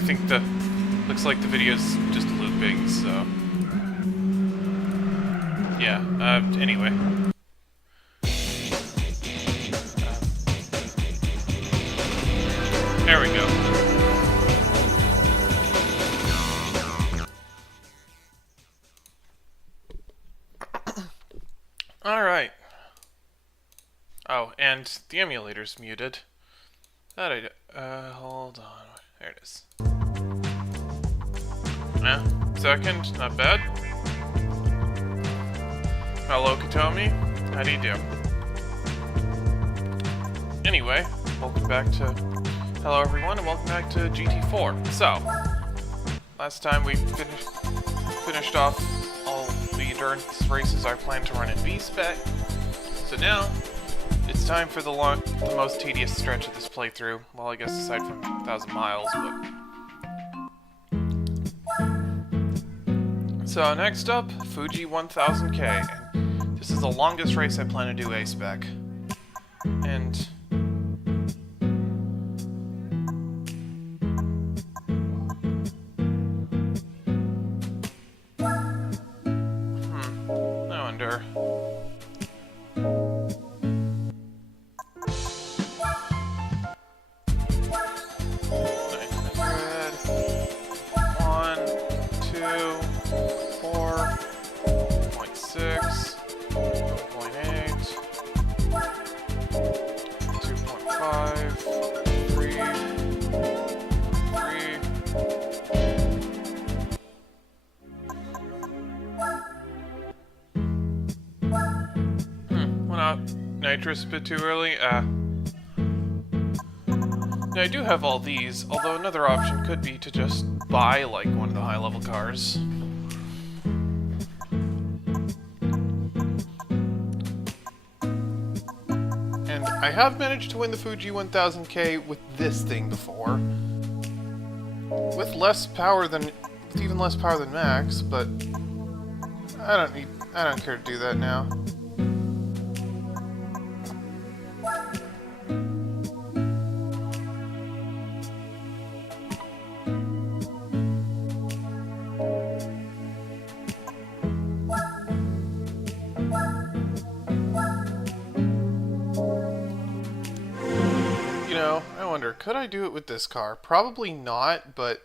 think the... Looks like the video's just looping, so... Yeah, anyway. There we go. Alright. Oh, and the emulator's muted. That hold on. There it is. Second, not bad. Hello, Katomi. How do you do? Anyway, welcome back to... Hello, everyone, and welcome back to GT4. So, last time we finished off all the endurance races I planned to run in V-Spec. So now, it's time for the most tedious stretch of this playthrough. Well, I guess aside from 1,000 miles, but... So, next up, Fuji 1000K. And this is the longest race I plan to do A-Spec. And... I wonder... Nitrous a bit too early? Now I do have all these, although another option could be to just buy, like, one of the high-level cars. And I have managed to win the Fuji 1000K with this thing before. With less power than... with even less power than Max, but... I don't care to do that now. Could I do it with this car? Probably not, but...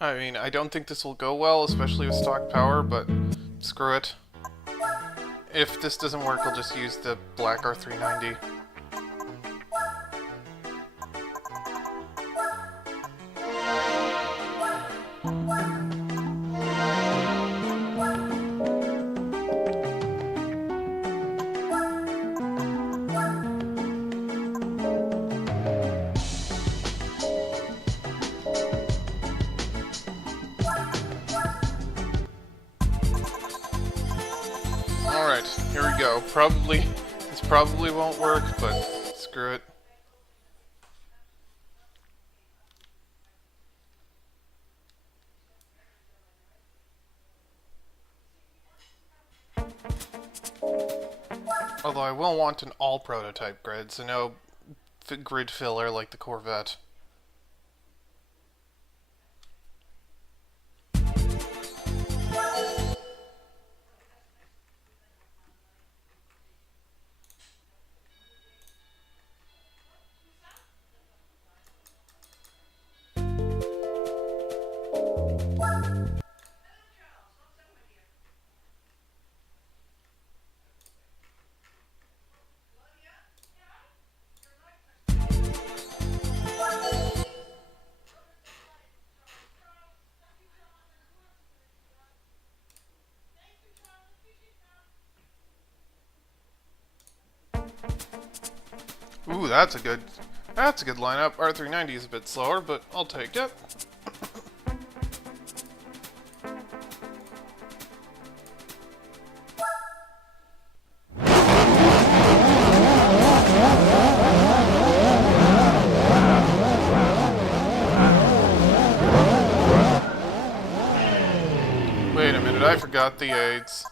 I mean, I don't think this will go well, especially with stock power, but screw it. If this doesn't work, I'll just use the black R390. Alright, here we go. This probably won't work, but screw it. Although I will want an all-prototype grid, so no grid filler like the Corvette. Ooh, that's a good lineup. R390 is a bit slower, but I'll take it. Wait a minute, I forgot the aids.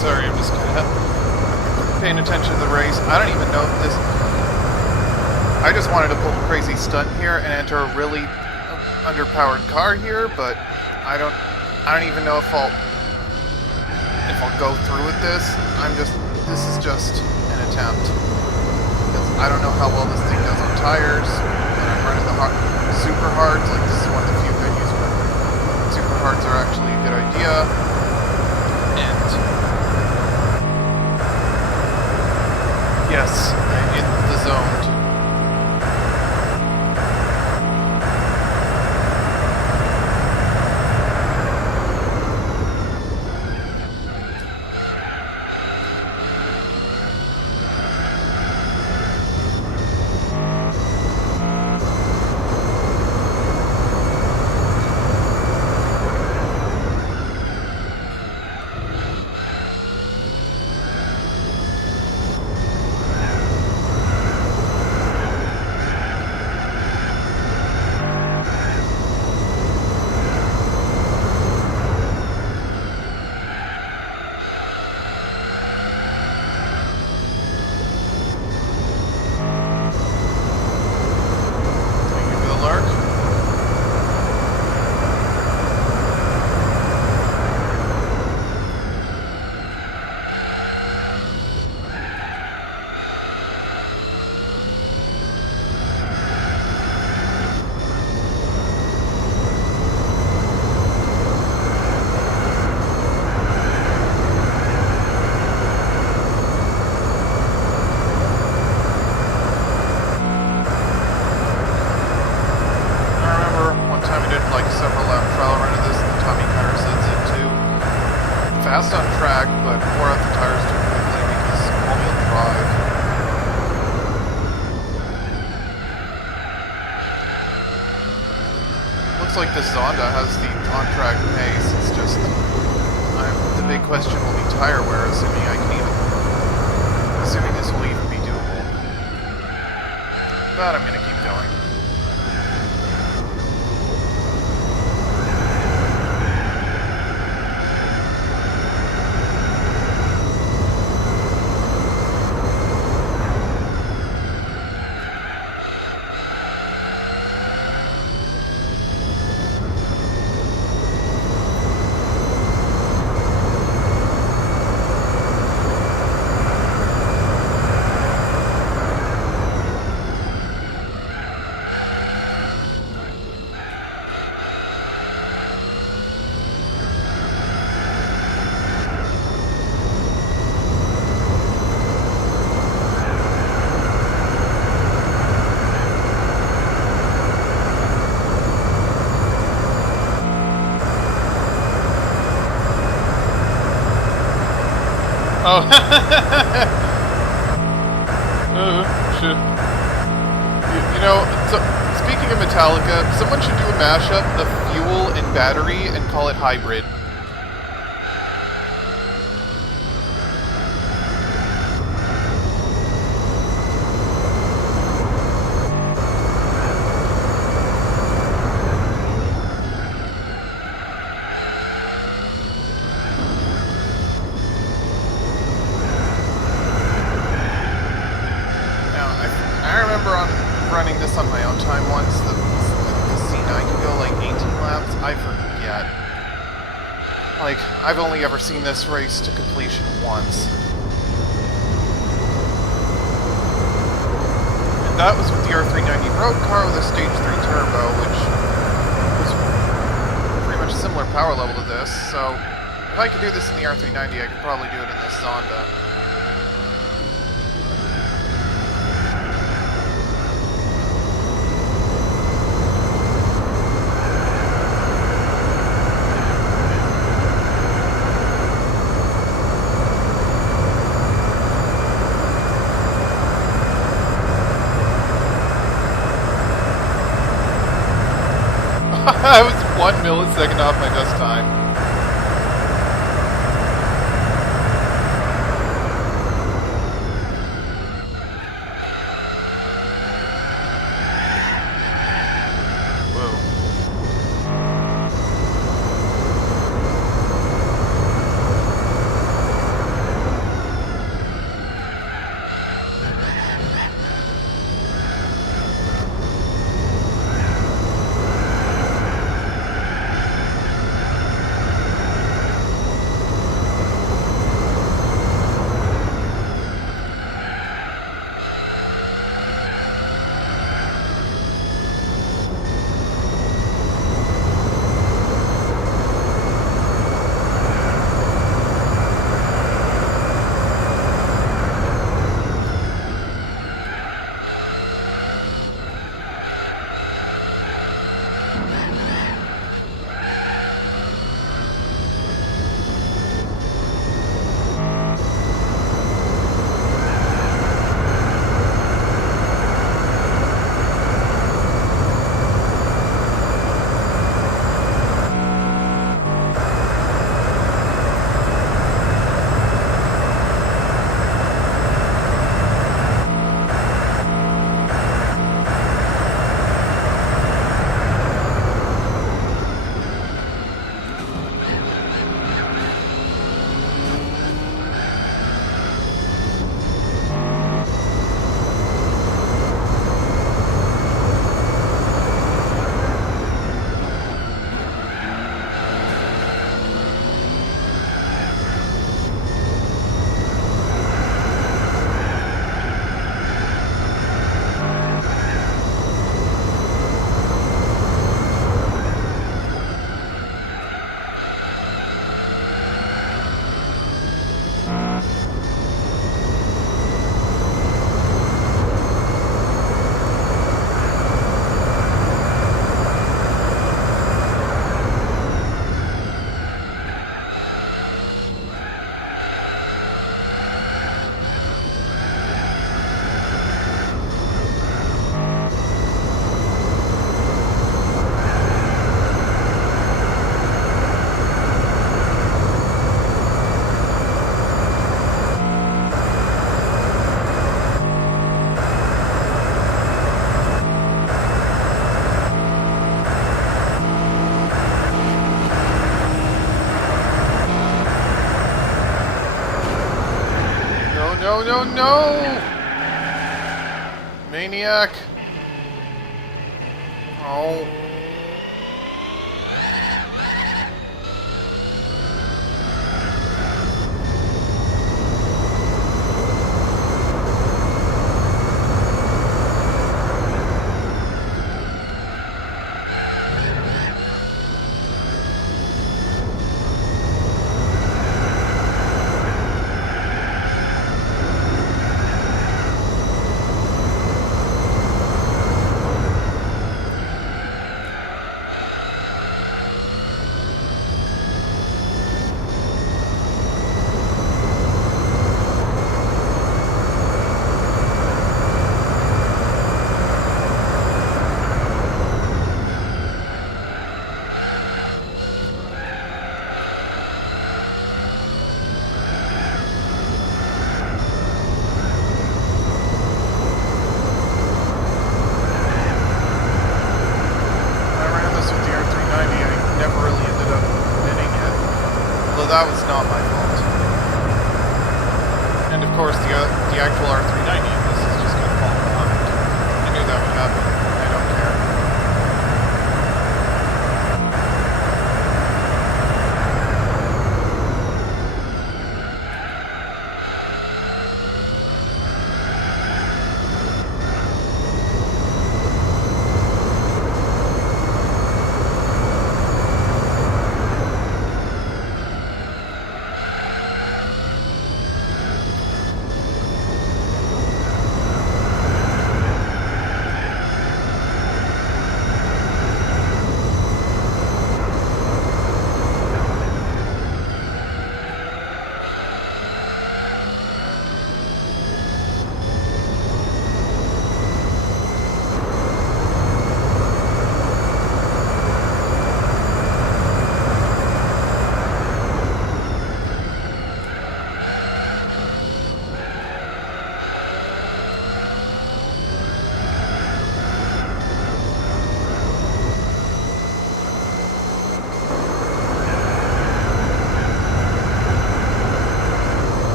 Sorry, I'm just kind of paying attention to the race. I don't even know if this... I just wanted to pull a crazy stunt here and enter a really underpowered car here, but I don't... I don't even know if I'll go through with this. This is just an attempt. Because I don't know how well this thing does on tires. And I'm running the super hards. Like, this is one of the few venues where super hards are actually a good idea. And yes, I'm in the zone. Fast on track, but wore out the tires too quickly because all-wheel drive. Looks like this Zonda has the on-track pace. It's just the big question will be tire wear, assuming this will even be doable. But I'm gonna keep going. Oh, shit. You know, so, speaking of Metallica, someone should do a mashup of Fuel and Battery and call it Hybrid. Running this on my own time once, the C9 can go like 18 laps, I forget. Like, I've only ever seen this race to completion once. And that was with the R390 road car with a Stage 3 turbo, which was pretty much similar power level to this, so if I could do this in the R390, I could probably do it in this Zonda. I was 1 millisecond off my best time. No, no, no! Maniac! Oh. That was not my fault. And of course, the actual R390 in this is just going to fall behind. I knew that would happen. I don't care.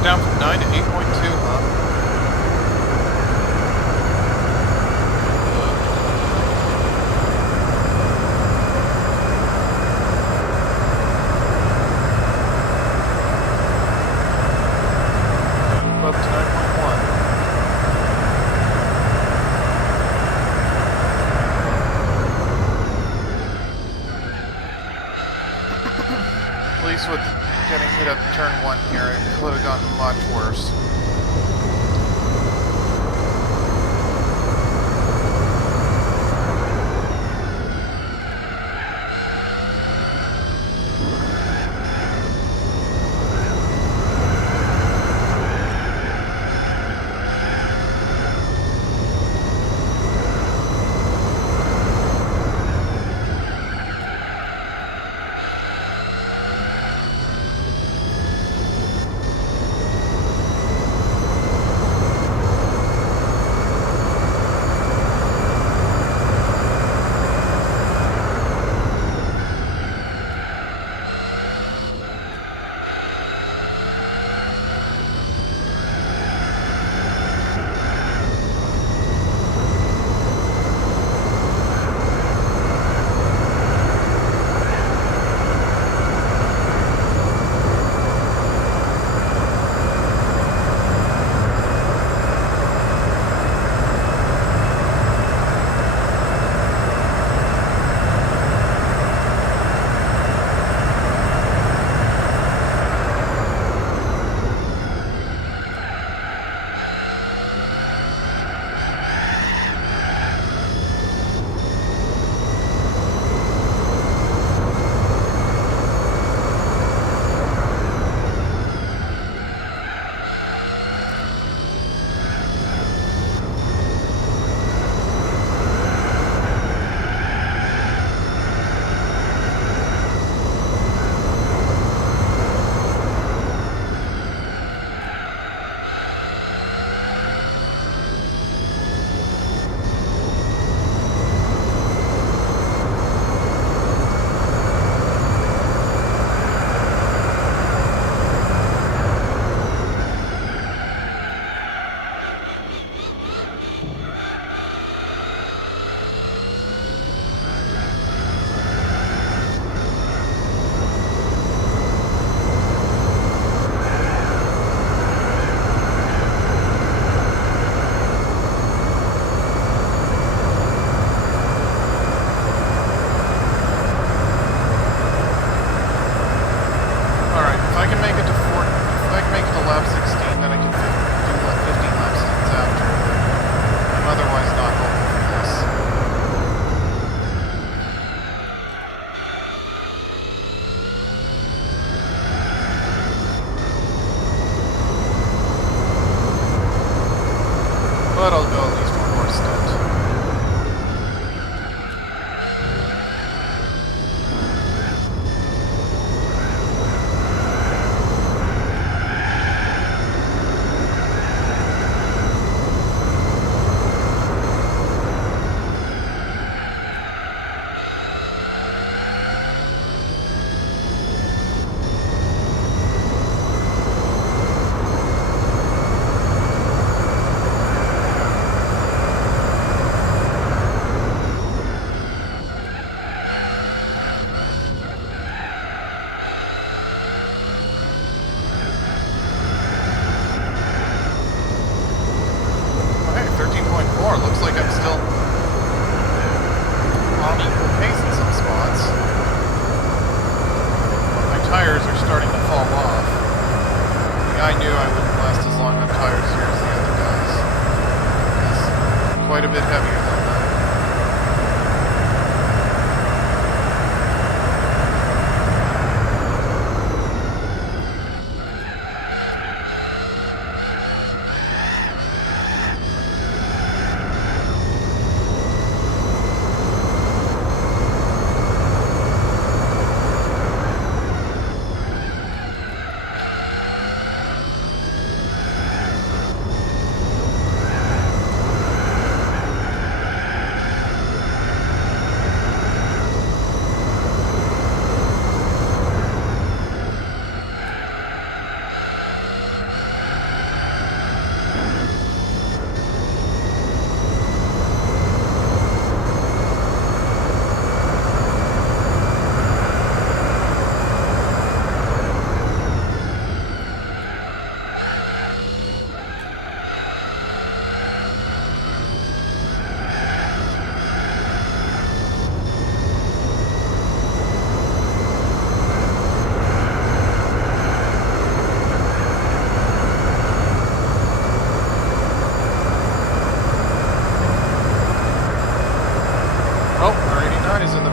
Down from 9 to 8.2, huh? Up to 9.1. At least with getting hit at turn 1 here, it could have gotten much worse.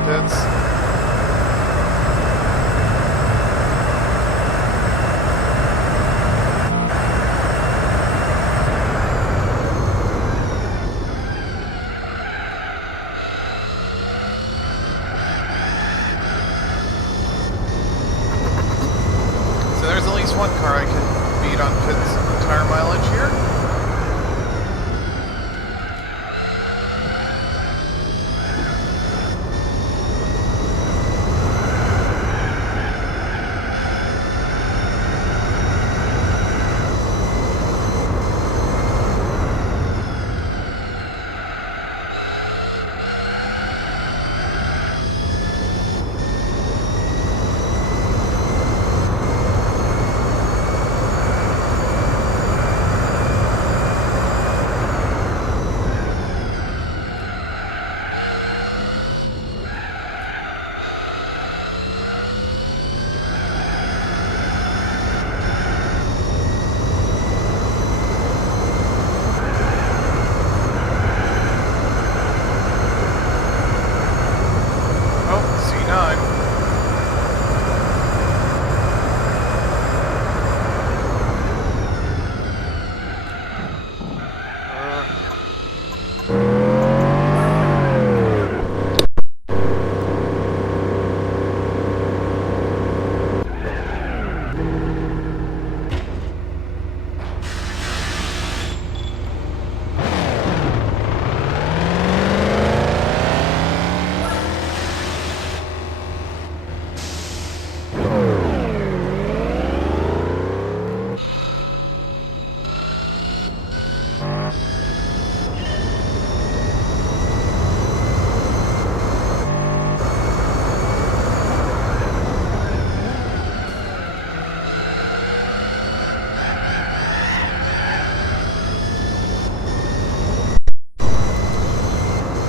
pits. So there's at least one car I can beat on pits tire mileage here.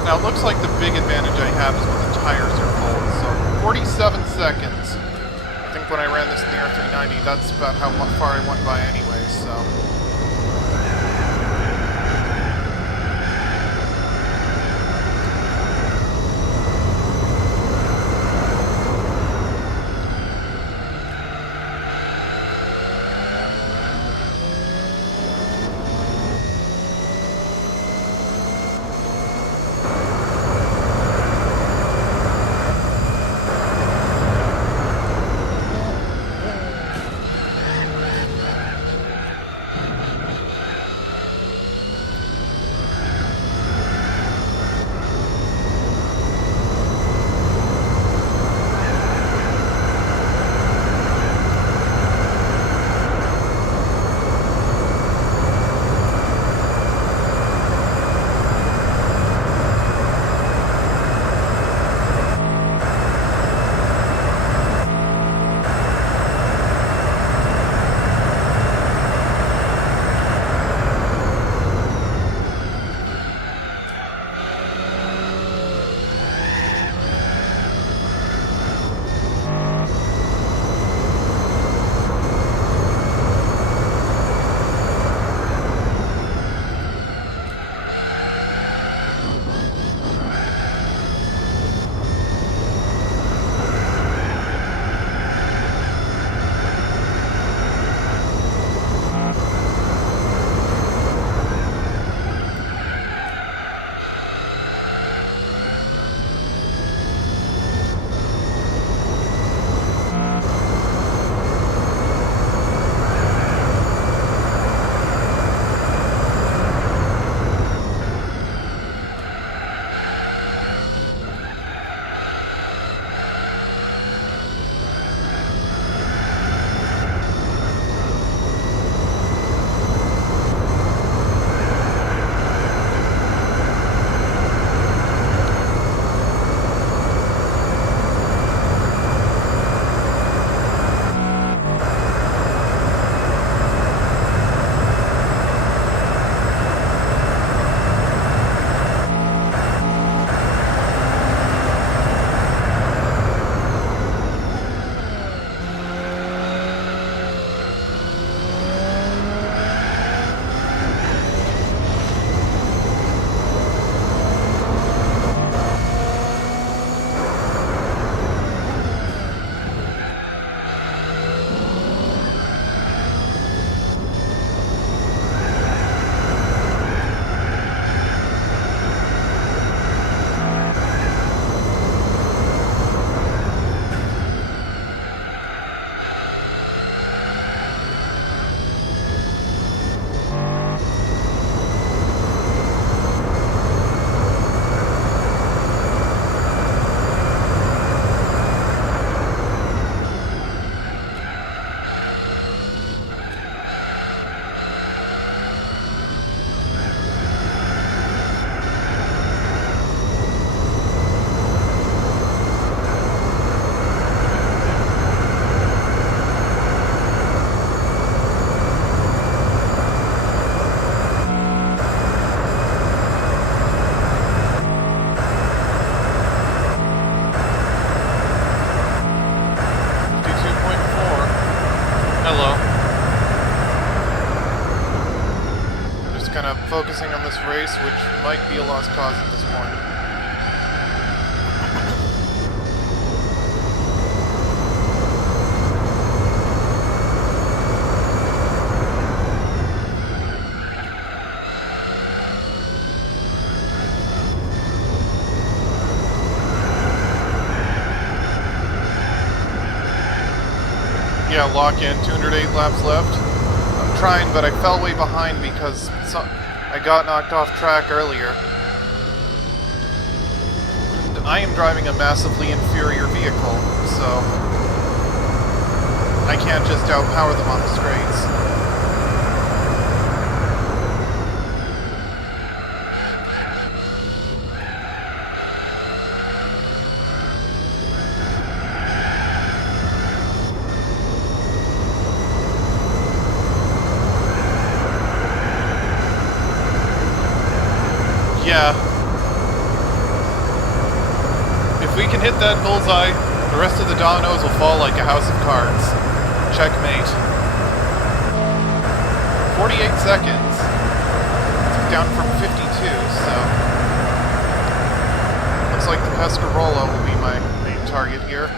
Now it looks like the big advantage I have is when the tires are full. So 47 seconds. I think when I ran this in the R390, that's about how far I went by anyway, so. focusing on this race, which might be a lost cause at this point. Yeah, lock in, 208 laps left. I'm trying, but I fell way behind because I got knocked off track earlier. And I am driving a massively inferior vehicle, so I can't just outpower them on the straights. Yeah. If we can hit that bullseye, the rest of the dominoes will fall like a house of cards. Checkmate. 48 seconds. Down from 52, so... Looks like the Pescarola will be my main target here.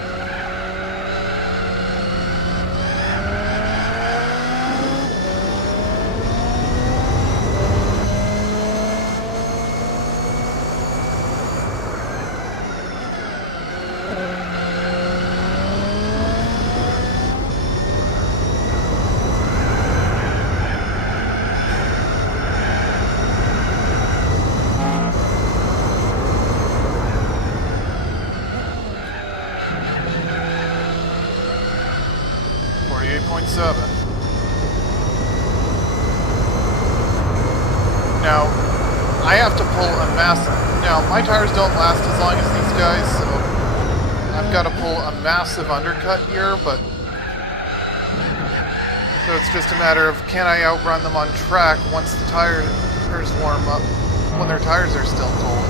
Now, I have to pull a massive... Now, my tires don't last as long as these guys, so I've got to pull a massive undercut here, but... So it's just a matter of, can I outrun them on track once the tires warm up, when their tires are still cold?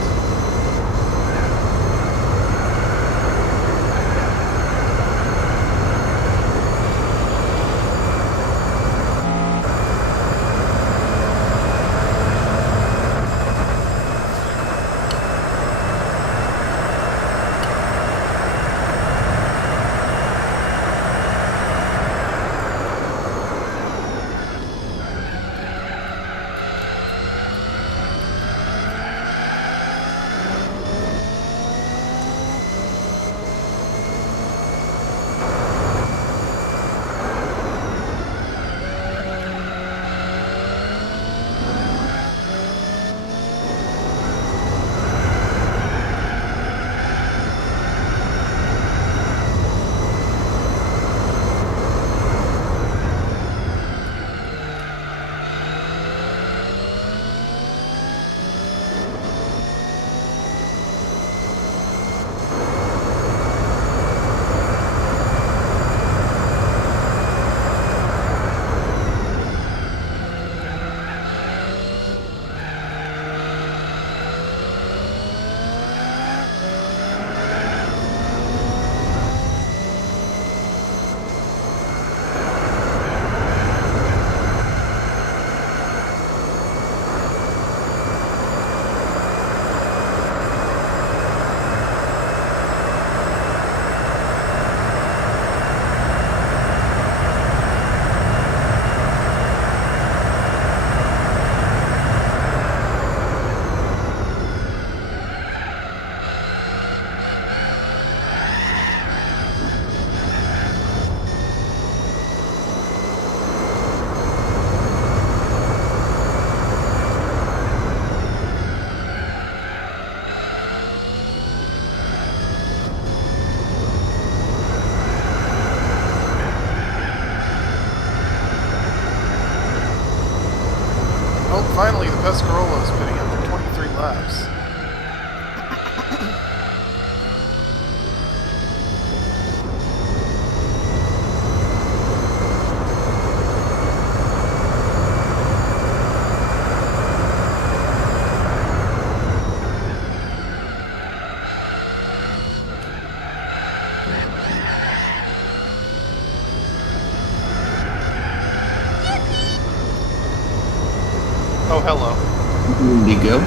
you go.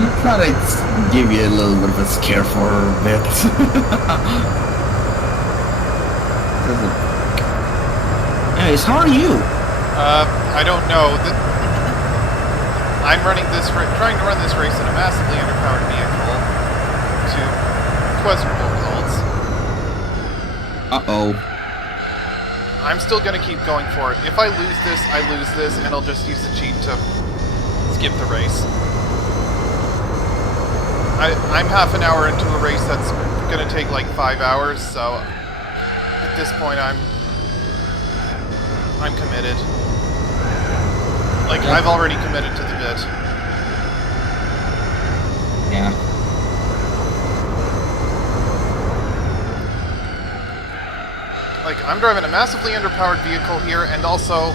I thought I'd give you a little bit of a scare for a bit. Anyways, how are you? I don't know. I'm running this, trying to run this race in a massively underpowered vehicle to questionable results. Uh-oh. I'm still gonna keep going for it. If I lose this, I lose this, and I'll just use the cheat to skip the race. I'm half an hour into a race that's gonna take like 5 hours, so at this point I'm committed. Like, I've already committed to the bit. Yeah. Like, I'm driving a massively underpowered vehicle here, and also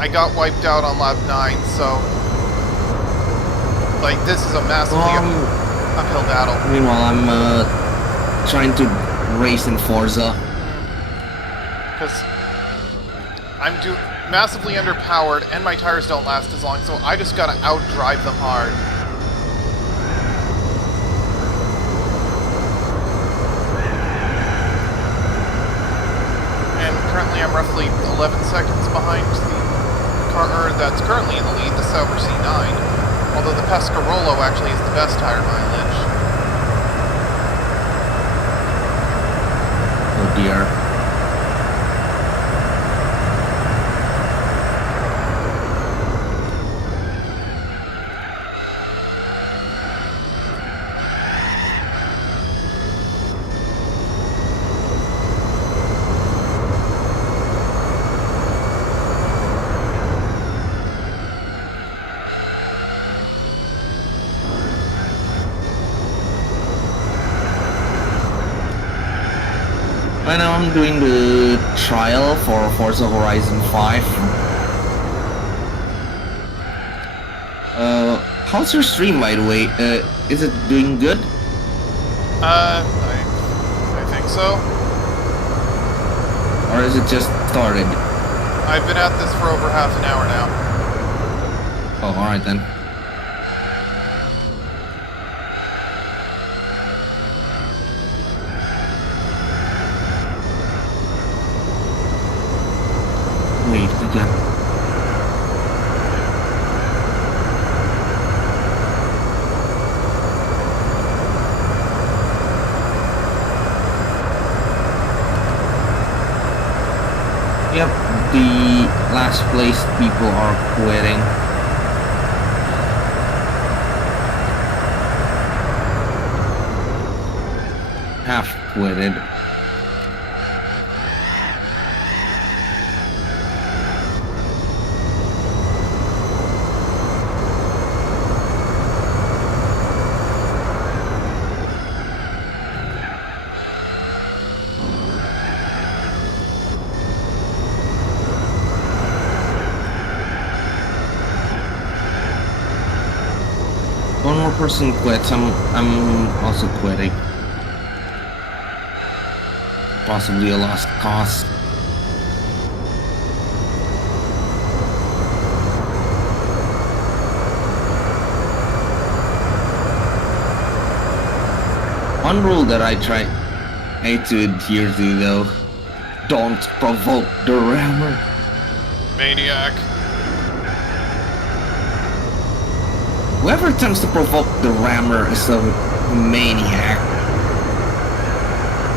I got wiped out on lap 9, so like, this is a massively uphill battle. Meanwhile, I'm trying to race in Forza. Because I'm massively underpowered, and my tires don't last as long, so I just gotta outdrive them hard. And currently I'm roughly 11 seconds behind the car that's currently in the lead, the Sauber C9, although the Pescarolo actually has the best tire mileage. Oh dear. Right now I'm doing the trial for Forza Horizon 5. How's your stream, by the way? Is it doing good? I think so. Or is it just started? I've been at this for over half an hour now. Oh, alright then. Wait, again. Yep, the last place people are quitting. Half quitted. One more person quits. I'm also quitting. Possibly a lost cause. One rule that I try to adhere to, though: don't provoke the rammer. Maniac. Whoever attempts to provoke the rammer is a maniac.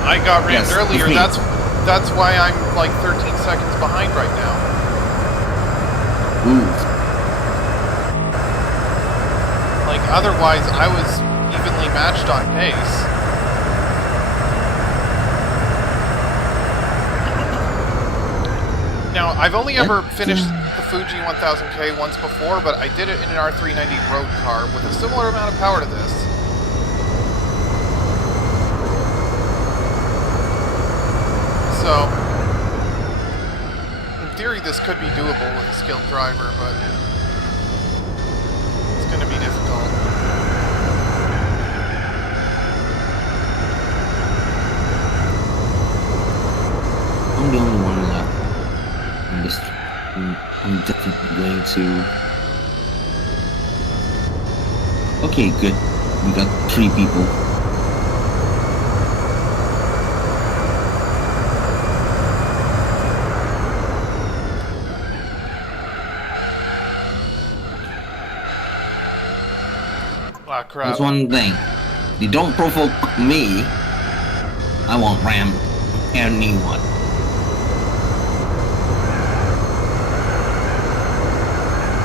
I got rammed Yes, earlier. it's me. That's why I'm like 13 seconds behind right now. Ooh. Like, otherwise I was evenly matched on pace. Now, I've only ever finished the Fuji 1000K once before, but I did it in an R390 road car with a similar amount of power to this. So, in theory this could be doable with a skilled driver, but it's going to be difficult. I'm the only one left. I'm definitely going to Okay, good. We got 3 people. Ah, crap. There's one thing. They don't provoke me. I won't ram anyone.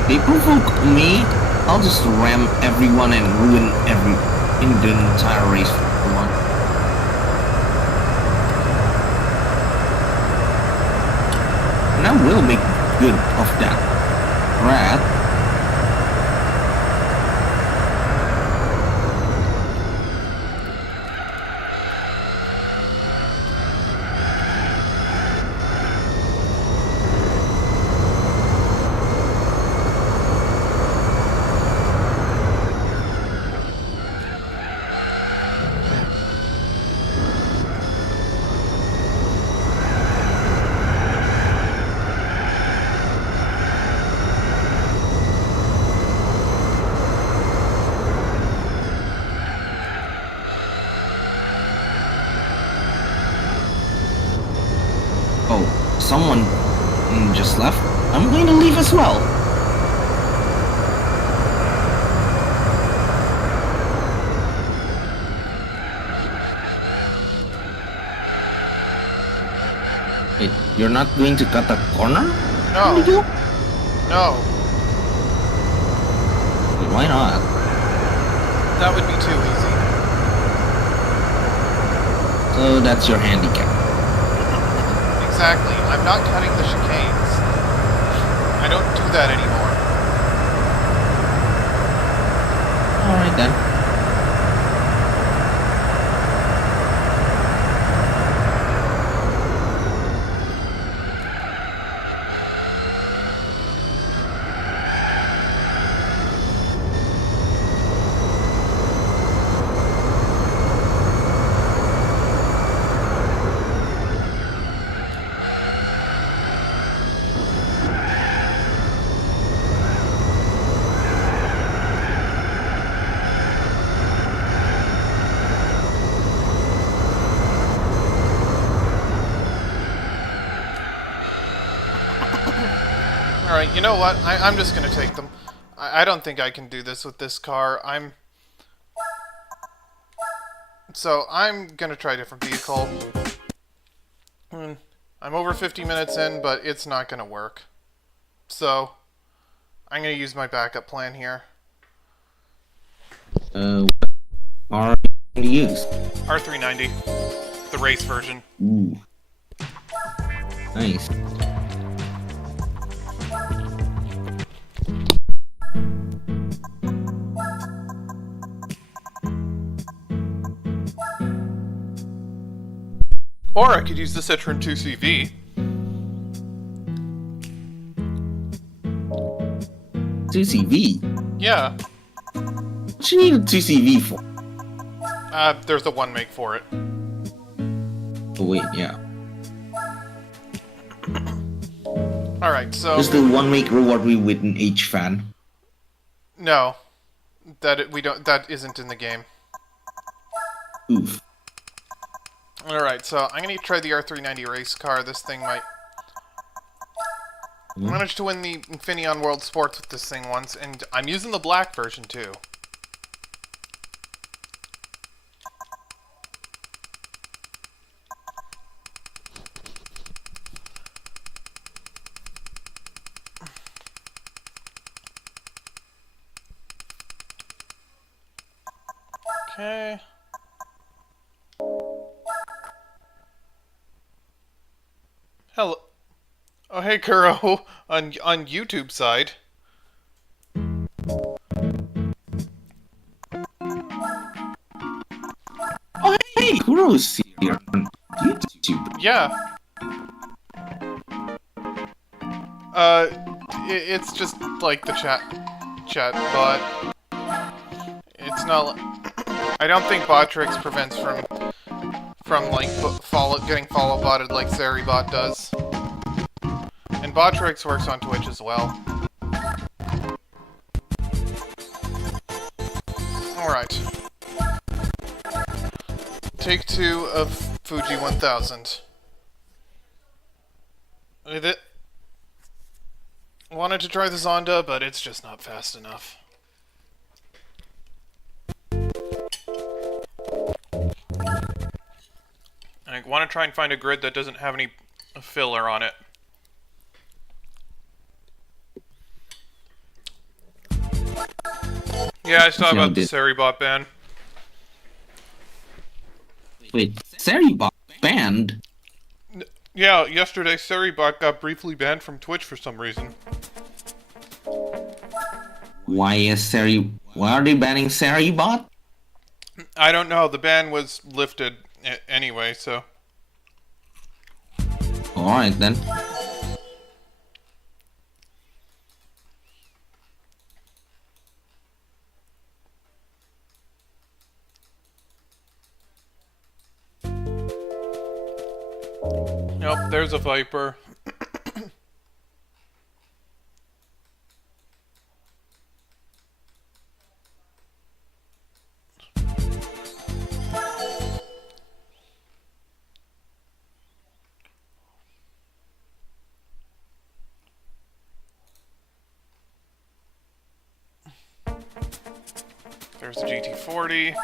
They provoke me, I'll just ram everyone and ruin the entire race for everyone. And I will make good of that. Rat. Oh, someone just left. I'm going to leave as well. Wait, you're not going to cut a corner? No. Did you? No. Wait, why not? That would be too easy. So that's your handicap. Exactly. I'm not cutting the chicanes. I don't do that anymore. Alright then. Alright, you know what? I'm just gonna take them. I don't think I can do this with this car. So, I'm gonna try a different vehicle. I'm over 50 minutes in, but it's not gonna work. So, I'm gonna use my backup plan here. What are you going to use? R390. The race version. Ooh. Nice. Or I could use the Citroen 2CV. 2CV? Yeah. What you need a 2CV for? There's the one make for it. Oh wait, yeah. Alright, so... Does the one make reward me with an H fan? No. That isn't in the game. Oof. Alright, so I'm gonna try the R390 race car. This thing might... I managed to win the Infineon World Sports with this thing once, and I'm using the black version too. Okay. Hello. Oh, hey, Kuro. On YouTube side. Oh hey, Kuro's here on YouTube. Yeah. It's just like the chat bot. It's not. I don't think Botrix prevents from like getting follow botted like Zaribot does. And Botrix works on Twitch as well. Alright. Take 2 of Fuji 1000. Wanted to try the Zonda, but it's just not fast enough. I want to try and find a grid that doesn't have any filler on it. Yeah, I saw about the Seribot ban. Wait, Seribot banned? Yeah, yesterday Seribot got briefly banned from Twitch for some reason. Why are they banning Seribot? I don't know. The ban was lifted anyway, so. Alright then. Nope, there's a Viper. There's the GT40.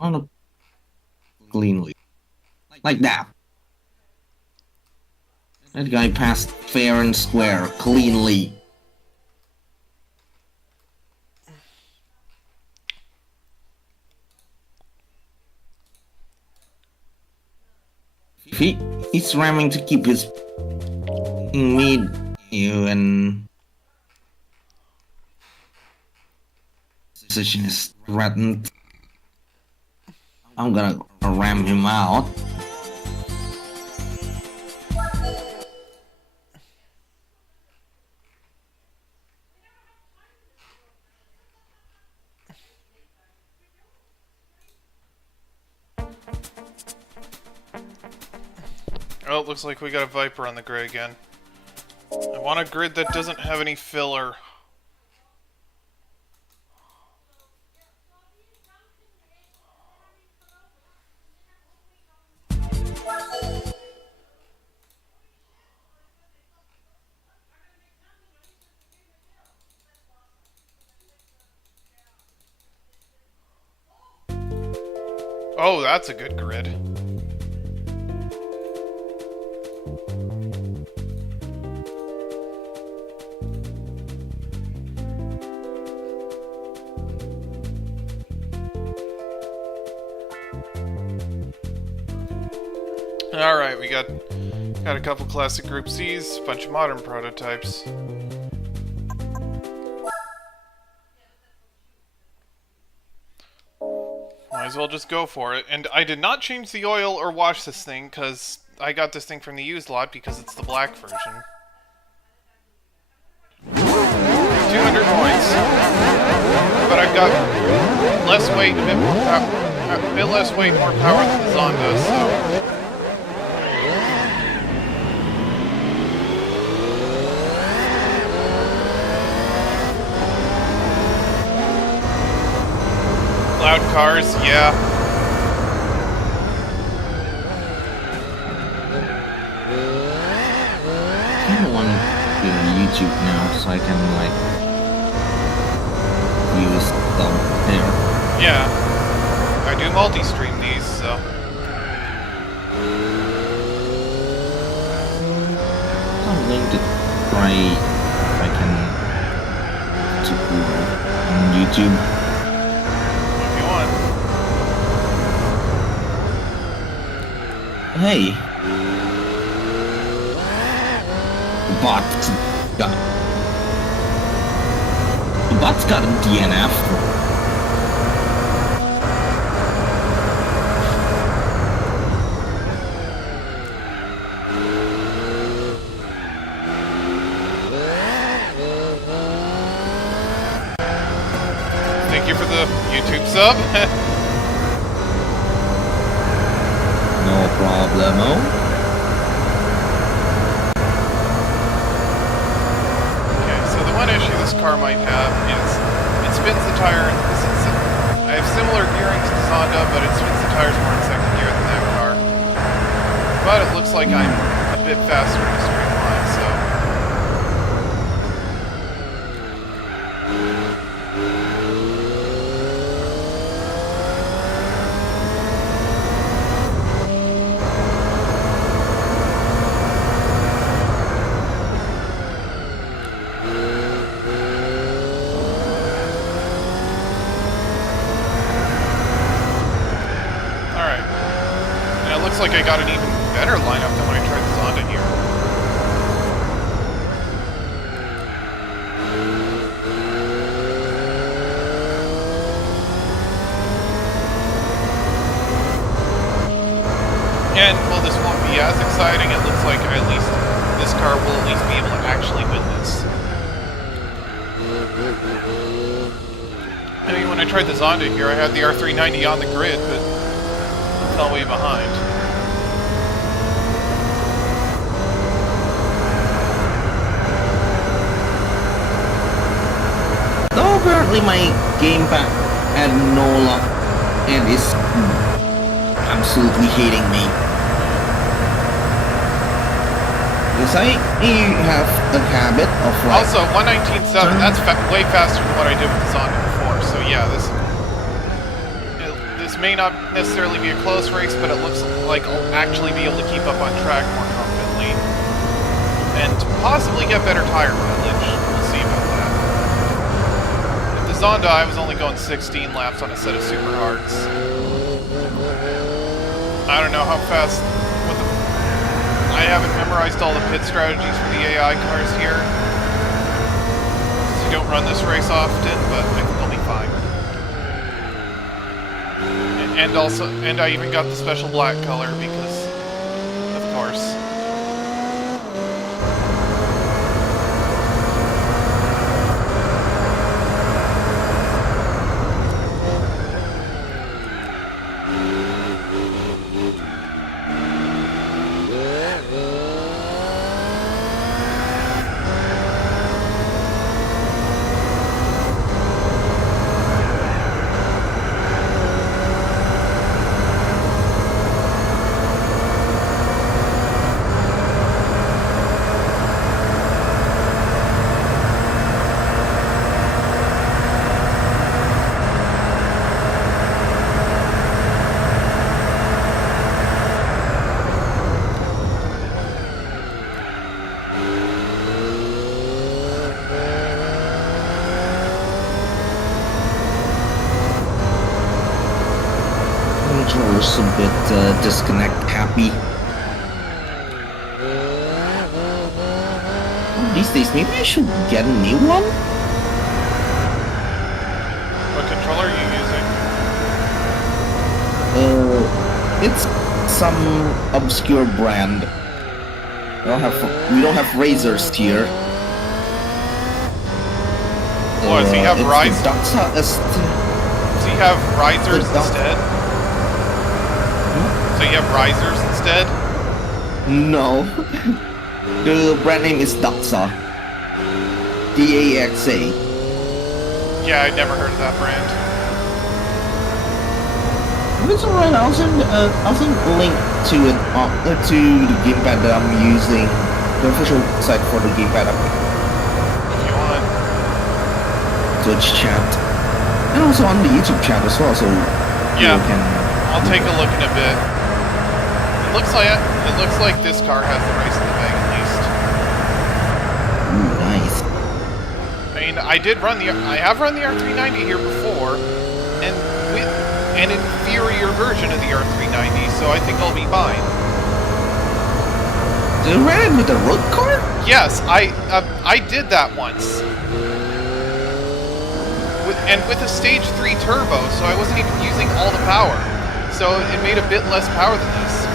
On a cleanly. Like that. That guy passed fair and square, cleanly. He's ramming to keep his mid you and position is threatened. I'm gonna ram him out. Oh, it looks like we got a Viper on the grid again. I want a grid that doesn't have any filler. Oh, that's a good grid. Alright, we got a couple classic Group C's, a bunch of modern prototypes. Might as well just go for it. And I did not change the oil or wash this thing, because I got this thing from the used lot because it's the black version. 200 points. But I've got less weight, a bit less weight, more power than the Zonda, so... Loud cars, yeah. I don't want to do YouTube now so I can like use them there. Yeah. I do multi-stream these, so... I'm going to try if I can to on YouTube. Hey, the bot's got a DNF. Thank you for the YouTube sub. No problemo. Okay, so the one issue this car might have is spins the tire. I have similar gearing to Zonda, but it spins the tires more in second gear than that car. But it looks like I'm a bit faster in a straight line, so... Looks like I got an even better lineup than when I tried the Zonda here. And while this won't be as exciting, it looks like at least this car will at least be able to actually win this. I mean, when I tried the Zonda here, I had the R390 on the grid, but it fell way behind. Though apparently my gamepad had no luck and is absolutely hating me. Because I have the habit of like... Also, 119.7, that's way faster than what I did with the Zonda before, so yeah, this may not necessarily be a close race, but it looks like I'll actually be able to keep up on track more confidently. And possibly get better tire mileage. We'll see about that. With the Zonda, I was only going 16 laps on a set of super hards. I don't know how fast... I haven't memorized all the pit strategies for the AI cars here. So you don't run this race often, but I think I'll be fine. And I even got the special black color because, of course. Controller's a bit disconnect happy. These days, maybe I should get a new one? What controller are you using? It's some obscure brand. We don't have razors here. Oh, does he have risers? Does he have risers instead? So you have risers instead? No. The brand name is Daxa. DAXA. Yeah, I'd never heard of that brand. It's alright, I'll send a link to it to the gamepad that I'm using. The official site for the gamepad If you want. Twitch chat. And also on the YouTube chat as well, so yeah, you can... I'll take a look in a bit. It looks like this car has the race in the bag at least. Ooh, nice. I mean, I have run the R390 here before, and with an inferior version of the R390, so I think I'll be fine. Did you run it with a road car? Yes, I did that once. With a stage 3 turbo, so I wasn't even using all the power. So it made a bit less power than this.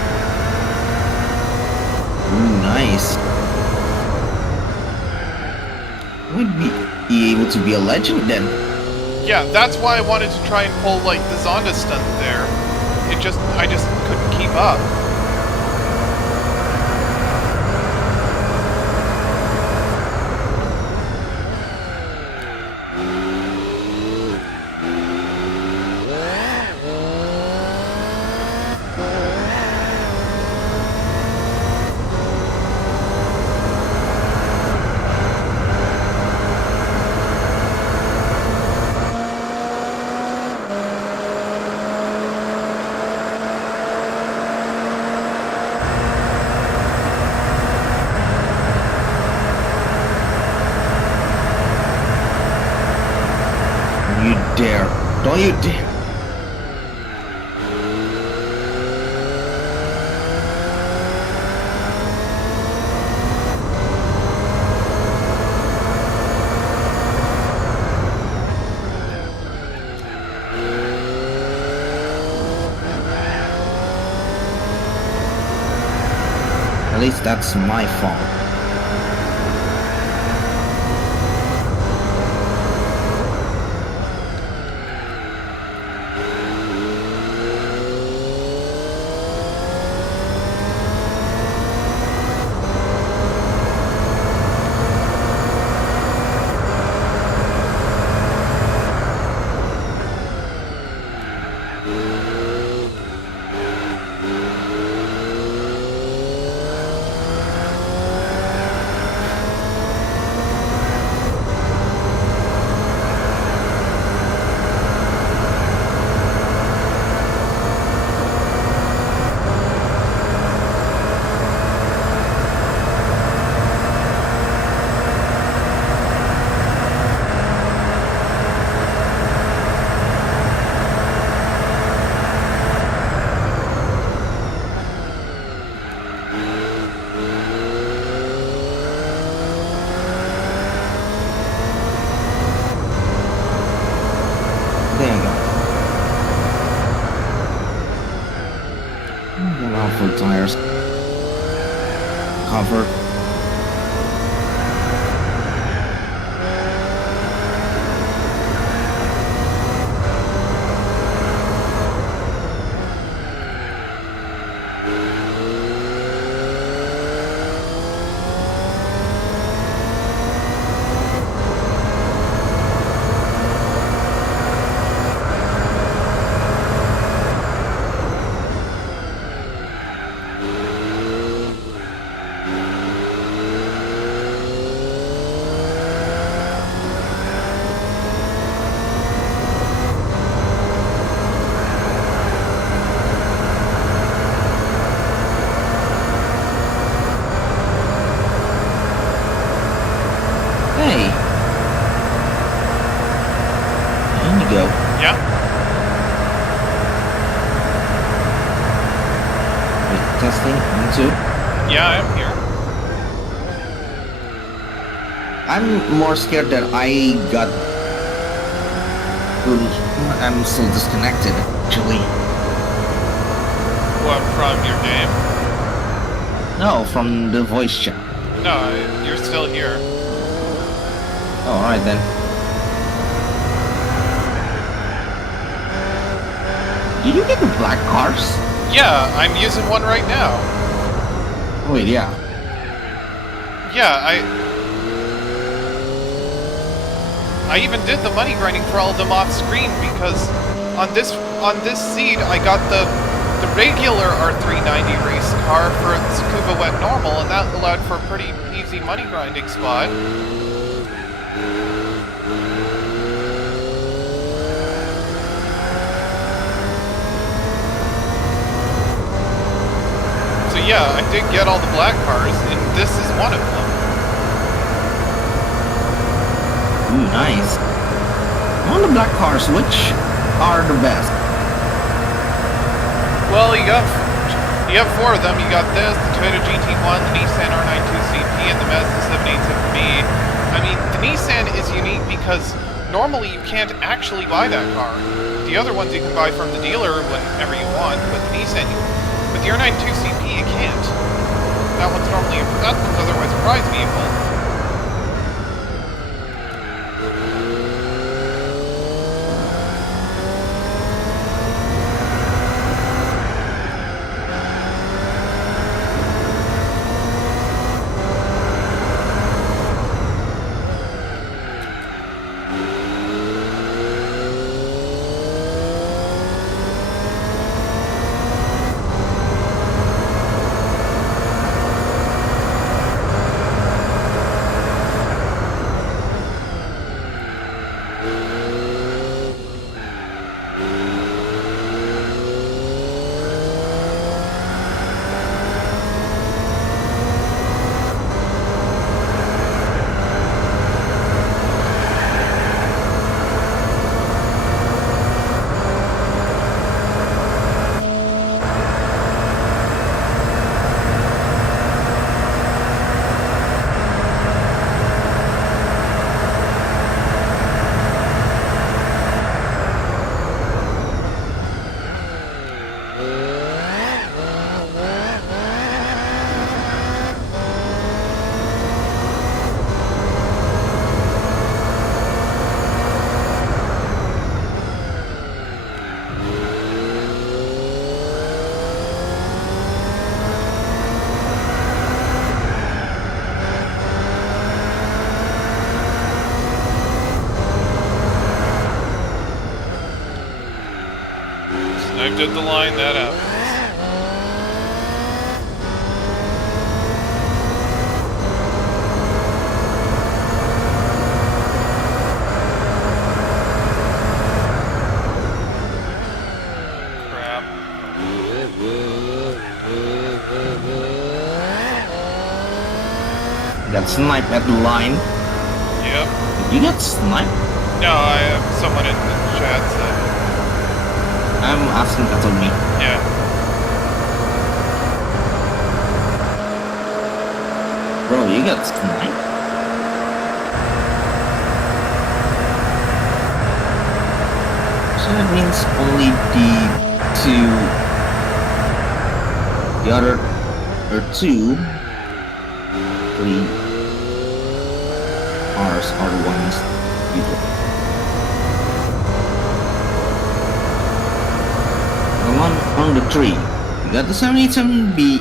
Ooh, nice. Would be able to be a legend then. Yeah, that's why I wanted to try and pull like the Zonda stunt there. I just couldn't keep up. you did. At least that's my fault. There you go. Get out for tires. Cover. Hey. There you go. Yeah? Wait, testing. 1, 2. Yeah, I'm here. I'm more scared that I got. I'm still disconnected, actually. What, from your game? No, from the voice chat. No, you're still here. Oh, alright then. Did you get the black cars? Yeah, I'm using one right now. Wait, yeah. Yeah, I even did the money grinding for all of them off screen because on this seed I got the regular R390 race car for Scuba Wet Normal, and that allowed for a pretty easy money grinding spot. So yeah, I did get all the black cars, and this is one of them. Ooh, nice. On the black cars, which are the best? Well, you have 4 of them. You got this, the Toyota GT1, the Nissan R92CP, and the Mazda 787B. I mean, the Nissan is unique because normally you can't actually buy that car. The other ones you can buy from the dealer whenever you want, but the Nissan, with the R92CP, you can't. That one's otherwise a prize vehicle. I did the line that up. Crap. Got sniped at the line. Yep. You got sniped? No, I have someone in the chat said. I'm asking that on me. Yeah. Bro, you got sniped? So that means only the other, or 2, 3 R's are the ones you do. On the 3, you got the 787B.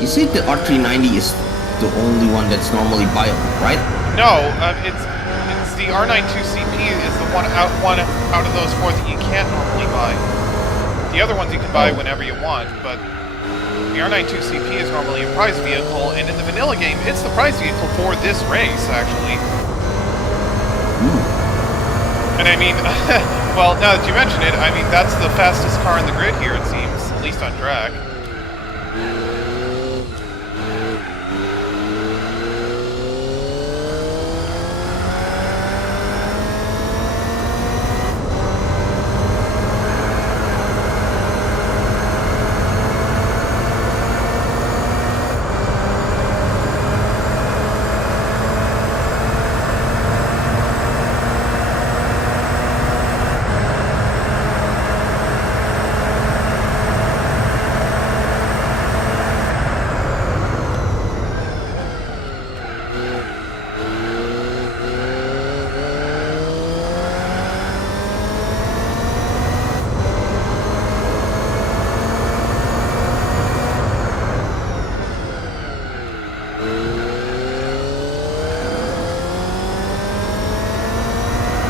You see the R390 is the only one that's normally viable, right? No, it's the R92CP is the one out of those 4 that you can't normally buy. The other ones you can buy whenever you want, but the R92CP is normally a prize vehicle, and in the vanilla game, it's the prize vehicle for this race, actually. And I mean, well, now that you mention it, I mean, that's the fastest car in the grid here, it seems, at least on track.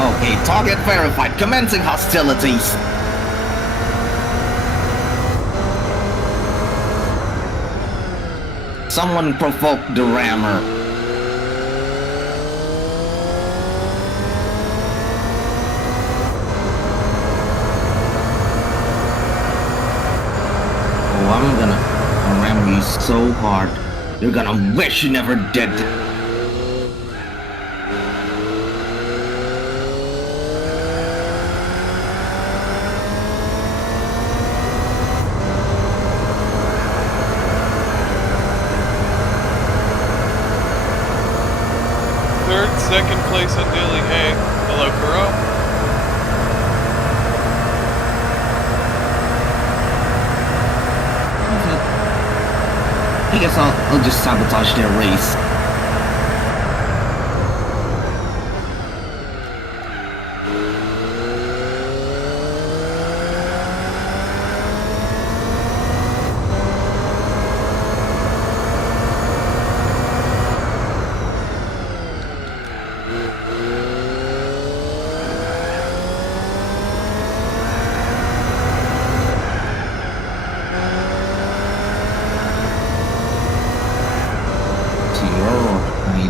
Okay, target verified. Commencing hostilities. Someone provoked the rammer. Oh, I'm gonna ram you so hard. You're gonna wish you never did. Second place on Daily A. Hello, Kuro. I guess I'll just sabotage their race.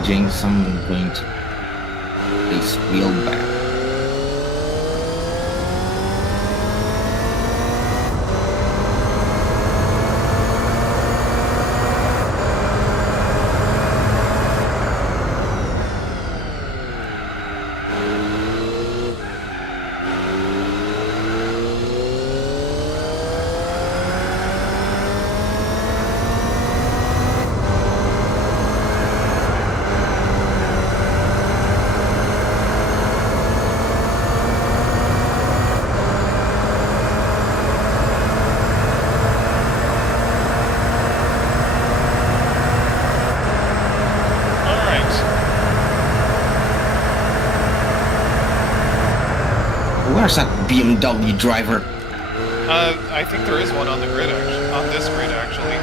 James, I'm going to place wheel back. Where's that BMW driver? I think there is one on the grid, actually. On this grid, actually.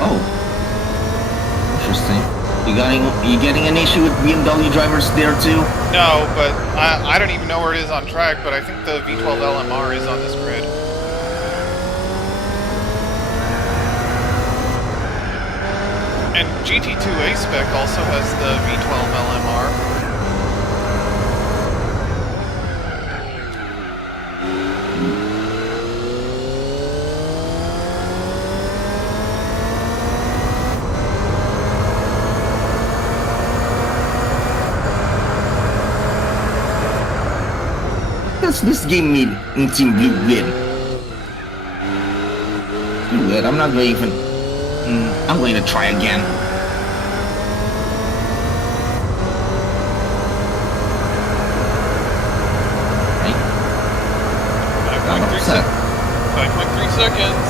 Oh. Interesting. You getting an issue with BMW drivers there too? No, but I don't even know where it is on track, but I think the V12 LMR is on this grid. And GT2 A-Spec also has the V12 LMR. Does this game mean in Team Blue win? Screw it, I'm not going to even... I'm going to try again. Right? 5.3 seconds.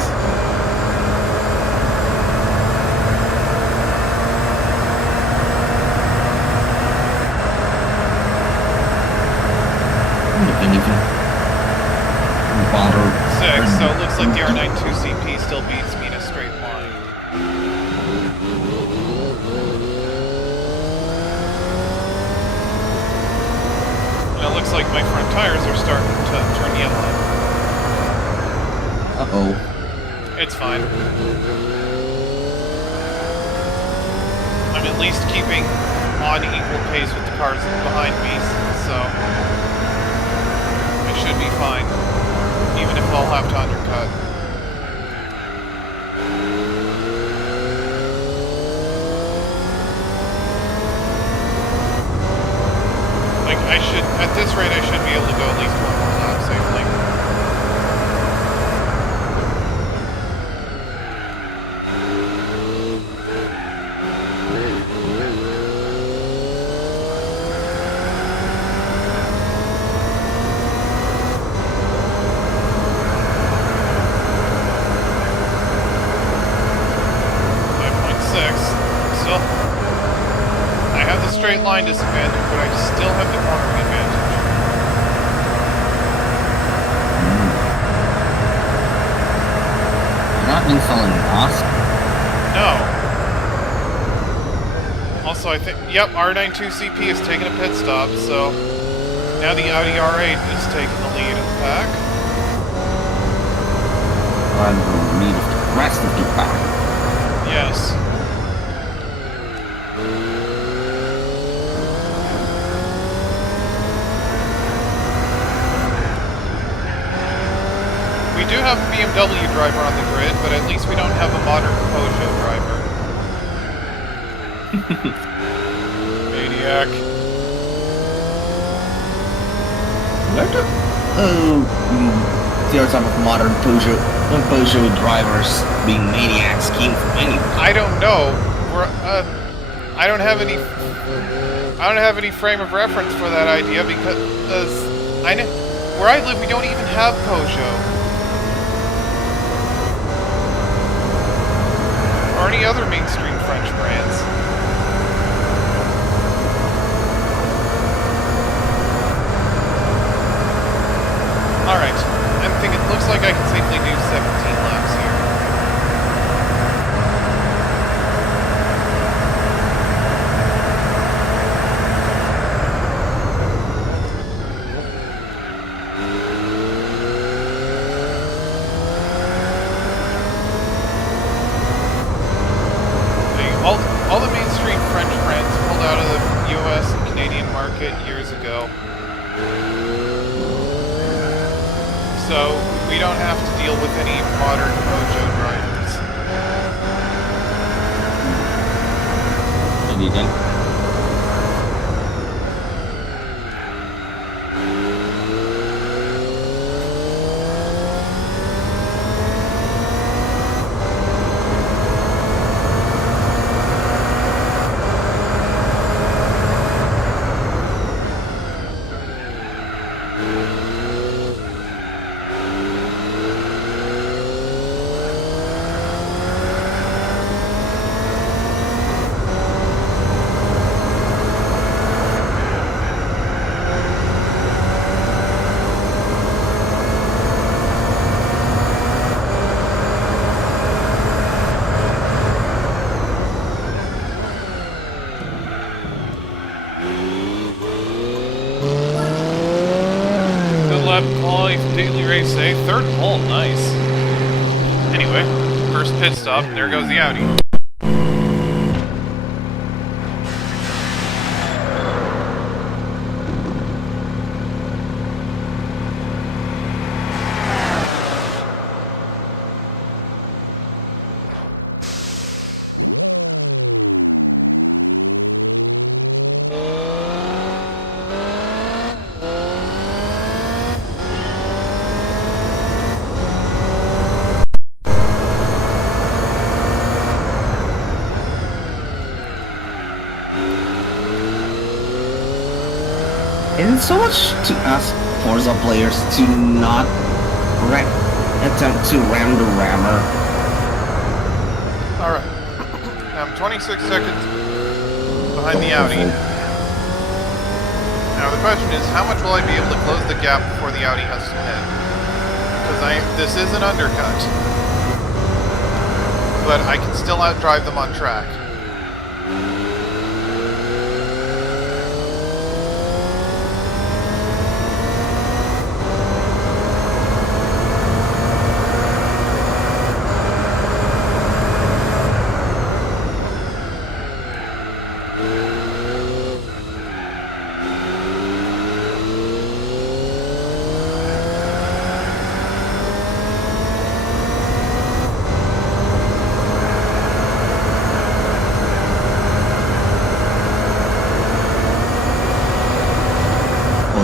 Six, so it looks like the R92CP still beats me in a straight line. And it looks like my front tires are starting to turn yellow. Uh-oh. It's fine. I'm at least keeping on equal pace with the cars behind me, so I should be fine. Even if I'll have to undercut. Like, at this rate, I should be able to go at least one more lap safely. Straight line disadvantage, but I still have the cornering advantage. You're not installing NOS? No. Also, I think, yep, R92CP is taking a pit stop, so now the Audi R8 is taking the lead in the pack. I'm the lead of the rest of the pack. Yes. We do have a BMW driver on the grid, but at least we don't have a modern Peugeot driver. Maniac. There's some of modern Peugeot drivers being maniacs came from anywhere. I don't know. I don't have any frame of reference for that idea because where I live we don't even have Peugeot. Or any other mainstream French brands. Alright, I think it looks like I can safely do 17 laps here. All the mainstream French brands pulled out of the US and Canadian market years ago. So we don't have to deal with any modern Peugeot drivers. Maybe again. Quality from daily race, eh? Third pole, nice. Anyway, first pit stop, and there goes the Audi. It's so much to ask Forza players to not attempt to ram the rammer. Alright. I'm 26 seconds behind the Audi. Now the question is, how much will I be able to close the gap before the Audi has to hit? Because this is an undercut. But I can still outdrive them on track.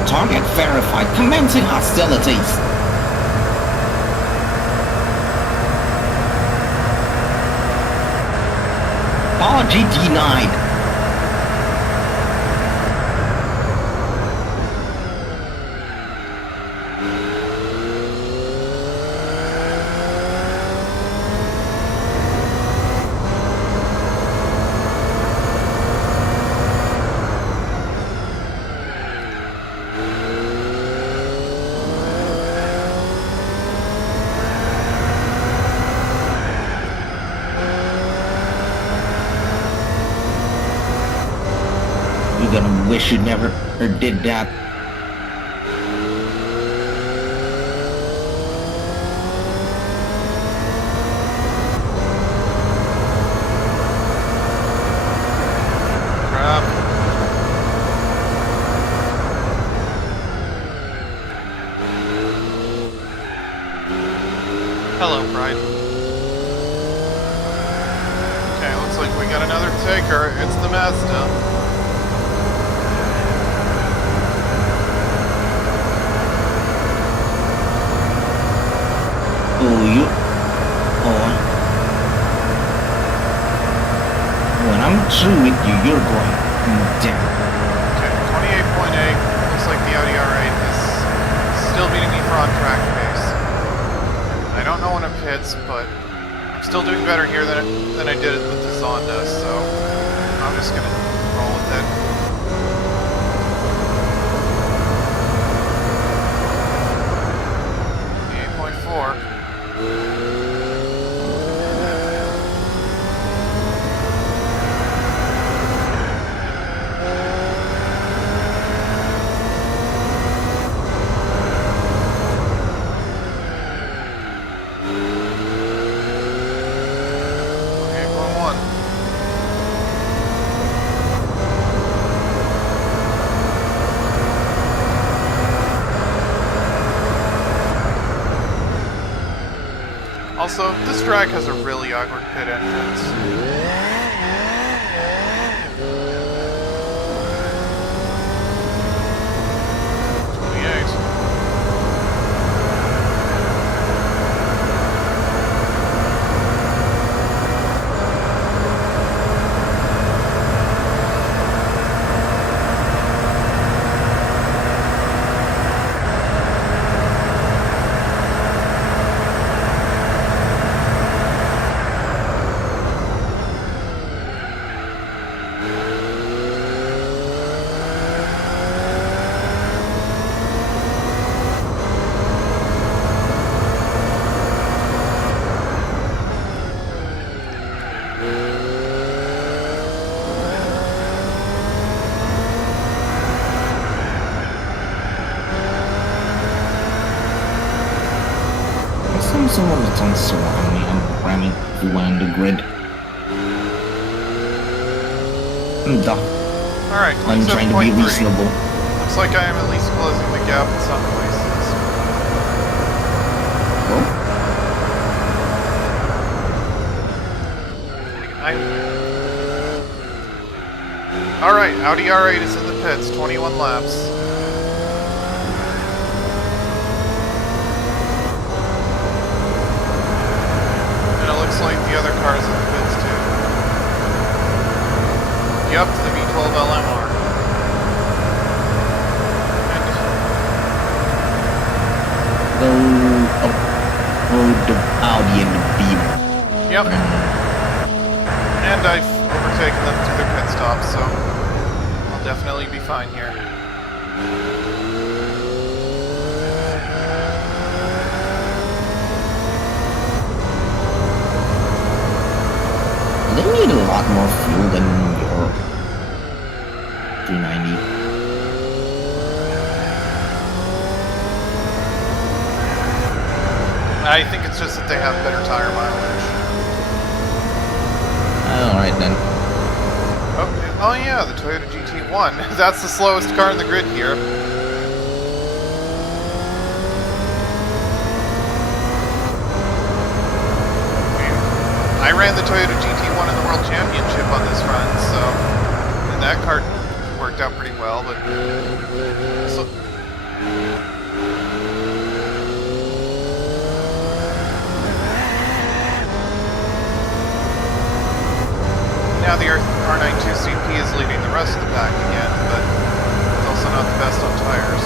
Target verified, commencing hostilities. Apology denied. You're gonna wish you never did that. Crap. Hello, Pride. Okay, looks like we got another taker. It's the Mazda. When I'm through with you, you're going down. Okay, 28.8. Looks like the Audi R8 is still beating me for on-track pace. I don't know when it pits, but I'm still doing better here than I did with the Zonda, so I'm just gonna roll with it. Also, this track has a really awkward pit entrance. some of the tons surround me. I'm ramming everyone on the grid. I'm done. Alright, I'm trying to be 27.3. reasonable. Looks like I am at least closing the gap in some places. Alright, Audi R8 is in the pits, 21 laps. And it looks like the other car's in the pits too. Yep, the V12 LMR. The Audi and the Beam. Yep. And I've overtaken them through their pit stop, so I'll definitely be fine here. They need a lot more fuel than your 390. I think it's just that they have better tire mileage. Alright then. Oh yeah, the Toyota GT1. That's the slowest car in the grid here. I ran the Toyota GT1 in the World Championship on this run, so... And that car worked out pretty well, but... So, now the R92CP is leading the rest of the pack again, but it's also not the best on tires.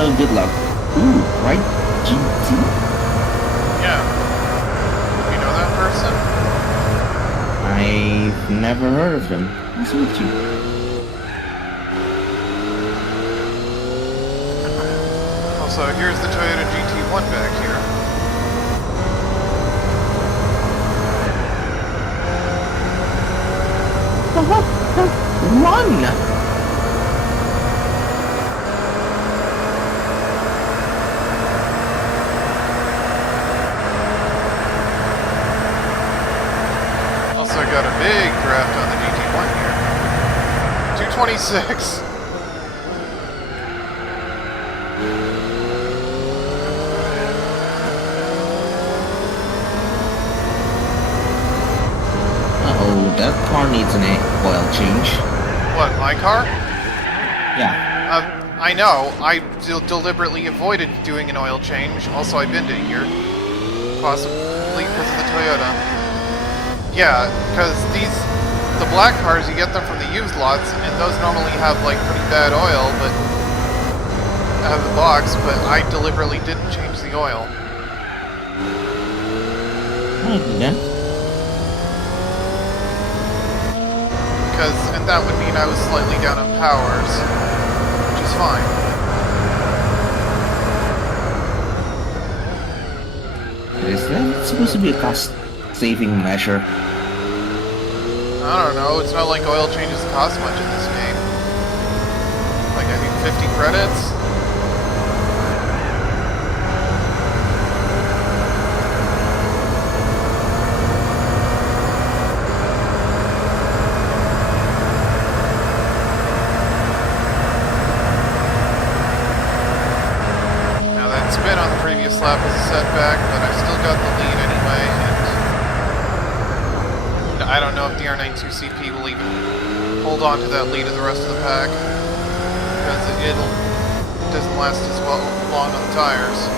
Oh, good luck. Ooh, right? GT? Yeah. You know that person? I've never heard of him. What's with you? Also, here's the Toyota GT1 back here. Run! Also got a big draft on the GT1 here. 226. that car needs an oil change. What, my car? Yeah. I know. I deliberately avoided doing an oil change. Also, I've been to here. Possibly because of the Toyota. Yeah, because the black cars, you get them from the used lots, and those normally have, like, pretty bad oil, but out of the box, but I deliberately didn't change the oil. Alright then. And that would mean I was slightly down on powers, which is fine. Is that supposed to be a cost-saving measure? I don't know, it's not like oil changes cost much in this game. Like, I think 50 credits? Lap was a setback, but I still got the lead anyway, and I don't know if the R92CP will even hold on to that lead of the rest of the pack, because it doesn't last as long on the tires.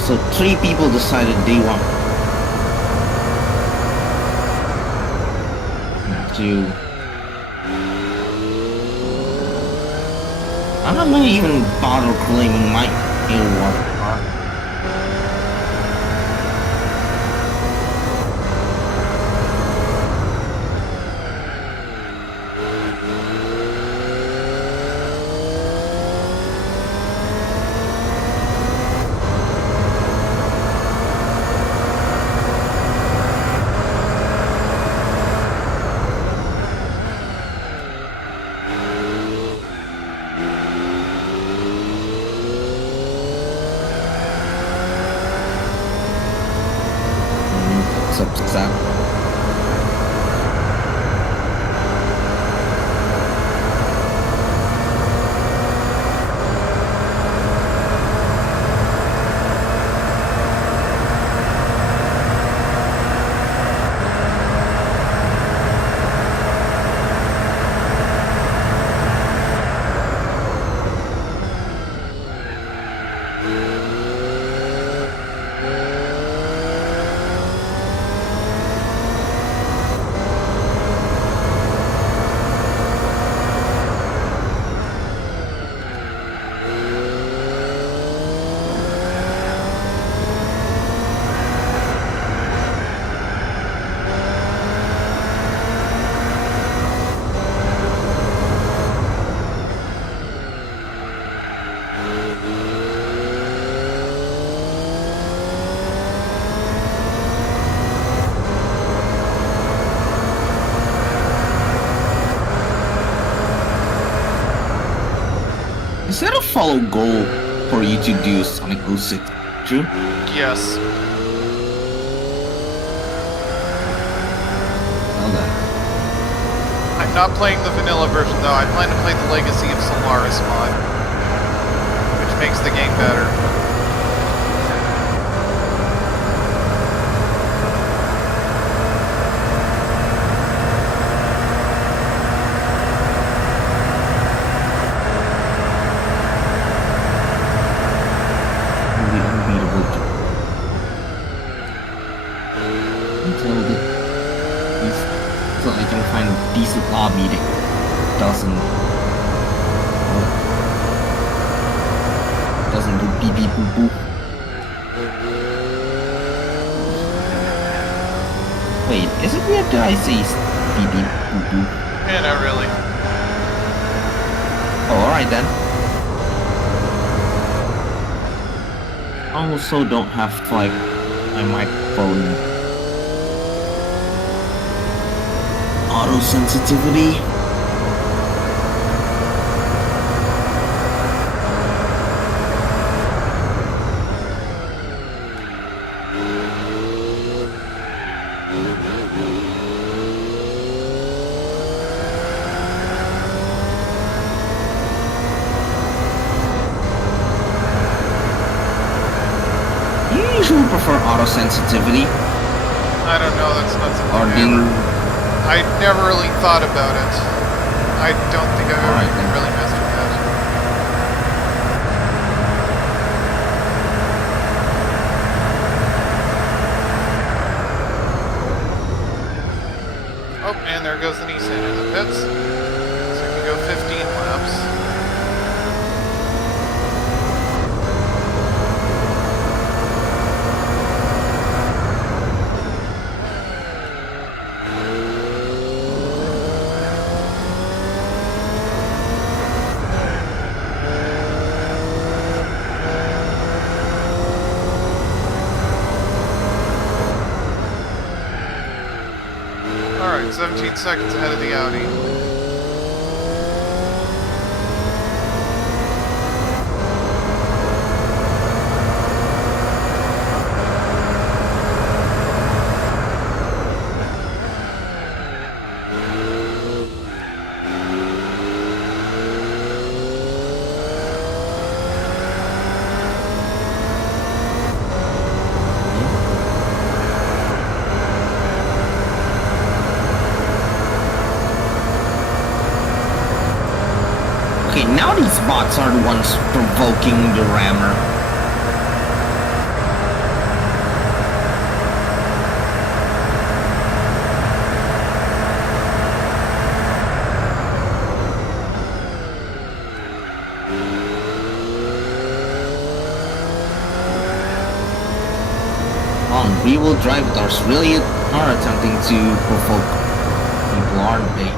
So 3 people decided they want to... I'm not gonna even bother claiming my A1 car. Sam. Is that a follow goal for you to do Sonic 06? True? Yes. Well then. I'm not playing the vanilla version though. I plan to play the Legacy of Solaris mod, which makes the game better. Really unbeatable. Until I can find a decent lobby that doesn't do pee pee poo poo. Wait, is it weird that I say pee pee poo poo? Yeah, not really. Oh, alright then. I also don't have like my microphone auto sensitivity. You usually prefer auto sensitivity, I don't know, that's not something or I never really thought about it. I don't think I've Alright, ever then. really messed with that. Oh, and there goes the Nissan in the pits. So we can go 15 laps. Alright, 17 seconds ahead of the Audi. okay, now these bots are the ones provoking the rammer. Rear-wheel drive cars really are attempting to provoke people, aren't they?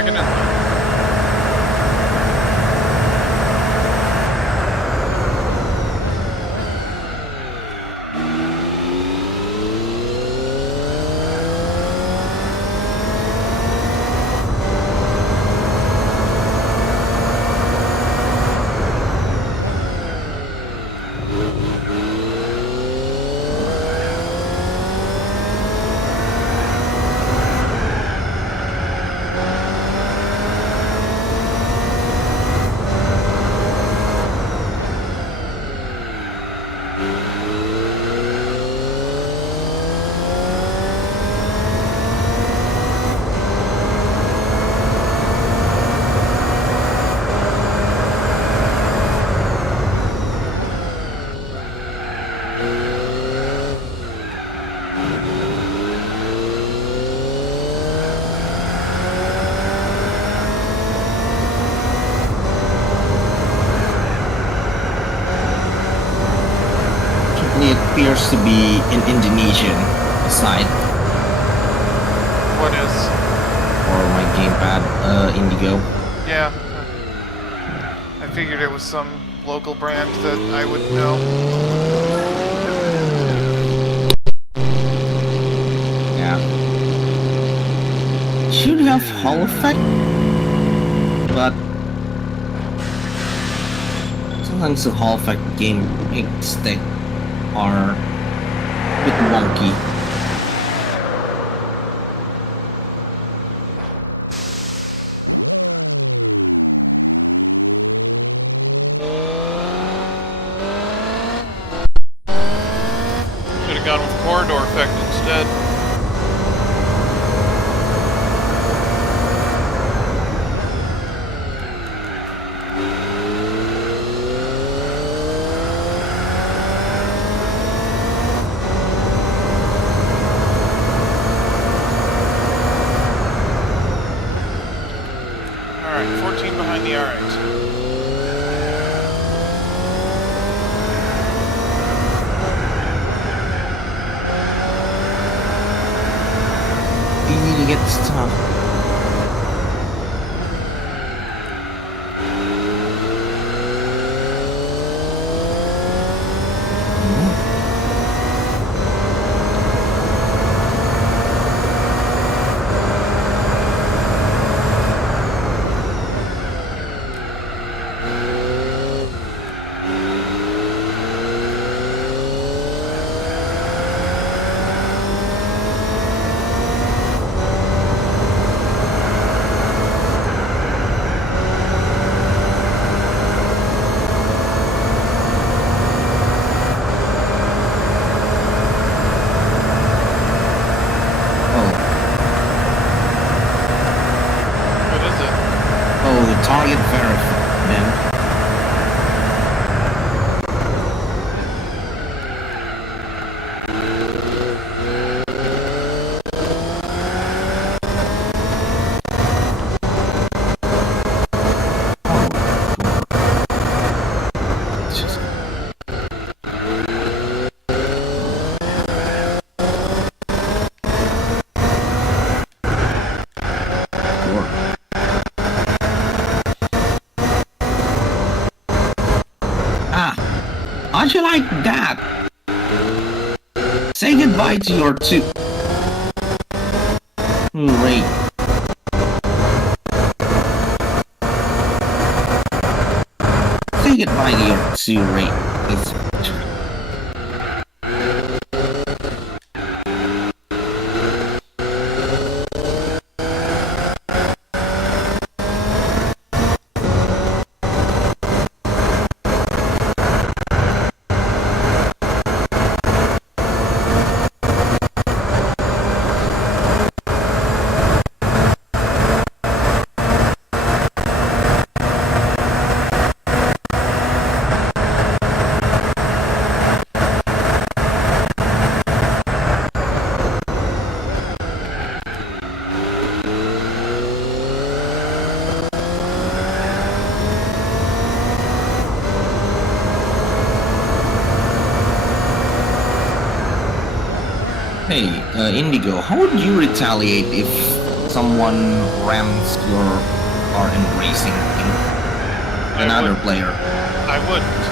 Second inlet. It appears to be an Indonesian site What is? for my gamepad, Indigo. Yeah. I figured it was some local brand that I would know. Yeah. Should have Hall effect, but sometimes the Hall effect game stick are a bit wonky. Should have gone with corridor effect instead. Alright, 14 behind the R8. Easy to get stuff. What is it? Oh, the target verified, man. How'd you like that? Say goodbye to your two. Great. Say goodbye to your two rate. Hey, Indigo, how would you retaliate if someone rams your car in racing game. Another player. I wouldn't.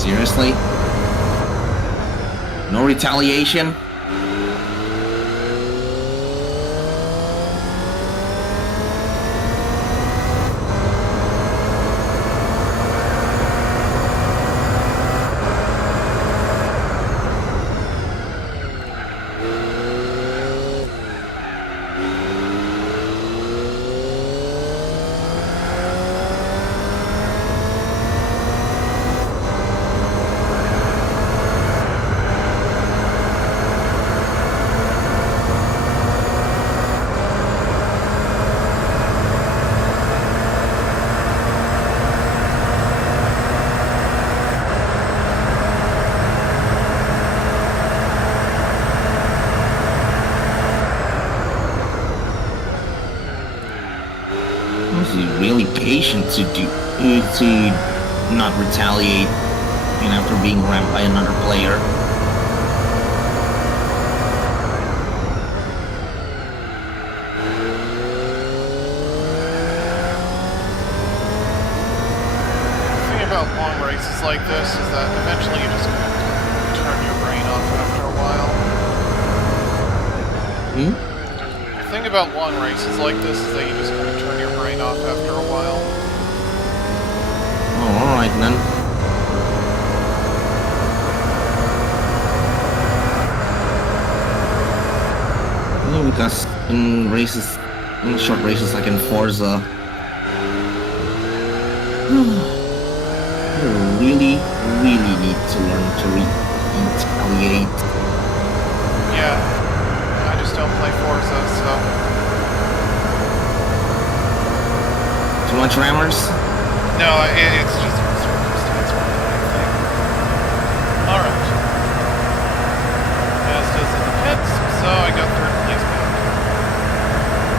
Seriously? No retaliation? Really patient to not retaliate after being rammed by another player. The thing about long races like this is that eventually you just turn your brain off after a while. The thing about long races like this is that you just kind of turn your brain off after a while. Oh, alright then. Yeah, because in races, in short races like in Forza, you really need to learn to retaliate. Yeah, I just don't play Forza, so... Too much rammers? No, it's just a circumstance more than anything. Alright. Mazda's in the pits, so I got third place back.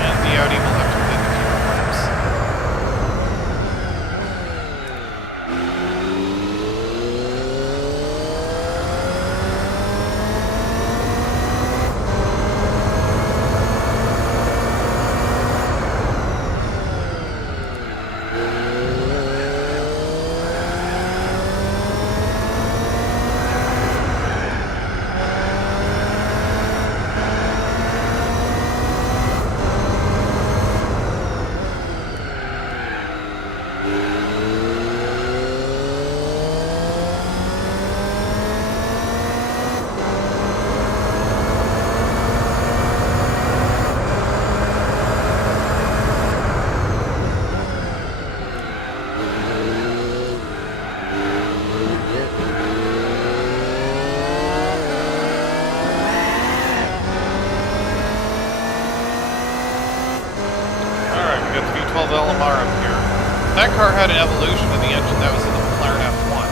And the Audi will have to win a few more laps. That car had an evolution in the engine that was in the McLaren F1.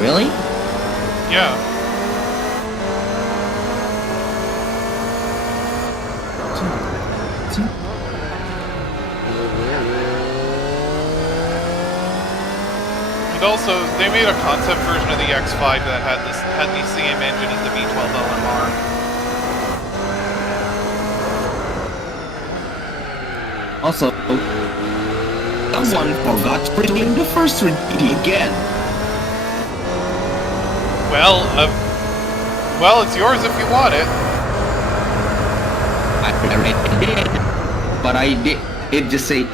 Really? Yeah. And also, they made a concept version of the X5 that had the same engine as the V12 LMR. Also, someone forgot to bring the first 3D again. Well, it's yours if you want it. I already did, but I did. It just say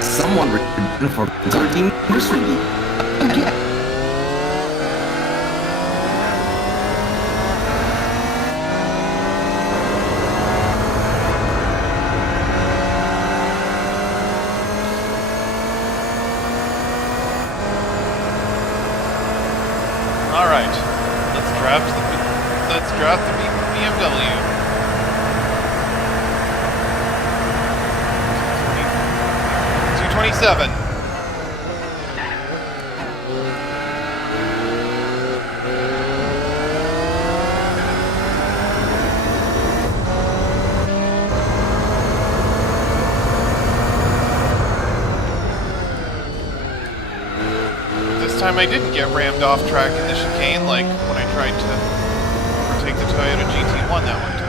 someone returned for 13 anniversary again. All right, let's draft the BMW. 227. time I didn't get rammed off track in the chicane, like when I tried to overtake the Toyota GT1 that one time.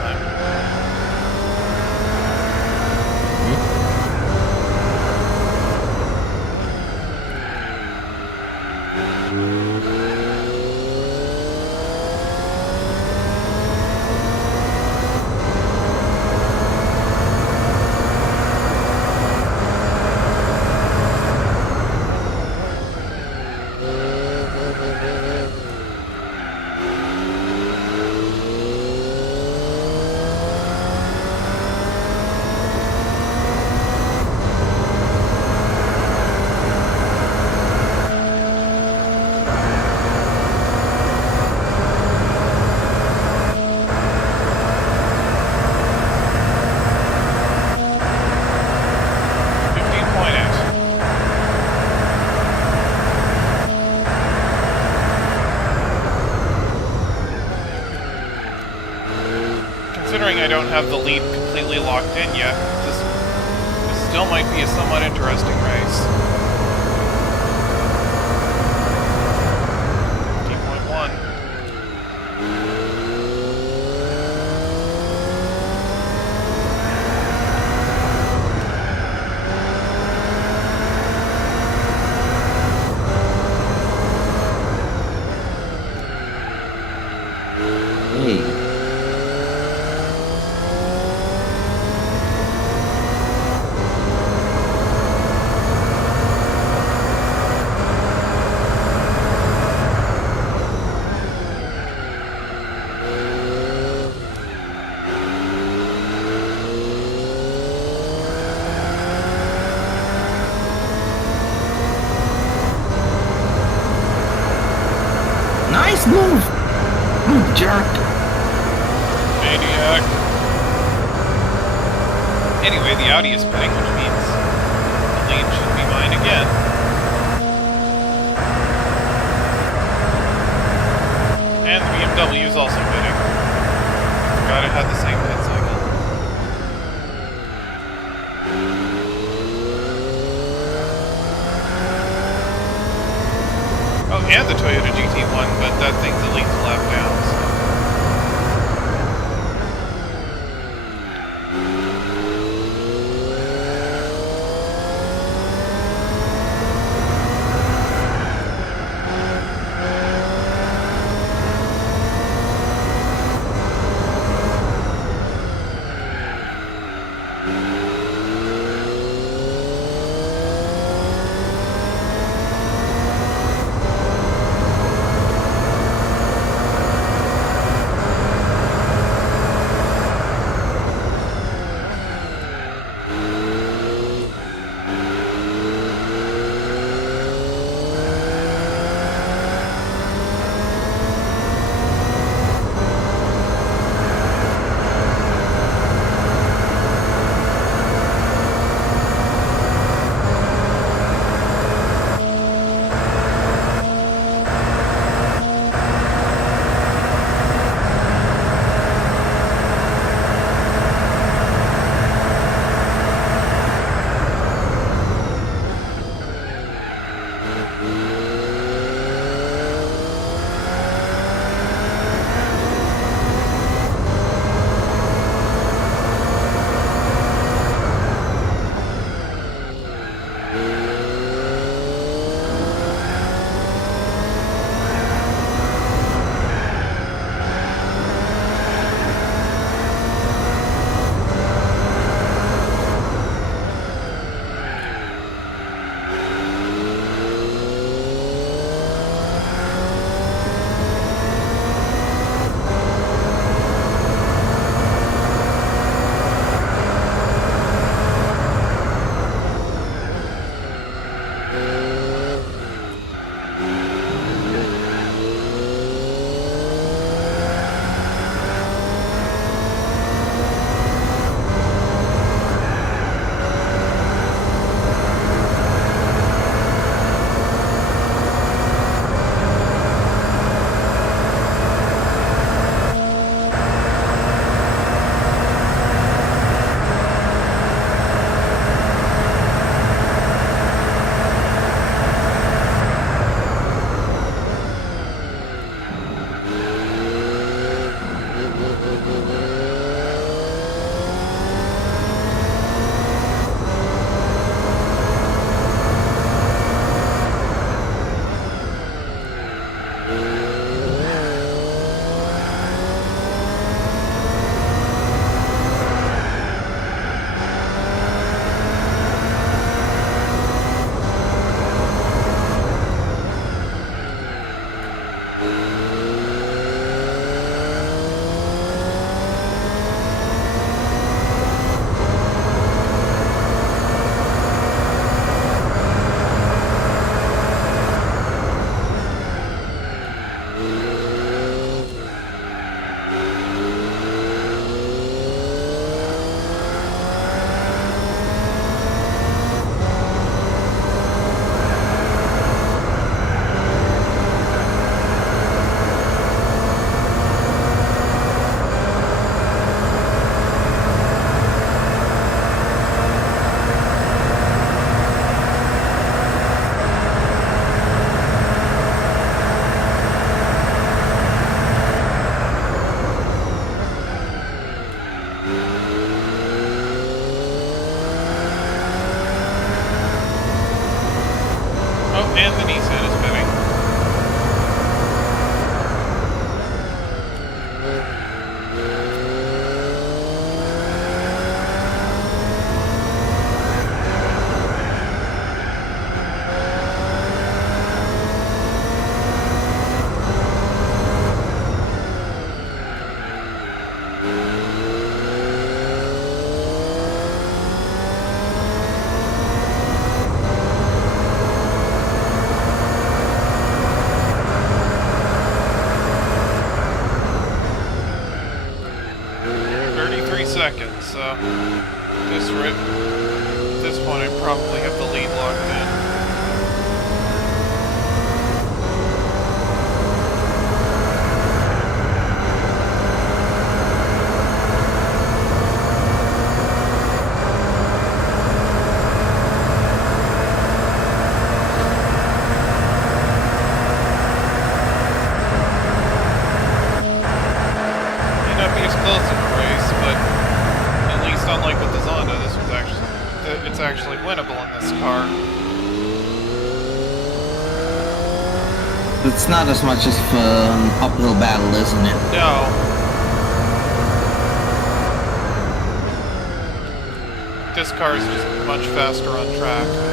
Considering I don't have the lead completely locked in yet, this still might be a somewhat interesting race. 15.1. Hey. Nice move! You jerk! Maniac. Anyway, the Audi is pitting, which means the lead should be mine again. And the BMW is also pitting. Forgot it had the same pit cycle. Oh, and the Toyota GT1, but that thing's at least a lap down, so. second, so at this point I probably have the lead locked in. Actually winnable in this car. It's not as much as an uphill battle, isn't it? No. This car is just much faster on track.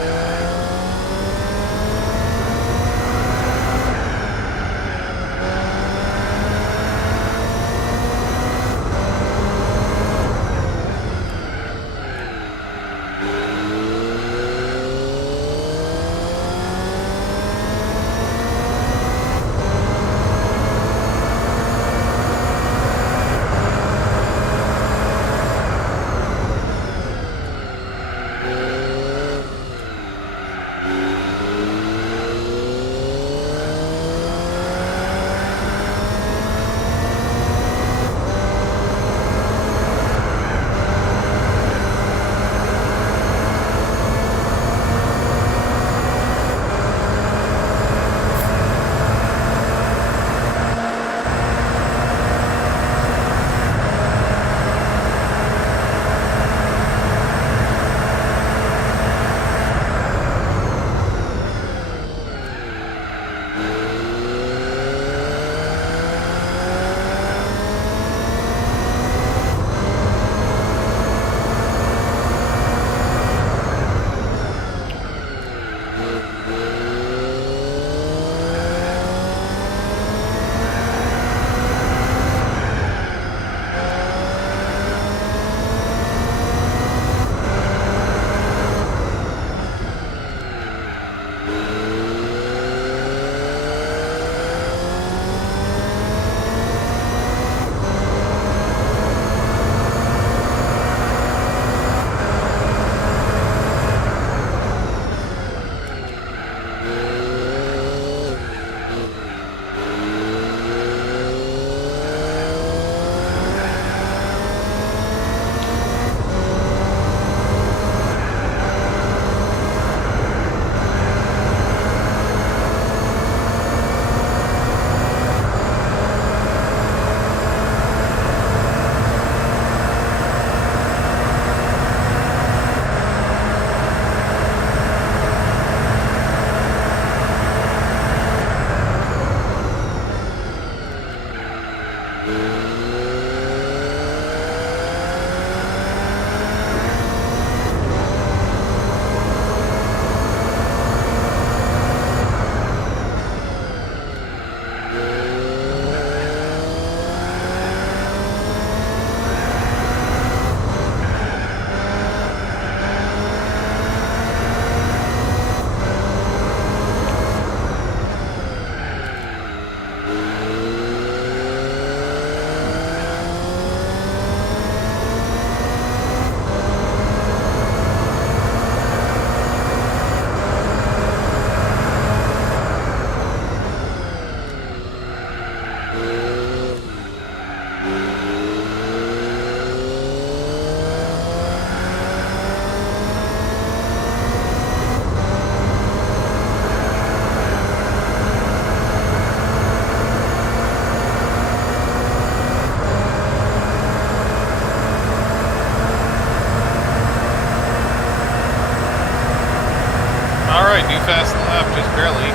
fast lap, just barely.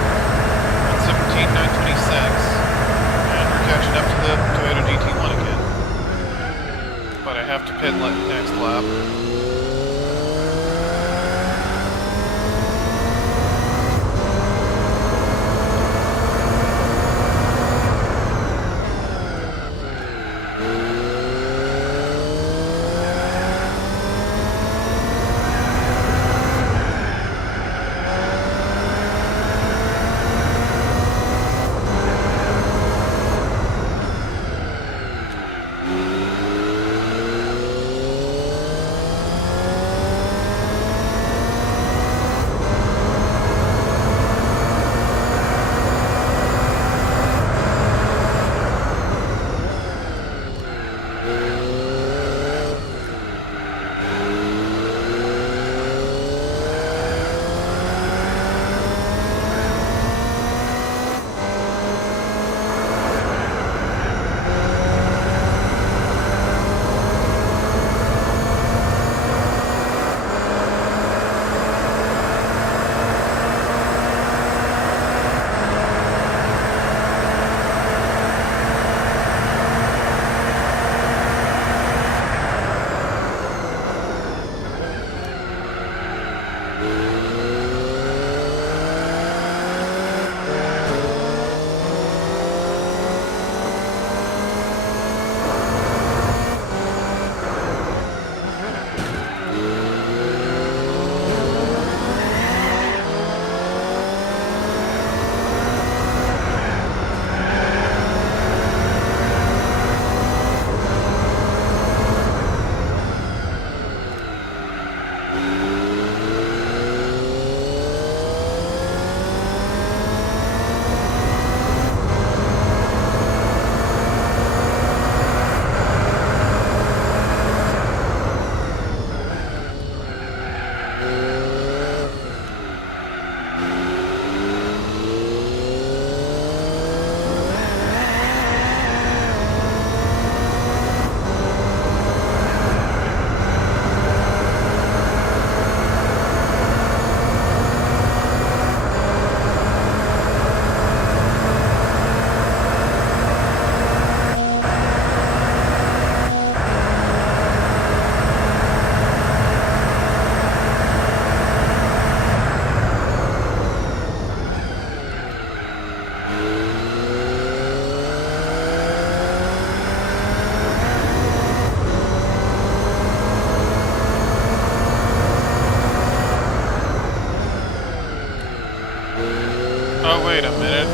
1:17.926. And we're catching up to the Toyota GT1 again. But I have to pit next lap.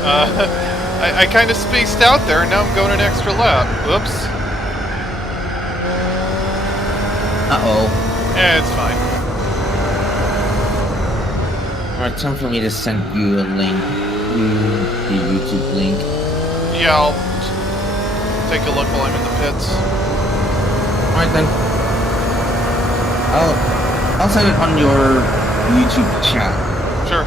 I kind of spaced out there, and now I'm going an extra lap. Whoops. Uh-oh. Yeah, it's fine. Alright, time for me to send you a link. The YouTube link. Yeah, I'll take a look while I'm in the pits. Alright then. I'll send it on your YouTube chat. Sure.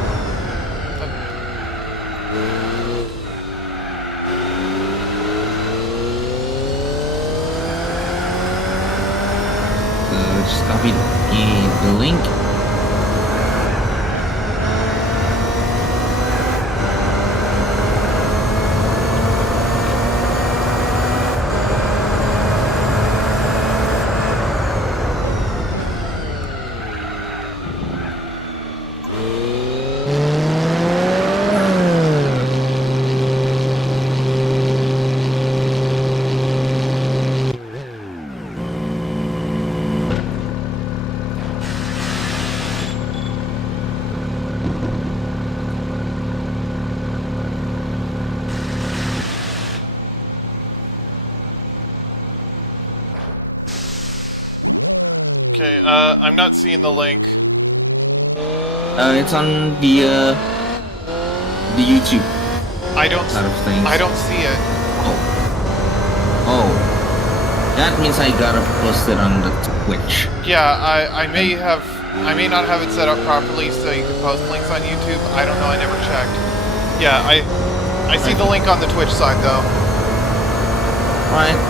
Just copy the link. Okay, I'm not seeing the link. It's on the YouTube I don't side of things. I don't see it. Oh. That means I gotta post it on the Twitch. Yeah, I may not have it set up properly so you can post links on YouTube. I don't know, I never checked. Yeah, I see the link on the Twitch side though. Right.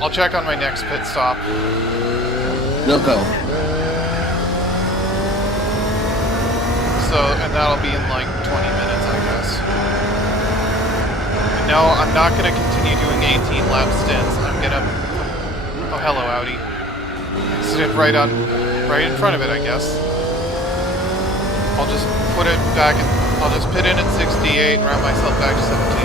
I'll check on my next pit stop. They'll go. So, and that'll be in like 20 minutes, I guess. And no, I'm not gonna continue doing 18 lap stints. I'm gonna... Oh, hello, Audi. Sit right in front of it, I guess. I'll just put it back in... I'll just pit in at 68 and round myself back to 17.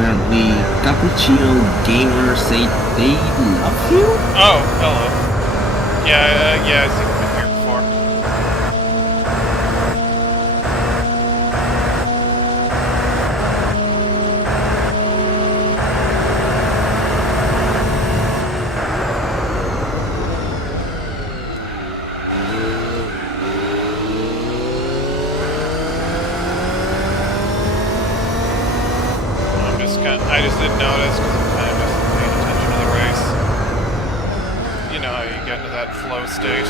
apparently Cappuccino Gamer say they love you? Oh, hello. Yeah, I've seen him in here before. I just didn't notice because I'm kind of just paying attention to the race. You know how you get into that flow state.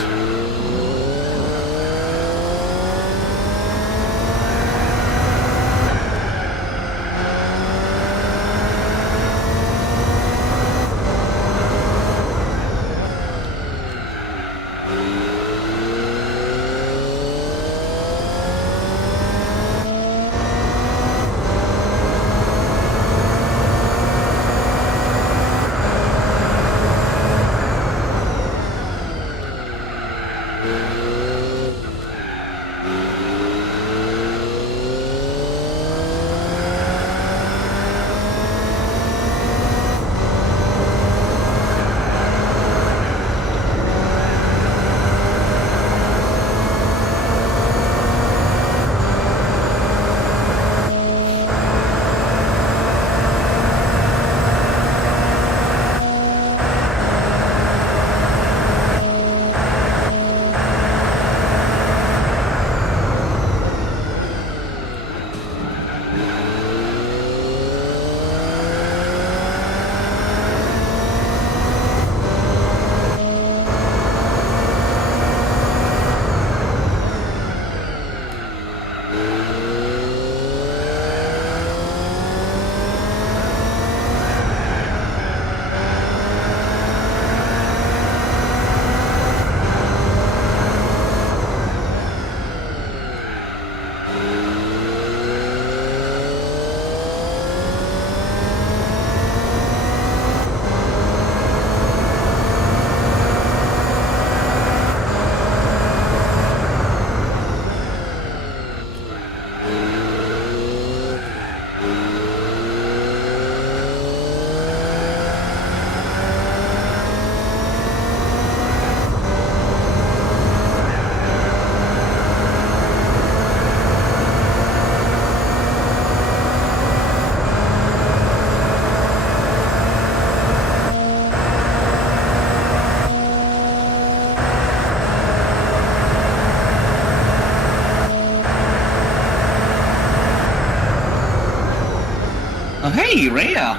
Oh, hey, Rhea!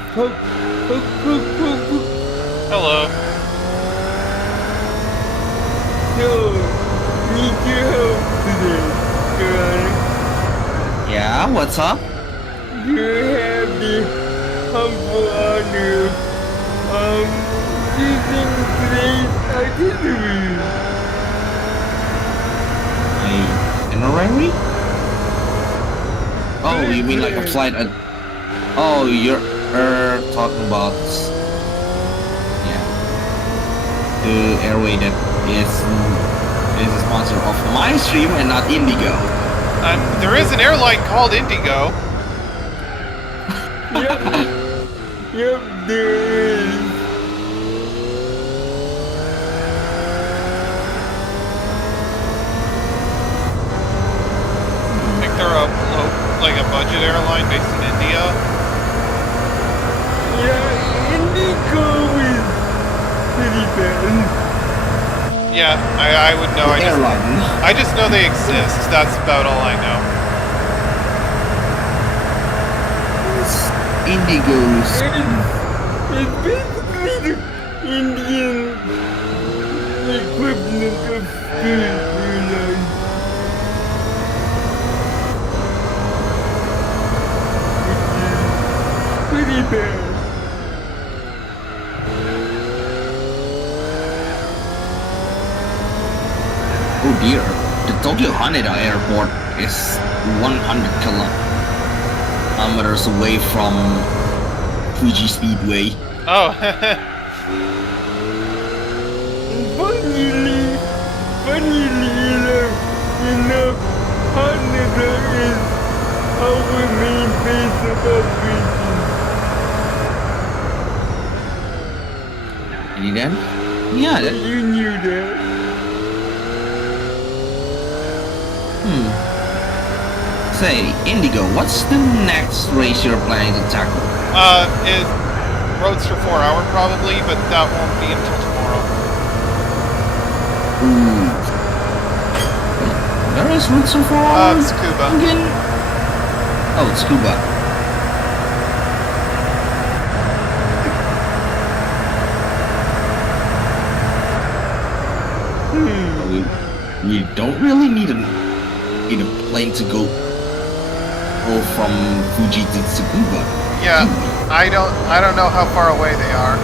Hello. So, need your help today, Gran. Yeah, what's up? You have the humble honor of choosing today's itinerary. Itinerary? Oh, you mean like a flight Oh, you're talking about... Yeah. The airway that is a sponsor of my stream and not Indigo. There is an airline called Indigo. Yep, there is. I think they're a budget airline based in India. Yeah, Indigo is pretty bad. Yeah, I would know. I just know they exist. That's about all I know. Indigos. It's basically the Indian equivalent of Spirit Airlines. Which is pretty bad. Oh dear, the Tokyo Haneda airport is 100 kilometers away from Fuji Speedway. Oh, Funnily enough, Haneda is our main base of operations. Ready then? Yeah, that, You knew that. Say, Indigo, what's the next race you're planning to tackle? It Roadster 4 Hour probably, but that won't be until tomorrow. Ooh. Where is Roadster 4? Scuba. Again? Oh, it's Scuba. We don't really need a plane to go from Fuji to Tsukuba. Yeah, I don't know how far away they are.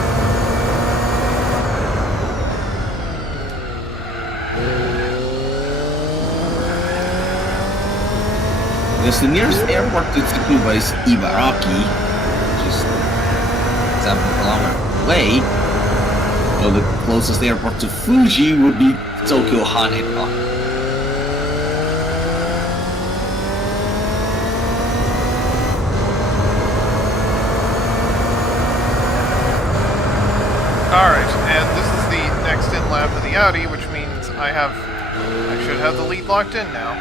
Because the nearest airport to Tsukuba is Ibaraki, which is 7 kilometers away. So the closest airport to Fuji would be Tokyo Haneda. Alright, and this is the next in lap of the Audi, which means I should have the lead locked in now.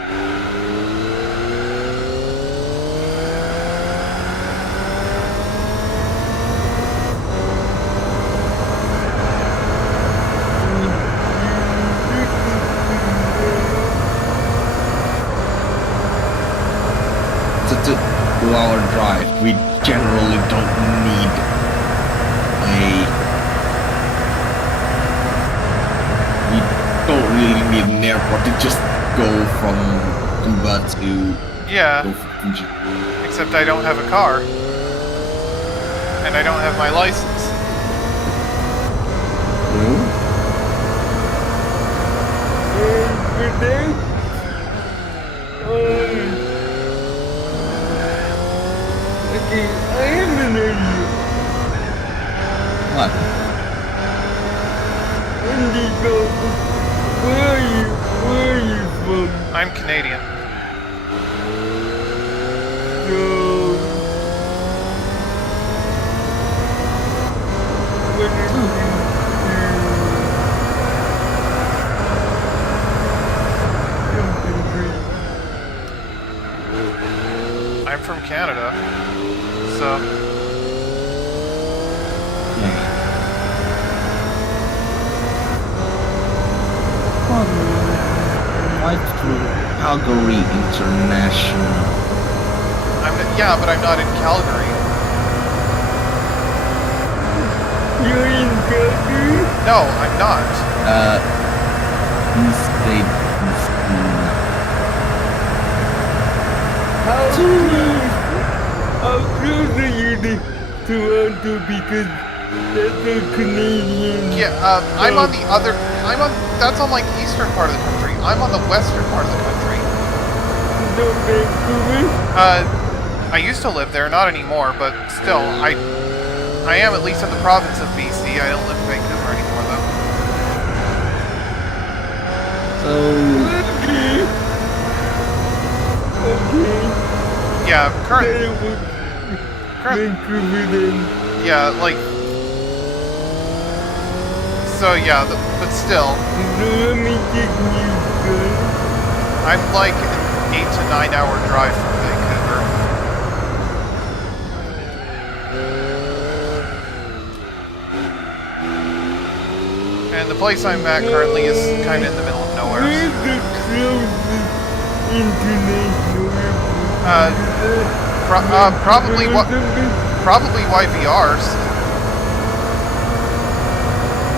It's a 2-hour drive. We generally don't need we don't really need an airport to just go from Tsukuba to Yeah, go from Fuji. except I don't have a car. And I don't have my license. Good day. Okay, I am an idiot. What? Indigo, where are you? Where are you from? I'm Canadian. So, what did you do? Something great. I'm from Canada. So, Like Calgary International. yeah, but I'm not in Calgary. You're in Calgary? No, I'm not. East State. How close are you to Toronto because that's a Canadian. Yeah, that's on like the eastern part of the country. I'm on the western part of the country. No Vancouver? I used to live there, not anymore, but still, I am at least in the province of BC. I don't live in Vancouver anymore, though. Okay. Yeah, current, Vancouver then. yeah, like, so yeah, but still, So let me take you, son. I'm like an 8 to 9 hour drive from Vancouver. And the place I'm at currently is kind of in the middle of nowhere. Where's the closest international airport? Probably YVR's.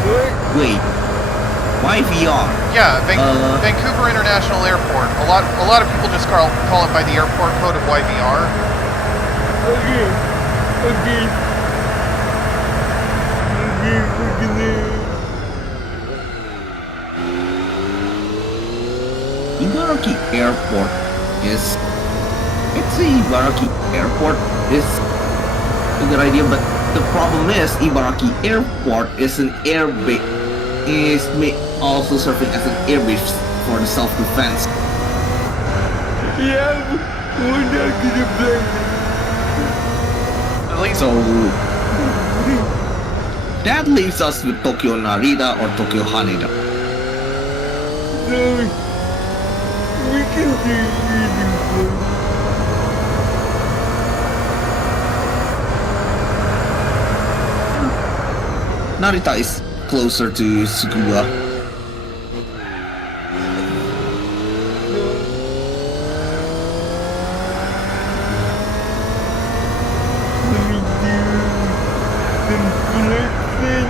What? Wait. YVR. Yeah, Vancouver International Airport. A lot of people just call it by the airport code of YVR. Okay. Ibaraki Airport is... I'd say Ibaraki Airport is a good idea, but the problem is Ibaraki Airport is an airbase, also serving as an airbase for the self-defense. Yeah, we're not gonna blame At least, So That leaves us with Tokyo Narita or Tokyo Haneda. So we can do either one. Narita is closer to Tsukuba. Let me do some collecting.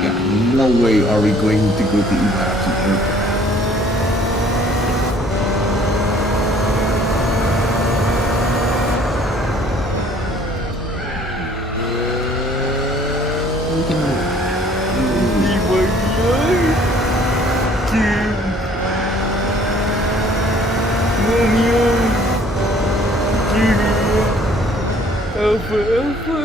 Yeah, no way are we going to go to Ibaraki Airport. We can See what you to Romeo, Juliet, Alpha Alpha.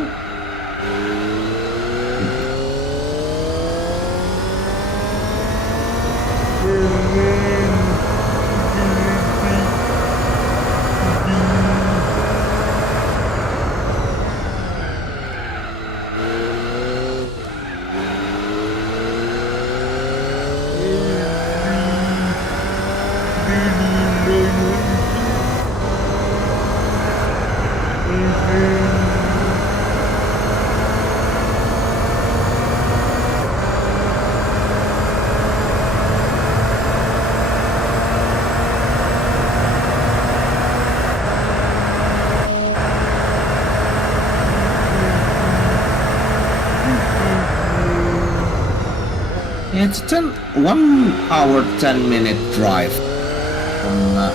And It's 1 hour 10-minute drive from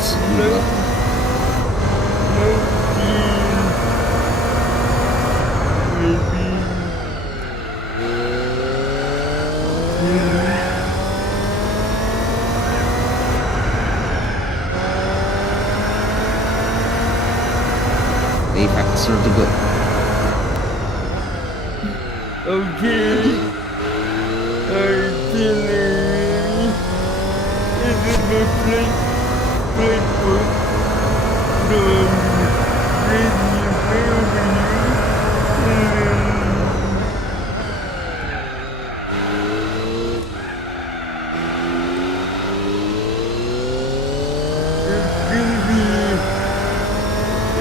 Tsukuba. They faster to go. Okay. Artillery. Is it my plate book from Radio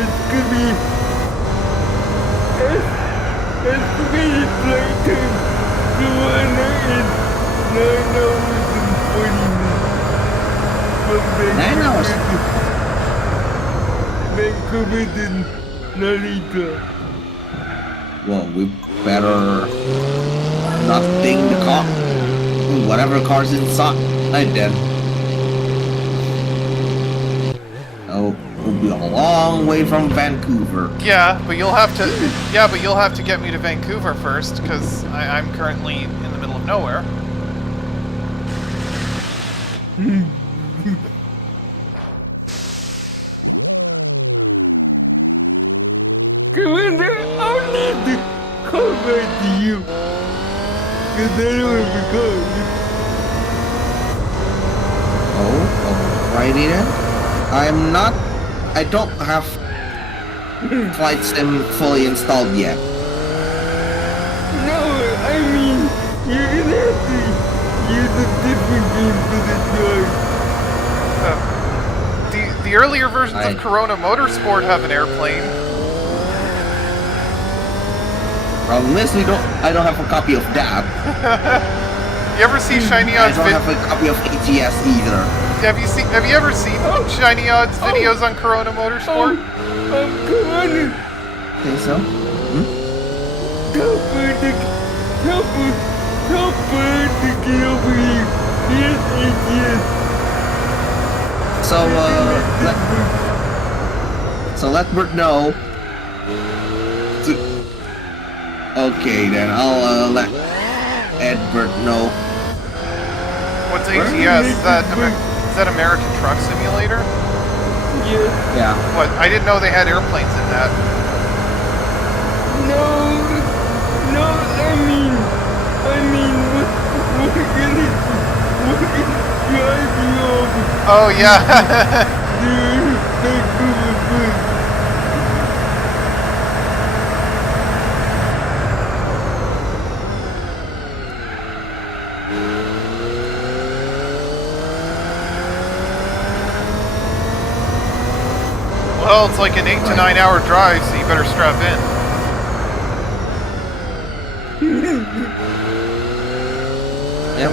It's gonna be estimated flight time to Anna is 9 hours and 40 minutes. From 9 hours? Vancouver to Narita. Well, we better not take the car. Whatever car's inside then. Oh, we'll be a long way from Vancouver. Yeah, but you'll have to. Yeah, but you'll have to get me to Vancouver first, because I'm currently in the middle of nowhere. Commander, I'll need to come back to you. Cause I don't have a car. Oh, alrighty then. I don't have Flight Sim fully installed yet. No, I mean, you're gonna have to use a different game for the drive. The earlier versions I- of Corona Motorsport have an airplane. Problem is, I don't have a copy of that. You ever see Shiny I Odd's don't have a copy of ATS either. Have you ever seen Shiny Odd's videos on Corona Motorsport? Come on. Think so? Tell Bird to get over here. Here's ATS. So let Bert know. Okay, then I'll let Edbert know. What's ATS? Is that American Truck Simulator? Yes. Yeah. What? I didn't know they had airplanes in that. No, no, I mean, we're gonna drive you over Oh yeah. to Vancouver. Well, it's like an 8 to 9 hour drive, so you better strap in. Yep.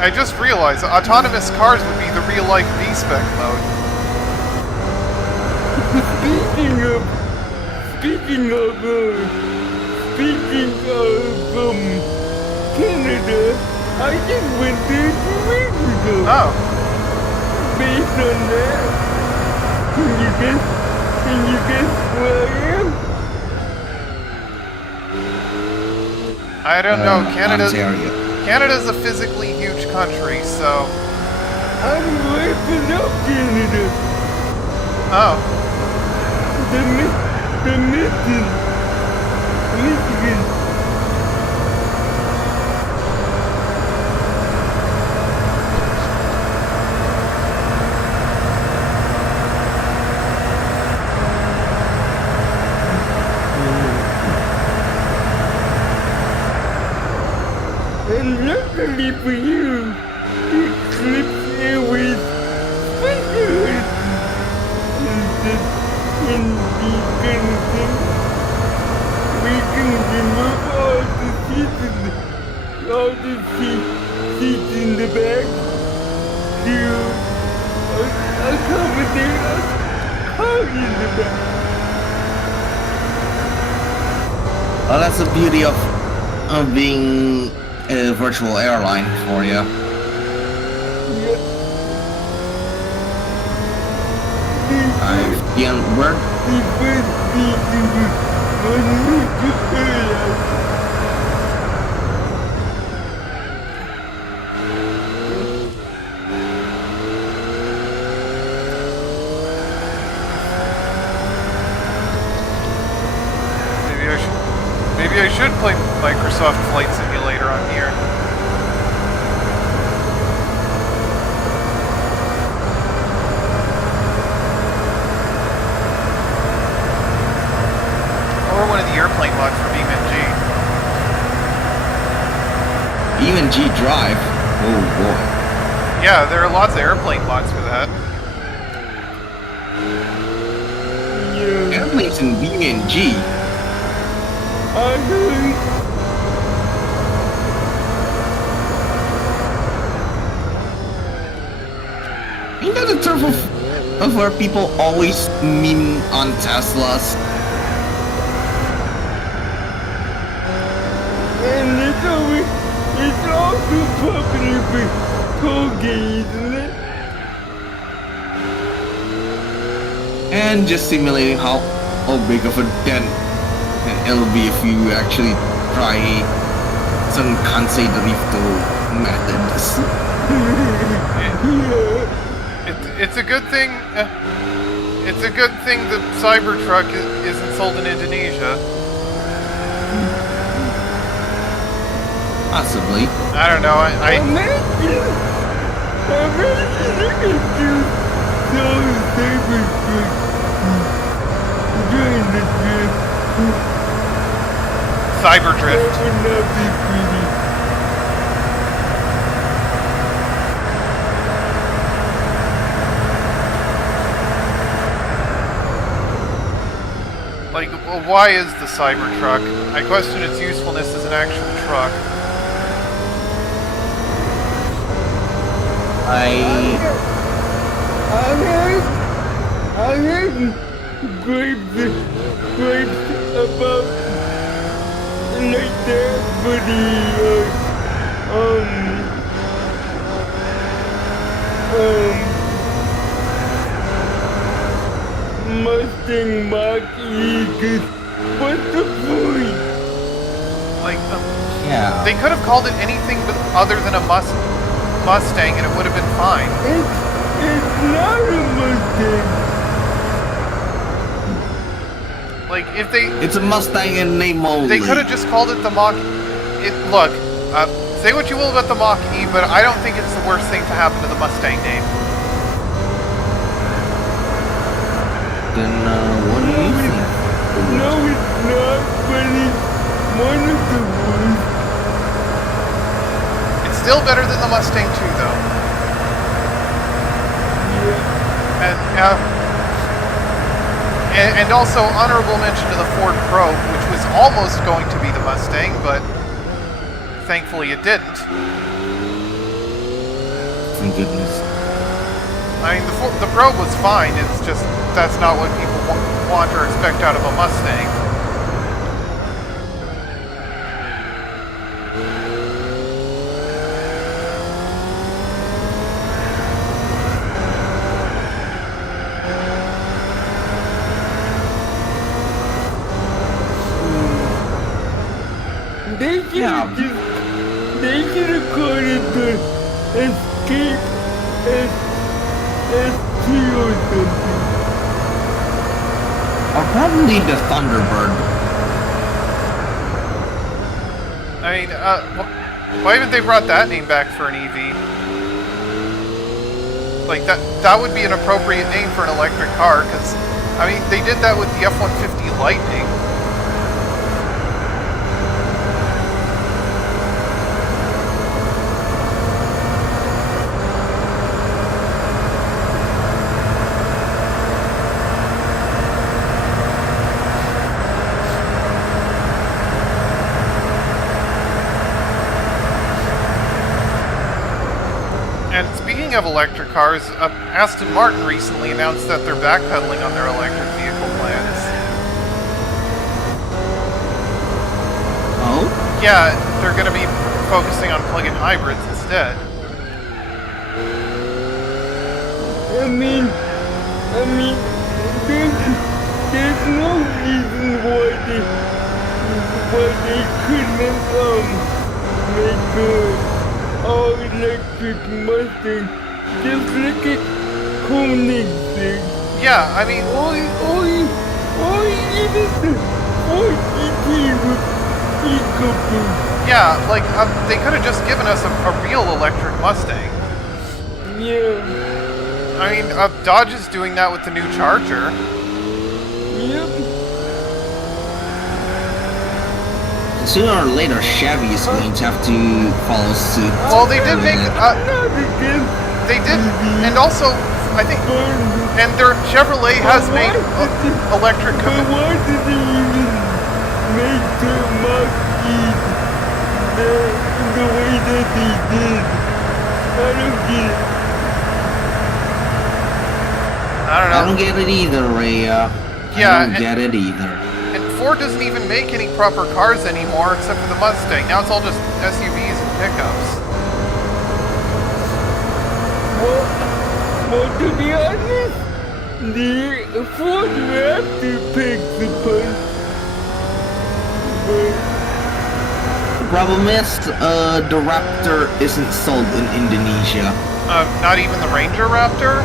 I just realized autonomous cars would be the real life V-Spec mode. Speaking of Canada, I just went there 2 weeks ago. Oh. Based on that, can you guess where I am? I don't know. Ontario. Canada's a physically huge country, so... I'm wiping up Canada. Oh. The Michigan. And luckily for you, Eclipse Airways specializes in these kind of things. We can remove all the seats in the back to accommodate us hard in the back. Well, that's the beauty of being a virtual airline for you. I've been work. Maybe I should play Microsoft Flight Simulator on here. Or one of the airplane mods from EMG Drive? Oh boy. Yeah, there are lots of airplane mods for that. Airplanes in BMG. Ain't that the turf of where people always meme on Teslas? And it's also popular for toll-gates, isn't it? And just simulating how big of a dent it'll be if you actually try some Kansei Drifto methods. It's a good thing. It's a good thing the Cybertruck isn't sold in Indonesia. Possibly. I don't know. I Imagine look at you selling Cybertruck during the drift. Cyberdrift. That would not be pretty. Like, well, why is the Cybertruck? I question its usefulness as an actual truck. I heard grapes about like that for the Mustang Mach-E, 'cause what's the point? Like, Yeah. They could have called it anything but other than a Mustang, and it would have been fine. It's not a Mustang. Like if they It's a Mustang in name only. they could have just called it the Mach. Look, say what you will about the Mach E, but I don't think it's the worst thing to happen to the Mustang name. Then what do you think? No, it's not, but it's one of the worst. It's still better than the Mustang 2, though. And also honorable mention to the Ford Probe, which was almost going to be the Mustang, but thankfully it didn't. Thank goodness. I mean, the Probe was fine. It's just that's not what people want or expect out of a Mustang. They should have called it the Escape ST or something. Or probably the Thunderbird. I mean, why haven't they brought that name back for an EV? Like, that would be an appropriate name for an electric car, because, I mean, they did that with the F-150 Lightning. And speaking of electric cars, Aston Martin recently announced that they're backpedaling on their electric vehicle plans. Oh? Yeah, they're going to be focusing on plug-in hybrids instead. I mean, there's no reason why they couldn't make all-electric Mustang. Just look at Koenigsegg. Yeah, I mean, Or even the Ford GT with EcoBoost. yeah, like, they could have just given us a real electric Mustang. Yeah. I mean, Dodge is doing that with the new Charger. Yep. Sooner or later, Chevy is going to have to follow suit. Well, they did make, Not against they did, and also, I think, and their Chevrolet has made electric But why did they even make the Mach-E the way that they did? I don't get it. I don't know. I don't get it either, Ray. Yeah, I don't get it either. And Ford doesn't even make any proper cars anymore except for the Mustang. Now it's all just SUVs and pickups. Well, to be honest, the Ford Raptor picks the punch. But The problem is, the Raptor isn't sold in Indonesia. Not even the Ranger Raptor?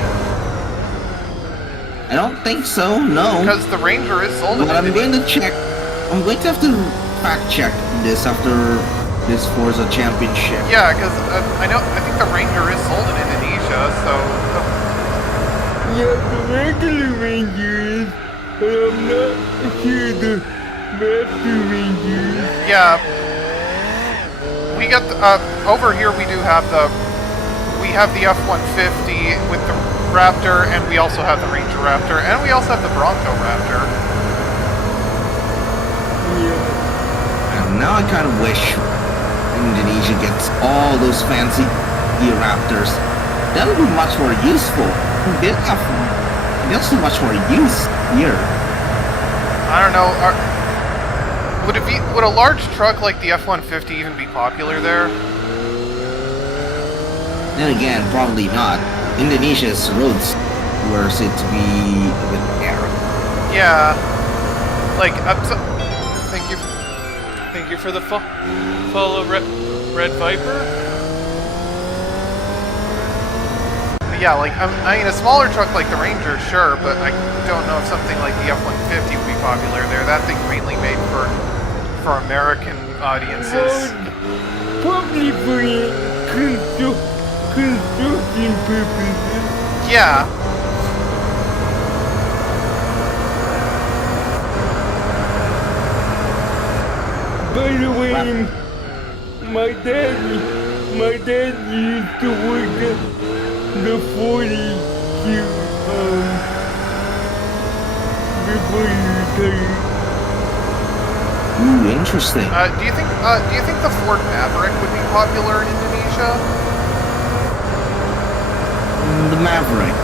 I don't think so, no. Because the Ranger is sold in But I'm Indonesia. going to check. I'm going to have to fact check this after this Forza Championship. Yeah, because I think the Ranger is sold in Indonesia, so... yeah, the regular Ranger is, but I'm not sure the Raptor Ranger is. Yeah. We got the, over here we do have the F-150 with the Raptor, and we also have the Ranger Raptor, and we also have the Bronco Raptor. Yeah. And now I kind of wish Indonesia gets all those fancy Raptors. That would be much more useful. There's so much more use here. I don't know. Would a large truck like the F-150 even be popular there? Then again, probably not. Indonesia's roads were said to be a bit narrow. Yeah. Like, thank you Thank you for the follow, Red Viper. Yeah, like, I mean, a smaller truck like the Ranger, sure, but I don't know if something like the F-150 would be popular there. That thing's mainly made for American audiences. Probably for construction purposes. Yeah. By the way, my dad used to work at the 40 before he retired. Ooh, interesting. Do you think the Ford Maverick would be popular in Indonesia? The Maverick.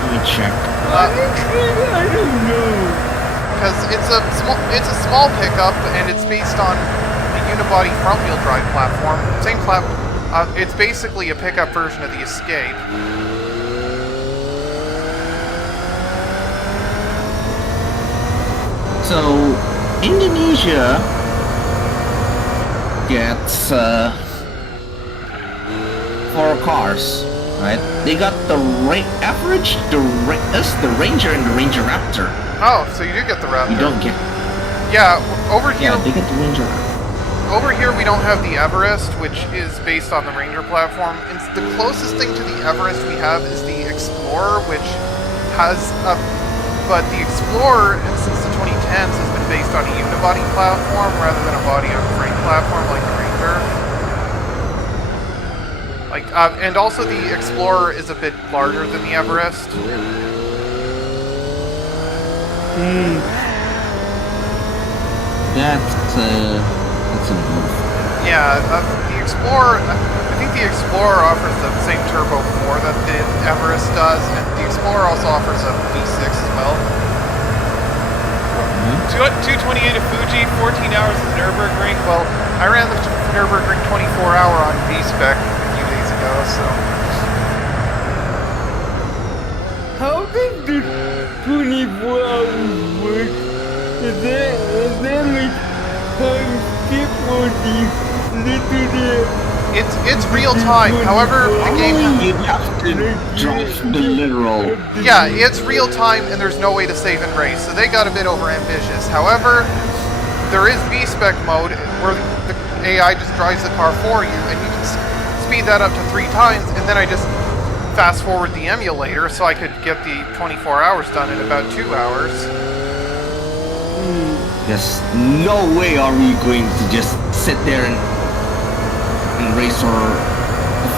Let me check. Honestly, I don't know. Because it's a small pickup and it's based on a unibody front-wheel drive platform. Same platform. It's basically a pickup version of the Escape. So, Indonesia gets 4 cars, right? They got the average, the Ranger and the Ranger Raptor. Oh, so you do get the Raptor. You don't get. Yeah, over here. Yeah, they get the Ranger Raptor. Over here we don't have the Everest, which is based on the Ranger platform. And the closest thing to the Everest we have is the Explorer, which has a... But the Explorer, since the 2010s, has been based on a unibody platform rather than a body-on-frame platform like the Ranger. And also the Explorer is a bit larger than the Everest. That's a move. Yeah, the Explorer, I think the Explorer offers the same Turbo 4 that the Everest does, and the Explorer also offers a V6 as well. 228 of Fuji, 14 hours of Nürburgring. Well, I ran the Nürburgring 24-hour on V-Spec a few days ago, so... How does the 24 hours work? Is that like time skip or the little It's real time. However, the game You have to drop the literal. yeah, it's real time and there's no way to save and race, so they got a bit over ambitious. However, there is V-Spec mode where the AI just drives the car for you, and you can speed that up to 3 times, and then I just fast forward the emulator so I could get the 24 hours done in about 2 hours. There's no way are we going to just sit there and race for a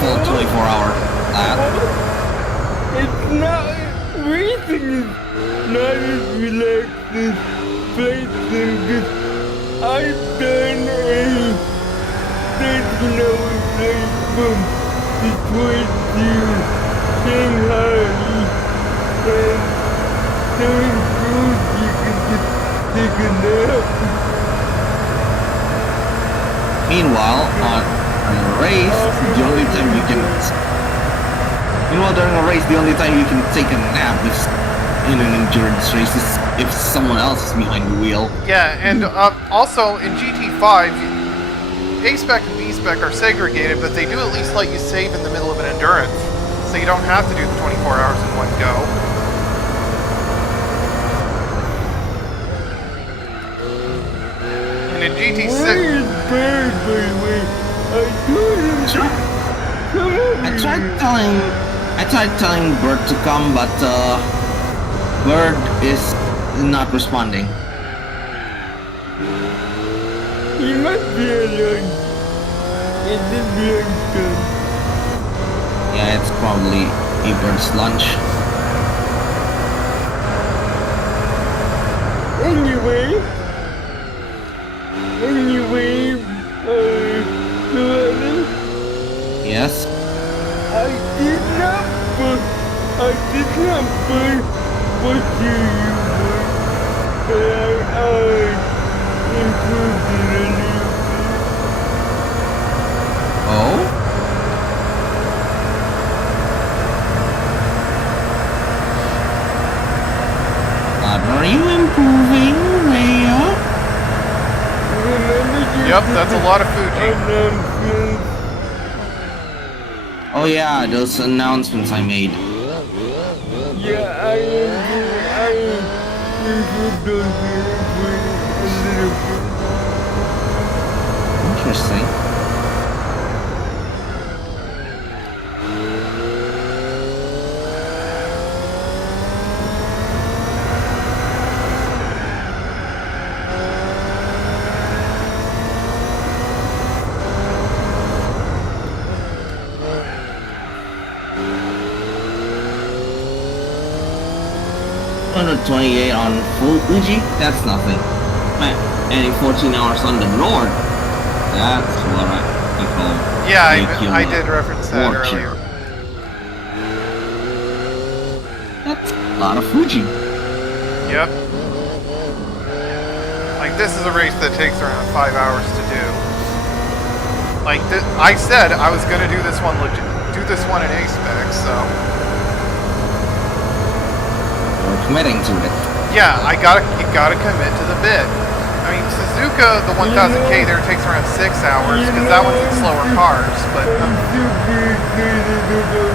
full 24-hour lap. It's not racing is not as relaxed as flight sim, because I've done a 13-hour flight from Detroit to Shanghai, and during cruise you can just take a nap. Meanwhile, on a race, the only time you can... Meanwhile, during a race, the only time you can take a nap is in an endurance race is if someone else is behind the wheel. Yeah, and also in GT5, A-Spec and B-Spec are segregated, but they do at least let you save in the middle of an endurance, so you don't have to do the 24 hours in one go. And in GT6... Where is Bird, by the way? I told him to come over I tried here. telling Bird to come, but Bird is not responding. He must be alone. It is lunchtime. Yeah, it's probably a Bird's lunch. Anyway, Joanna, Yes? I did not put what you were, but I improved it a little. Oh? Are you improving, Leia? lot of Fuji. announcements. Oh yeah, those announcements I made. Yeah, I improved those for a little bit. Interesting. $128 on full Fuji? That's nothing. Man, any 14 hours on the North? That's what I call Yeah, making I a did reference that fortune. earlier. That's a lot of Fuji. Yep. Like, this is a race that takes around 5 hours to do. Like, I said I was gonna do this one in A-Spec, so... You're committing to it. Yeah, you gotta commit to the bid. I mean, Suzuka, the 1000K there takes around 6 hours, because that one's in slower cars, but... I'm super excited about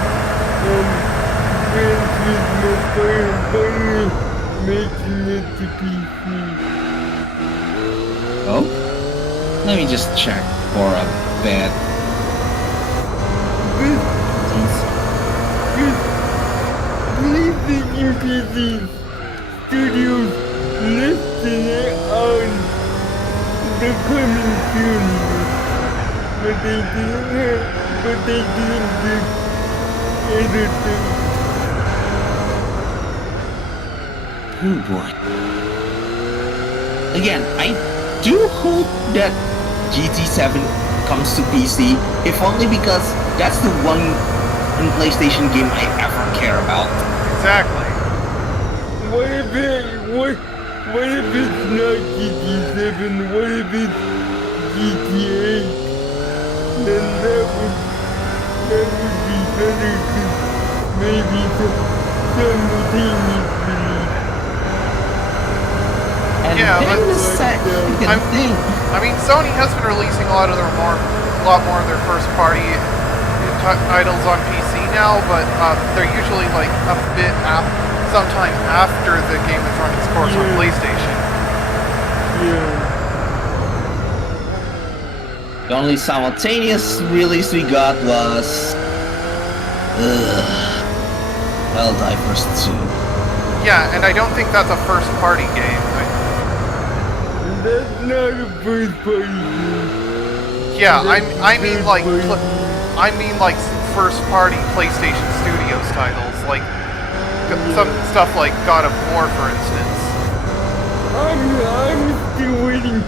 Gran Turismo finally making it to PC. Oh? Let me just check for a bit. Please think you PC Studios listing it on the coming soon list. But they didn't do anything. Oh boy. Again, I do hope that GT7 comes to PC, if only because that's the one PlayStation game I ever care about. Exactly. What if it's not GT7? What if it's GTA? Then that would be better, cause maybe simultaneous release. And Yeah, then but- the second thing. I mean, Sony has been releasing a lot more of their first-party titles on PC now, but they're usually like a bit sometime after the game has run its course on Yeah. PlayStation. Yeah. The only simultaneous release we got was Helldivers 2. Yeah, and I don't think that's a first-party game. That's not a first party game. Yeah, That's I mean like first party. first-party PlayStation Studios titles, like some stuff like God of War, for instance. I'm still waiting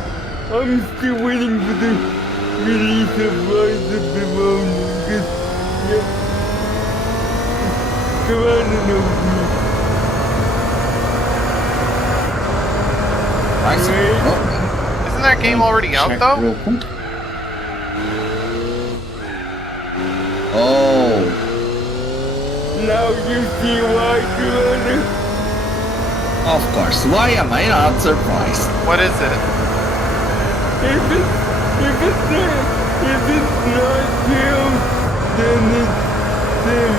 for the release of Rise of the Mountain, because, yeah, Corona knows me. Rise of the Right. Mountain. Isn't that game already out, Check though? real quick. Oh, Now you see why, Corona. of course. Why am I not surprised? What is it? If it's not you, then it's Sam.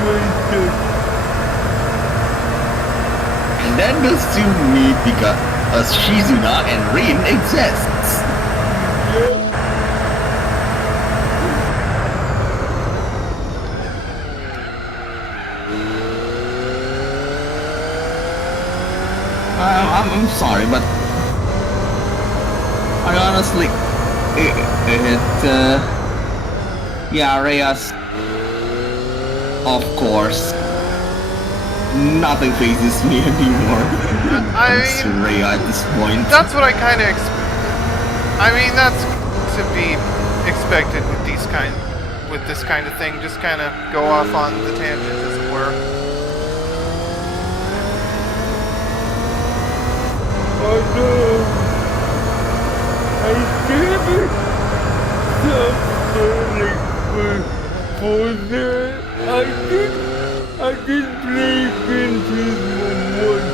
And that does to me because Shizuna and Rin exists. Yeah. I'm sorry, but I honestly, yeah, Reyes, of course, nothing phases me anymore. I mean, Rhea at this point. that's what I kind of I mean, that's to be expected with this kind of thing. Just kind of go off on the tangent, as it were. Although I never suffered for that. I did play Gran Turismo once,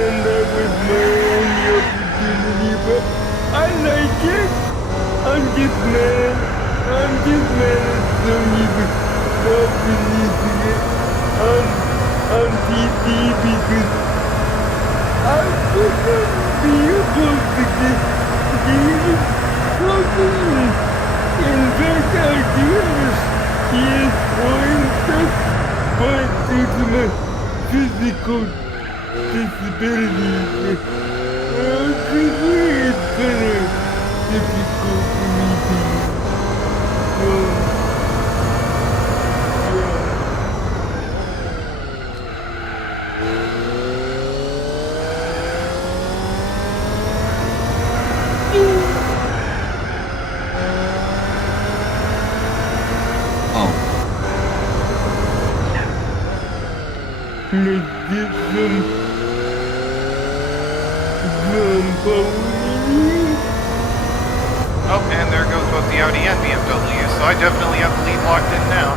and that was my only opportunity, but I like it. I'm just mad. I'm just mad at Sony for not releasing it on PC because I wouldn't be able to get it properly. In fact, I do have PS4 and stuff, but due to my physical disabilities, it's kind of difficult for me to Oh, let's get some power in here. Oh, and there goes both the Audi and BMW, so I definitely have the lead locked in now.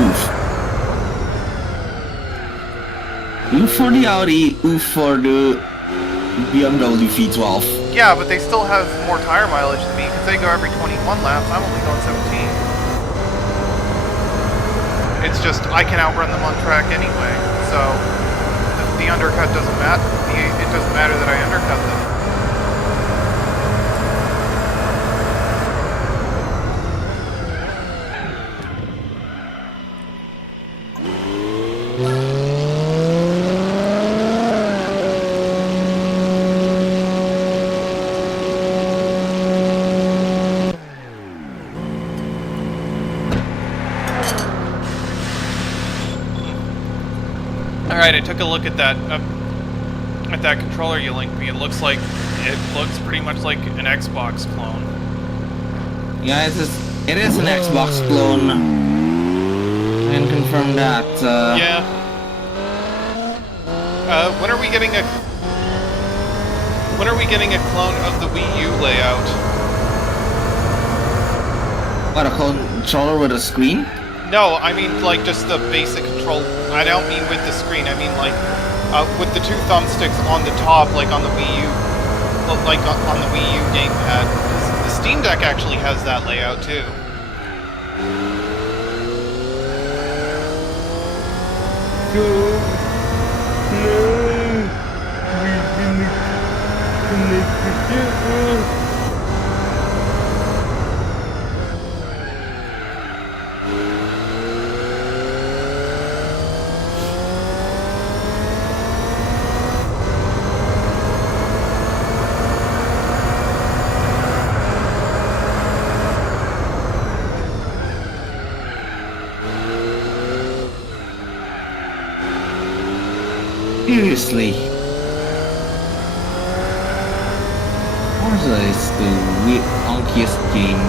oof. Oof for the Audi, oof for the BMW V12. Yeah, but they still have more tire mileage than me because they go every 21 laps. I'm only going 17. It's just I can outrun them on track anyway, so the undercut doesn't matter. It doesn't matter that I undercut them. Alright, I took a look at that controller you linked me. It looks pretty much like an Xbox clone. Yeah, it is an Xbox clone. I can confirm that. Yeah. When are we getting a clone of the Wii U layout? What, a controller with a screen? No, I mean like just the basic control. I don't mean with the screen. I mean like with the two thumbsticks on the top, like on the Wii U, like on the Wii U gamepad. The Steam Deck actually has that layout too. So now we can connect together. Seriously. Forza is the wonkiest game.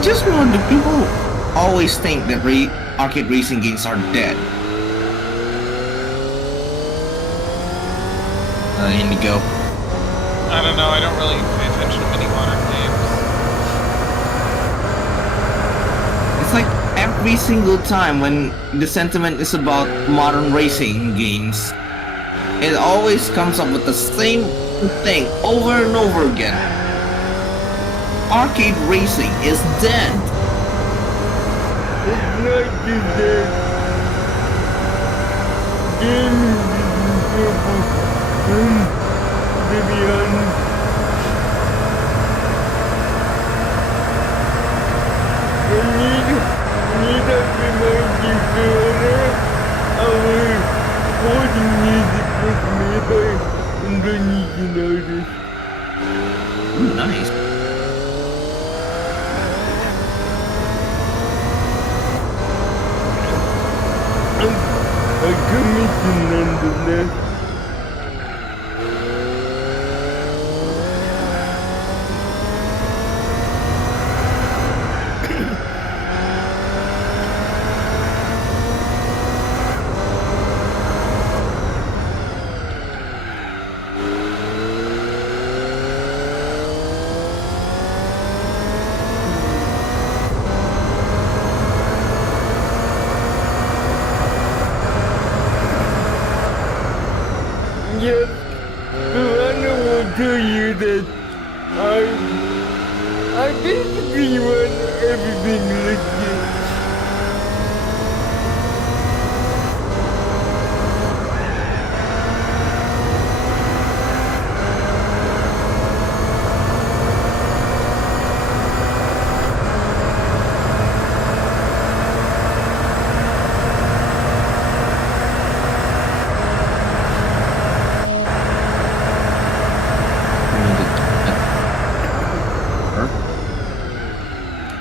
Just know the people always think that arcade racing games are dead. Indigo. I don't know. I don't really pay attention to many modern games. It's like every single time when the sentiment is about modern racing games, it always comes up with the same thing over and over again. Arcade racing is dead. It's not just that. Gaming is in trouble. To be honest. I need to remind you, Fiona, our recording music was made by don't need to know this. Ooh, nice. A commission nonetheless. Yes, Savannah will tell you that I basically run everything legit.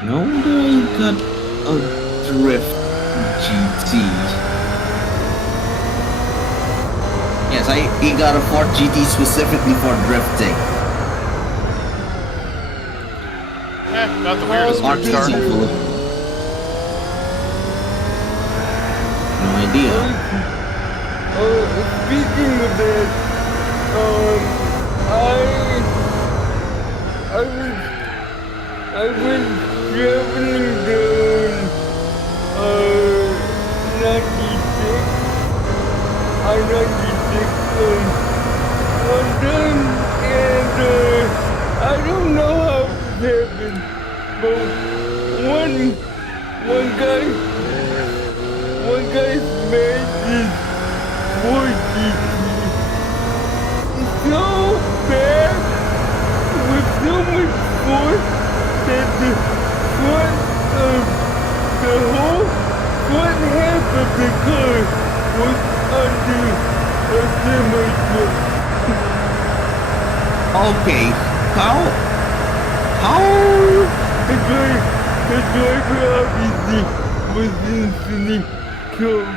No, I got a Drift GT. Yes, he got a Ford GT specifically for drifting. Not the weirdest Art quick start. No idea. Speaking of that, I was traveling down, 96, I-96, London, and, I don't know how it happened, but one guy smashed his Fuji so bad, with so much force, that the front of the whole front half of the car was under a semi-truck. Okay, how? The driver obviously was instantly killed.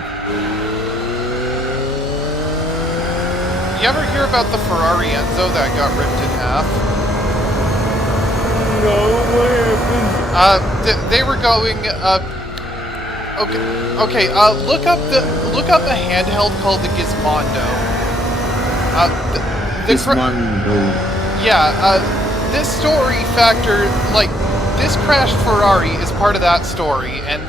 You ever hear about the Ferrari Enzo that got ripped in half? No, what happened? They were going, okay, look up a handheld called the Gizmondo. Gizmondo. Yeah, this story factor, like, this crashed Ferrari is part of that story, and,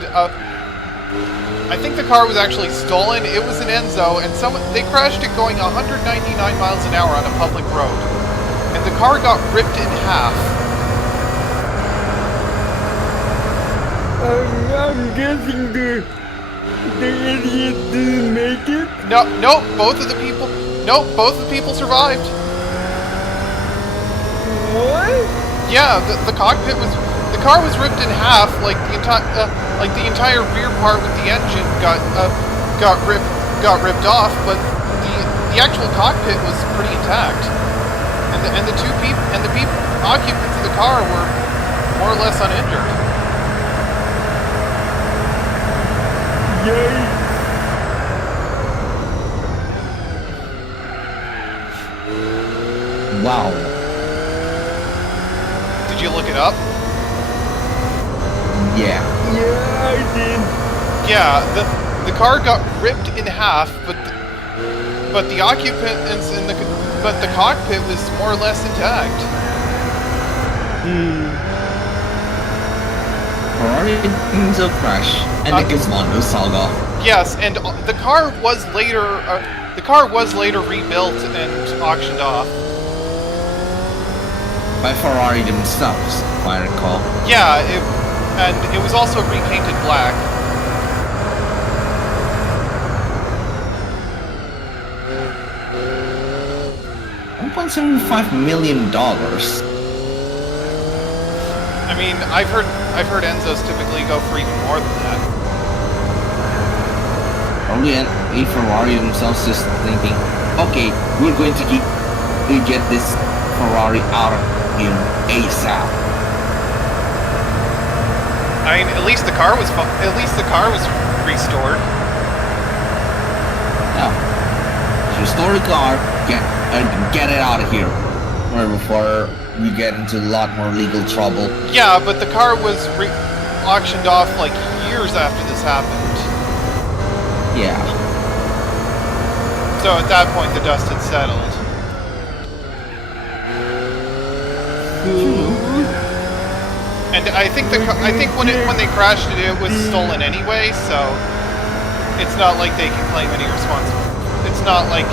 I think the car was actually stolen. It was an Enzo, and they crashed it going 199 miles an hour on a public road. And the car got ripped in half. I'm guessing the idiot didn't make it? No, both of the people survived. What? Yeah, the cockpit was, the car was ripped in half, like the entire rear part with the engine got ripped off, but the actual cockpit was pretty intact, and the occupants of the car were more or less uninjured. Yikes. Wow. Did you look it up? Yeah. Yeah, I did. Yeah, the car got ripped in half, but the occupants but the cockpit was more or less intact. Ferrari Enzo crash and the Gizmondo saga. Yes, and the car was later rebuilt and auctioned off. By Ferrari themselves, if I recall. Yeah, and it was also repainted black. $1.75 million. I mean, I've heard Enzos typically go for even more than that. Probably a Ferrari themselves just thinking, okay, we're going to keep to get this Ferrari out of here ASAP. I mean, at least the car was restored. Now, restore the car, get it out of here. Or before we get into a lot more legal trouble. Yeah, but the car was auctioned off like years after this happened. Yeah. So at that point, the dust had settled. And I think when they crashed it, it was stolen anyway. So it's not like they can claim any responsibility. It's not like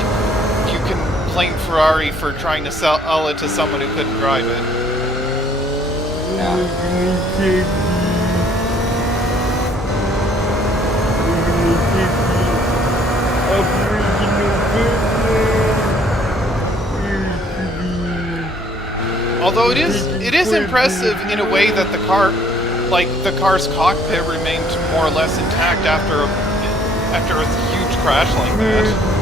you can blame Ferrari for trying to sell it to someone who couldn't drive it. Although it is impressive in a way that the car's cockpit remained more or less intact after a huge crash like that.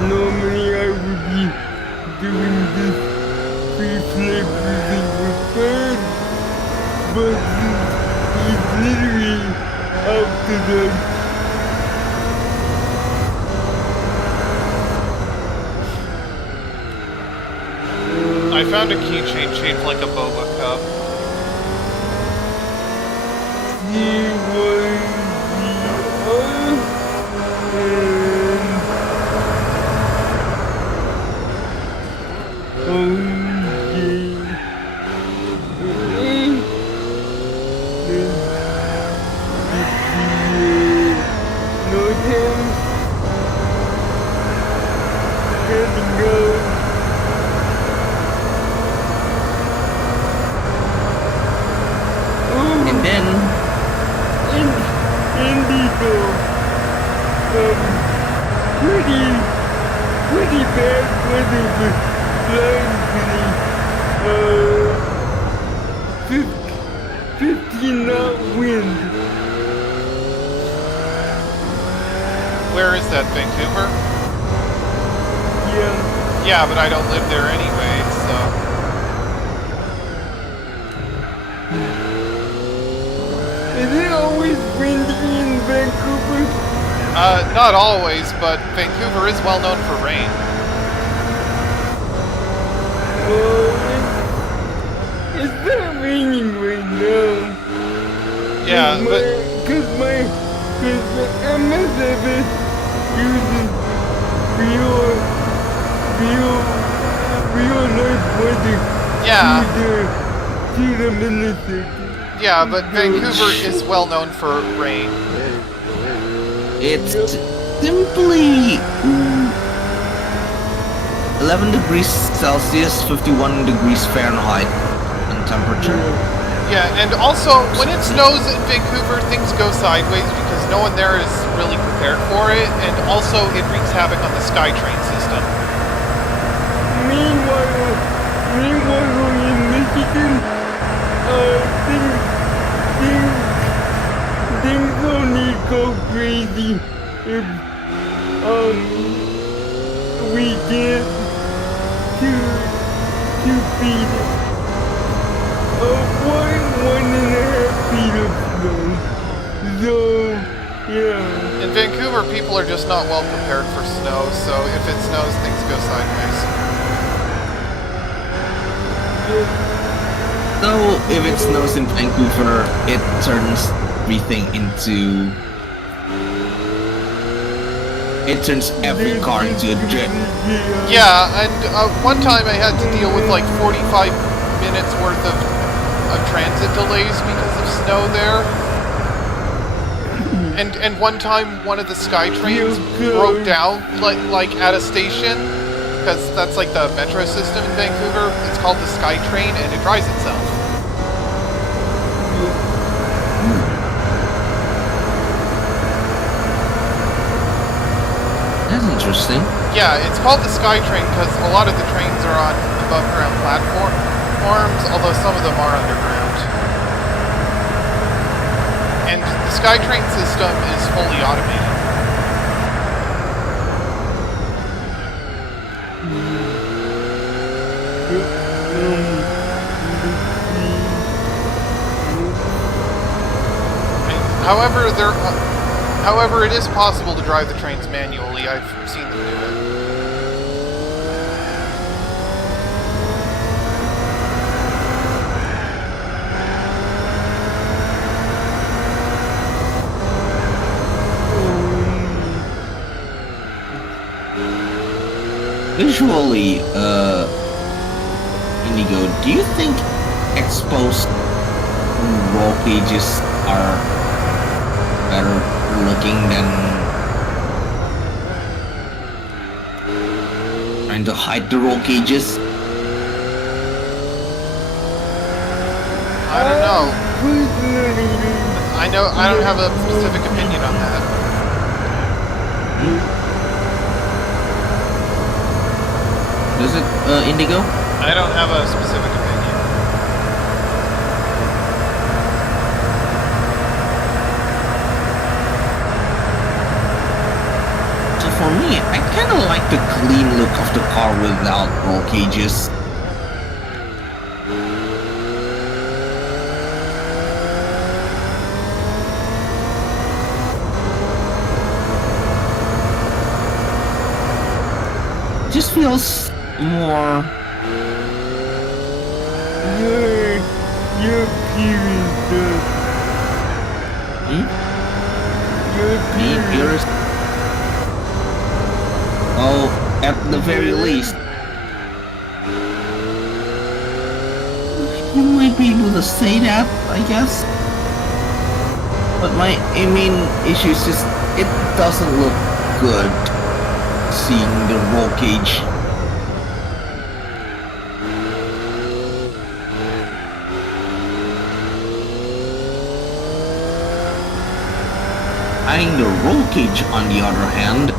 Normally I would be doing this pre-flip using the bird, but he's literally out to them. I found a keychain shaped like a boba cup. He was pretty bad weather with flying 50-knot wind. Where is that, Vancouver? Yeah. Yeah, but I don't live there anyway, so... Is it always windy in Vancouver? Not always, but Vancouver is well known for rain. It's not raining right now. Yeah, but... Because the MSFS uses real nice weather to the millisecond. Yeah, but Vancouver is well known for rain. It's simply 11 degrees Celsius, 51 degrees Fahrenheit in temperature. Yeah, and also, when it snows in Vancouver, things go sideways because no one there is really prepared for it, and also it wreaks havoc on the SkyTrain system. Meanwhile in Michigan, things only go crazy if we get 2 feet of 1.5 feet of snow. So yeah. In Vancouver, people are just not well prepared for snow, so if it snows, things go sideways. So if it snows in Vancouver, it turns everything into... It turns every car into a jet. Yeah, and one time I had to deal with like 45 minutes worth of transit delays because of snow there. And one time, one of the sky trains broke down like at a station, because that's like the metro system in Vancouver. It's called the Sky Train, and it drives itself. That's interesting. Yeah, it's called the Sky Train because a lot of the trains are on above ground platforms, although some of them are underground. And the Sky Train system is fully automated. However, it is possible to drive the trains manually. I've seen them do it. Usually, Indigo, do you think exposed roll cages are better looking than trying to hide the roll cages? I don't know. I don't have a specific opinion on that. Does it, Indigo? I don't have a specific opinion. So for me, I kinda like the clean look of the car without roll cages. Just feels more. You're curious. Me, purist. Oh, at the very least, you might be able to say that, I guess. But my main issue is just it doesn't look good seeing the roll cage. Adding the roll cage, on the other hand,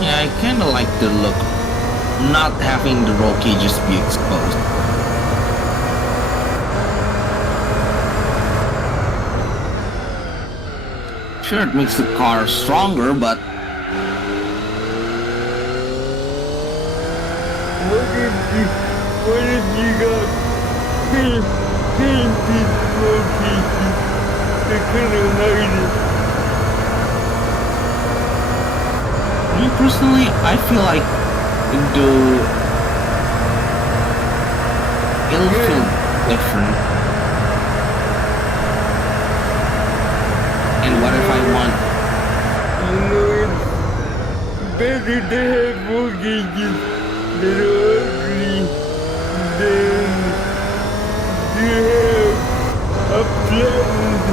yeah, I kinda like the look, not having the roll cages be exposed. Sure, it makes the car stronger, but What if you got painted locations that kind of hide it? me personally, I feel like it'll feel different. And what if I want? You know, it's better to have mortgages that are ugly than to have a flattened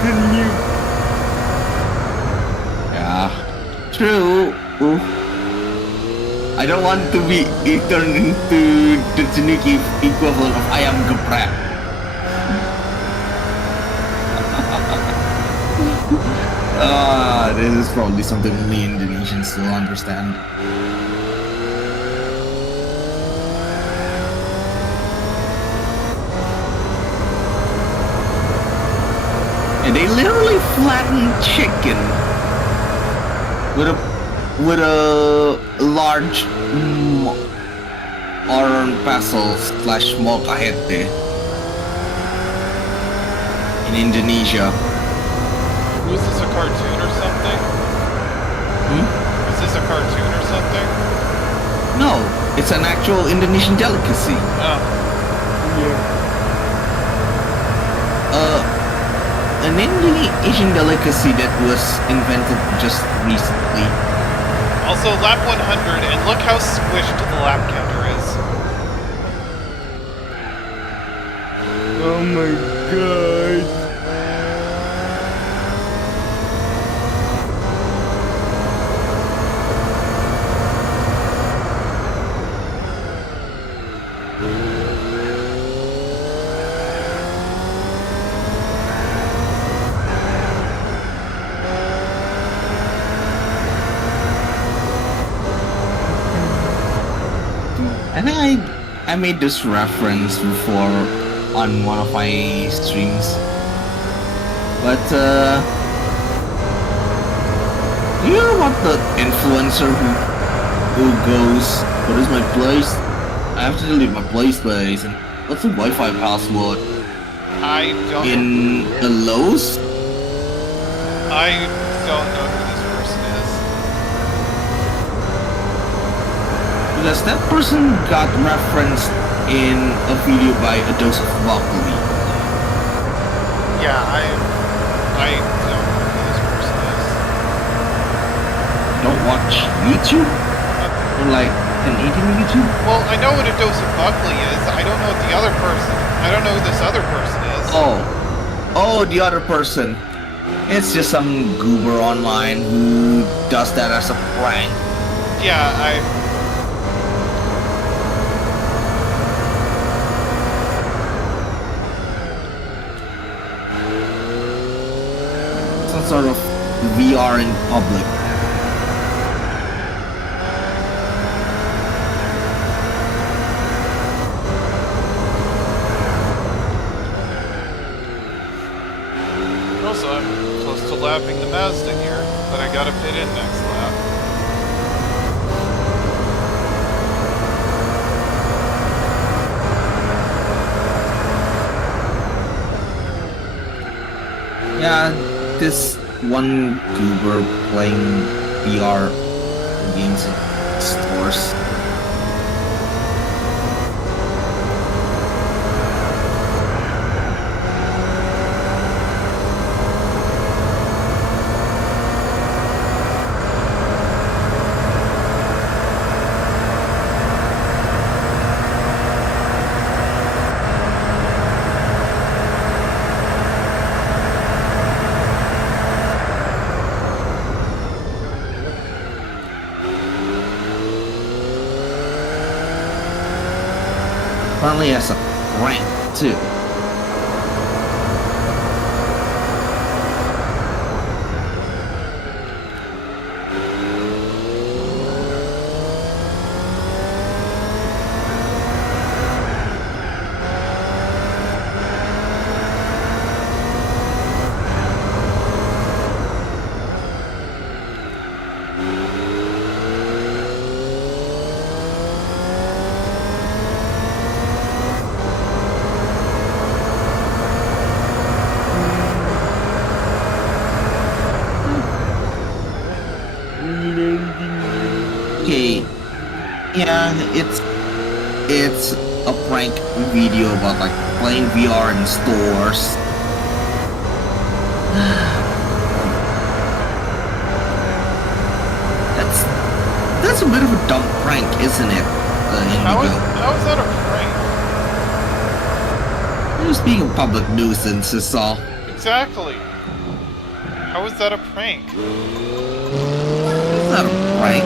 commute. Yeah, true. Ooh. I don't want to be turned into the Tanuki equivalent of I am geprek. This is probably something only Indonesians will understand. And they literally flatten chicken with a large orang pastel slash molcajete in Indonesia. Was this a cartoon or something? Was this a cartoon or something? No, it's an actual Indonesian delicacy. Oh. Yeah. An Indonesian delicacy that was invented just recently. Also, lap 100, and look how squished the lap counter is. Oh my god. I think I made this reference before on one of my streams. But you hear about the influencer who goes, what is my place? I have to delete my place space and what's the Wi-Fi password? I don't In the Lowe's? I don't know who this person is. Because that person got referenced in a video by a dose of broccoli. Yeah, I don't know who this person is. Don't watch YouTube? Or like an eating YouTube? Well, I know what a dose of Buckley is. I don't know what the other person. I don't know who this other person is. Oh, the other person. It's just some goober online who does that as a prank. Yeah, Some sort of VR in public. Also, I'm close to lapping the Mazda here, but I gotta pit in next lap. Yeah, this one goober playing VR games in stores. Apparently has a crank too. Okay, yeah, it's a prank video about like playing VR in stores. That's a bit of a dumb prank, isn't it? How is Indigo? that a prank? Just being a public nuisance is all. Exactly. How is that a prank? It's not a prank.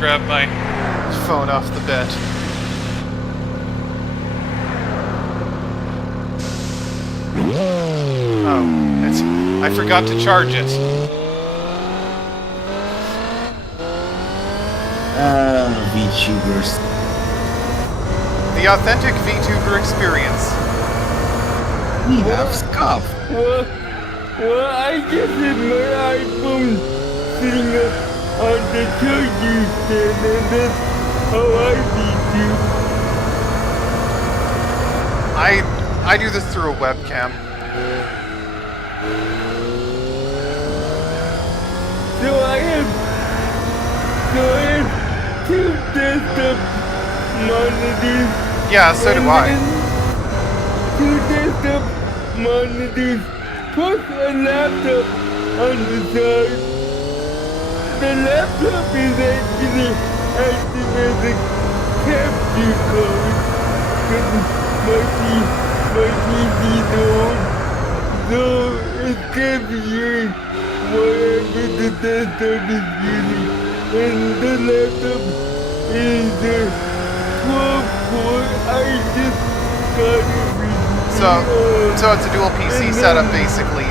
grab my... phone off the bed. Oh, I forgot to charge it. VTubers. The authentic VTuber experience. We have scuff. Well, I just had my iPhone sitting up on the charger stand, and that's how I VTube. I do this through a webcam. So I have two desktop monitors. Yeah, so do I. Two desktop monitors plus a laptop on the side. The laptop is actually acting as a capture card. My PC's old, so it's capturing whatever the desktop is using. And the laptop is a 12-core. I just got it recently. So it's a dual PC setup, basically.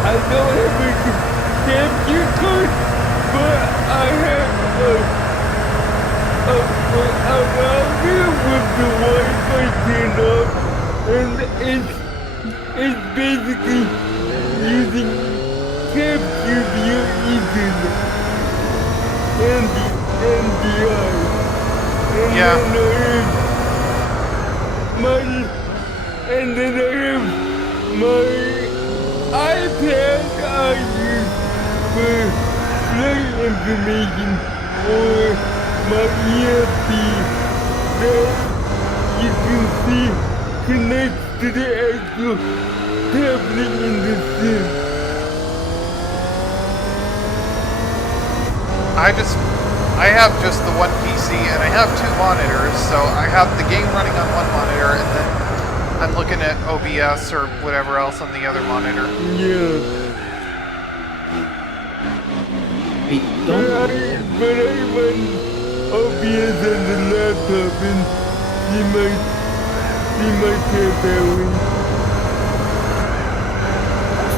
I don't have a capture card, but I have a router with the Wi-Fi turned off, and it's basically using capture via Ethernet and the NDI. And Yeah. then I have my iPad I use for flight information, or my EFP that you can see connects to the actual tablet in the sim. I have just the one PC, and I have two monitors, so I have the game running on one monitor, and then I'm looking at OBS or whatever else on the other monitor. Yeah. Wait, But I run OBS on the laptop, and you might have that way.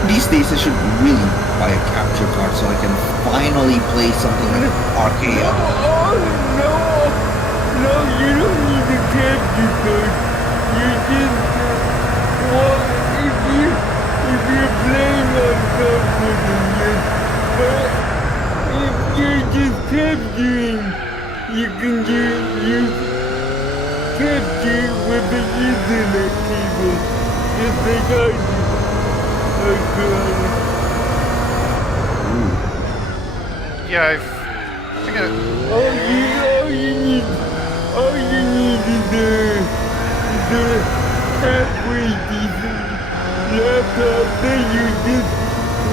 These days I should really buy a capture card so I can finally play something like arcade. No, you don't need a capture card. You just, if you're playing on computer, yes. But if you're just capturing, you can use capture with the Ethernet cable. Just like I do. Yeah, I think All you need is the halfway decent laptop that you just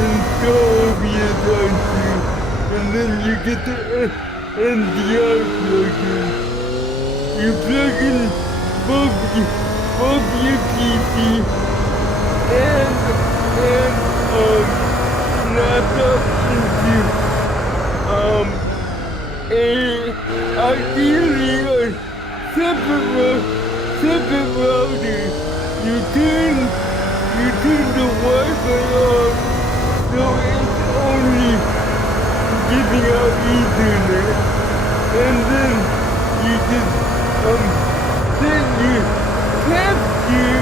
install via onto, and then you get the NDI plug-in. You plug in both your PC and laptop into ideally a separate router. You turn the Wi-Fi on, so it's only giving out Ethernet, and then you just set your capture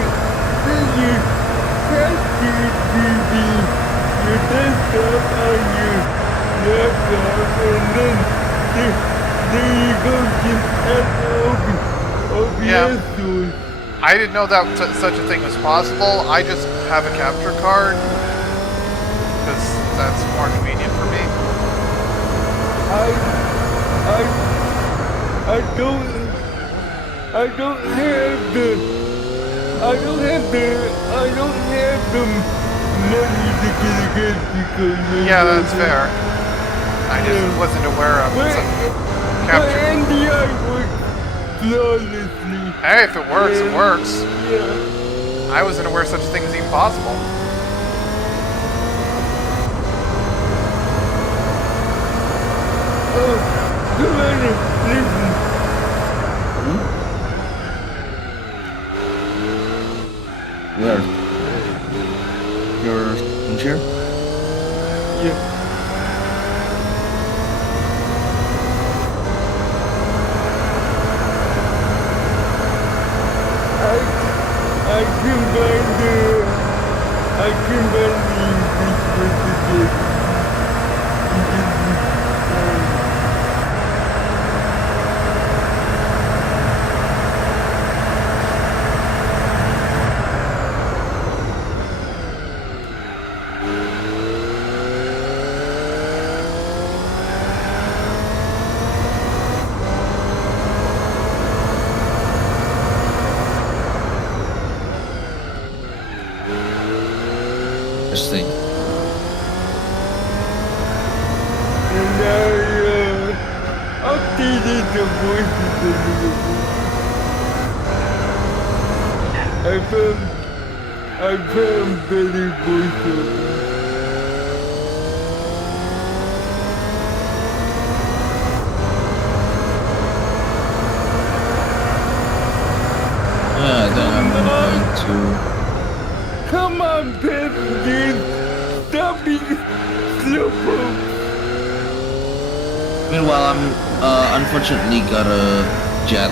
to be your desktop on your laptop, and then there you go, just add OBS to it. I didn't know that such a thing was possible. I just have a capture card because that's more convenient for me. I don't have the money to get a capture card. Yeah, that's fair. I just wasn't aware of it. Capture. NDI works flawlessly. Hey, if it works, it works. Yeah. I wasn't aware such a thing was even possible. Oh, come on, listen. Where? Your chair? Yeah. I combine the English with the Interesting. And I updated the voices a little bit. I found better voiceover. Then I'm going to. Come on, Pepsi, stop being slowpoke. Meanwhile, I'm unfortunately got a jet.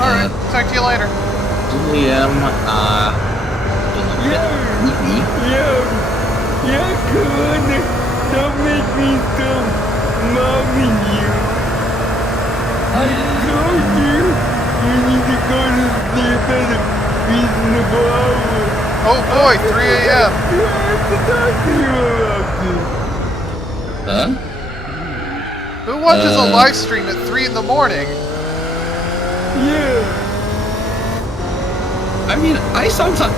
Alright, talk to you later. 2 a.m. Yeah, come on, don't make me stop momming you. I told you, you need to go to sleep at a reasonable hour. Oh boy, 3 a.m. I have to talk to you about this. Huh? Who watches a live stream at 3 in the morning? Yeah. I mean, I sometimes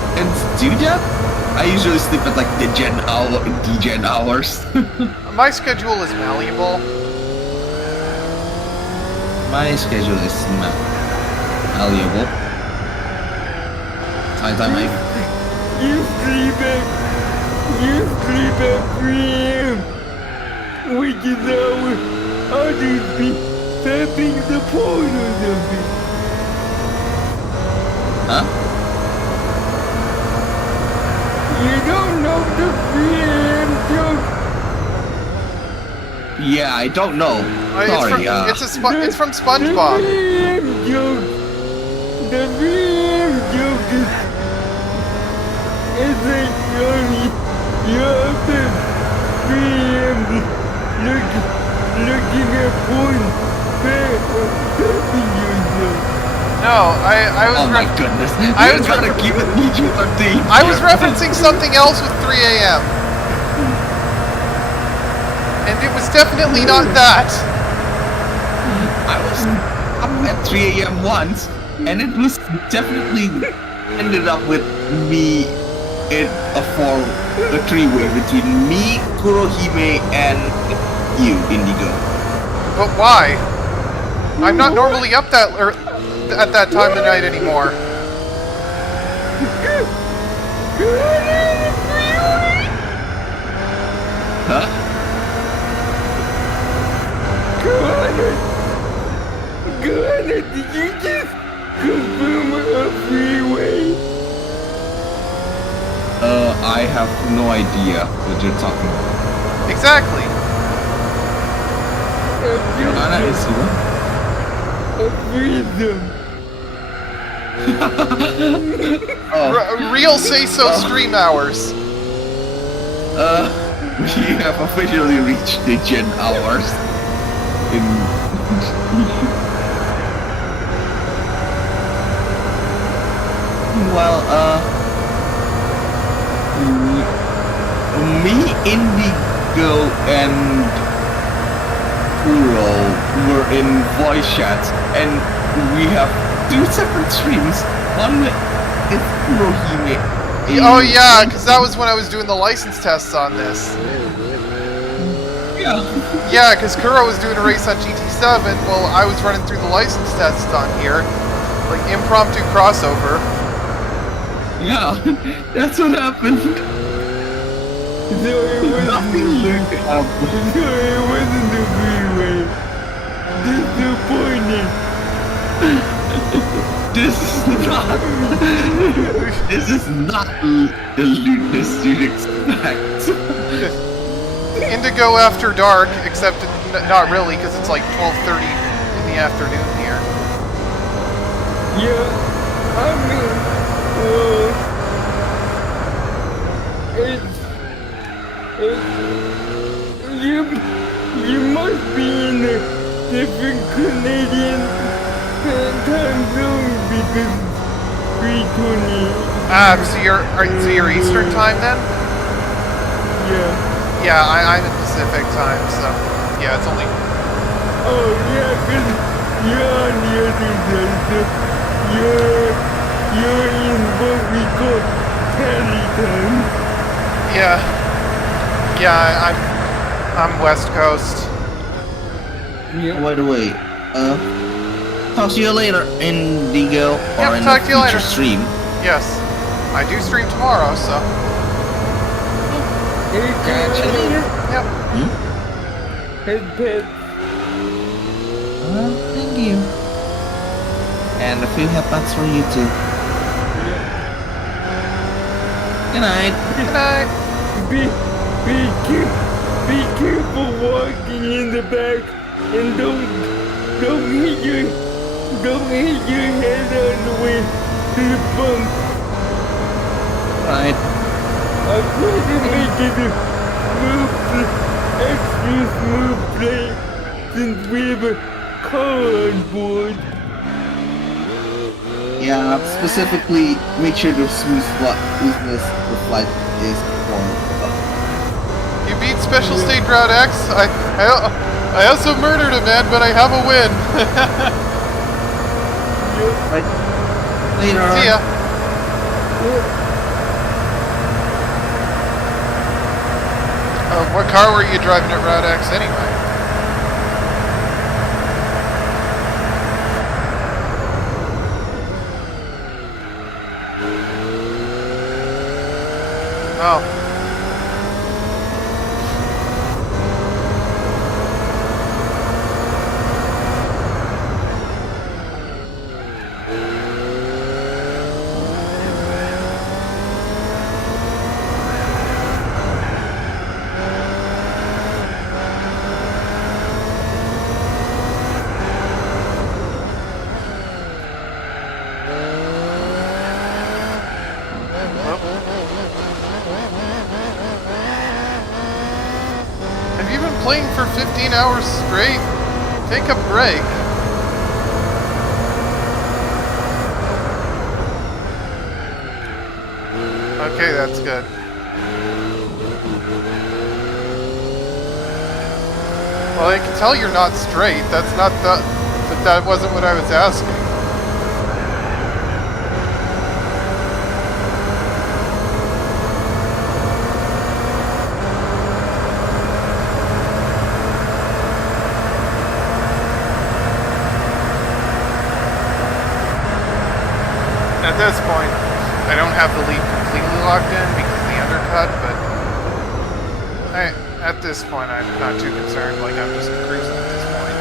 do that. I usually sleep at like degen hours. My schedule is malleable. My schedule is malleable. Time I You sleep at 3 a.m. Which is our others be tapping the phone or something. huh? You don't know the 3 a.m. joke? Yeah, I don't know. Sorry. It's from The SpongeBob. 3 a.m. joke. The 3 a.m. joke is like you're up at 3 a.m. looking at porn, tapping yourself. No, I was Oh my goodness! I was gonna keep it PG-13. I was referencing something else with 3 a.m. And it was definitely not that. I was up at 3 a.m. once, and it was definitely ended up with me in a three-way between me, Kurohime, and you, Indigo. But why? I'm not normally up at that time of night anymore. Huh? Good, did you just confirm a freeway? I have no idea what you're talking about. Exactly. Banana is what? A freedom. Real say-so stream hours. We have officially reached the gen hours. Well, me, Indigo, and Kuro were in voice chats, and we have two separate streams. One with Kurohime. Oh yeah, because that was when I was doing the license tests on this. Yeah. Yeah, because Kuro was doing a race on GT7 while I was running through the license tests on here. Like, impromptu crossover. Yeah, that's what happened. So it wasn't Nothing looked happened. So it wasn't the freeway. Disappointing. This is not. This is not the lewdness you'd expect. Indigo after dark, except not really, because it's like 12:30 in the afternoon here. Yeah, I mean, well, you must be in a different Canadian time zone because 3:20. So you're Eastern time then? Yeah. Yeah, I'm in Pacific time, so yeah, it's only. Oh yeah, because you're on the other side, so you're in what we call Cali time. Yeah, I'm West Coast. Yeah. By the way, talk to you later, Indigo, or Yep, in talk the to you future later. stream. Yes, I do stream tomorrow, so Hey, Catch you later. yep. Hey, Pet. Thank you. And a few headbutts for you too. Good night. Good night. Be careful walking in the back, and don't hit your head on the way to the bump. Right. I try to make it a extra smooth play since we have a car on board. Yeah, specifically, make sure the smoothness of the flight is performed. You beat Special State Route X. I also murdered a man, but I have a win. Right. Later. See ya. What car were you driving at Route X anyway? Oh. Have you been playing for 15 hours straight? Take a break. Okay, that's good. Well, I can tell you're not straight. That's not the... But that wasn't what I was asking. At this point, I don't have the lead completely locked in because of the undercut, but at this point, I'm not too concerned. Like, I'm just cruising at this point.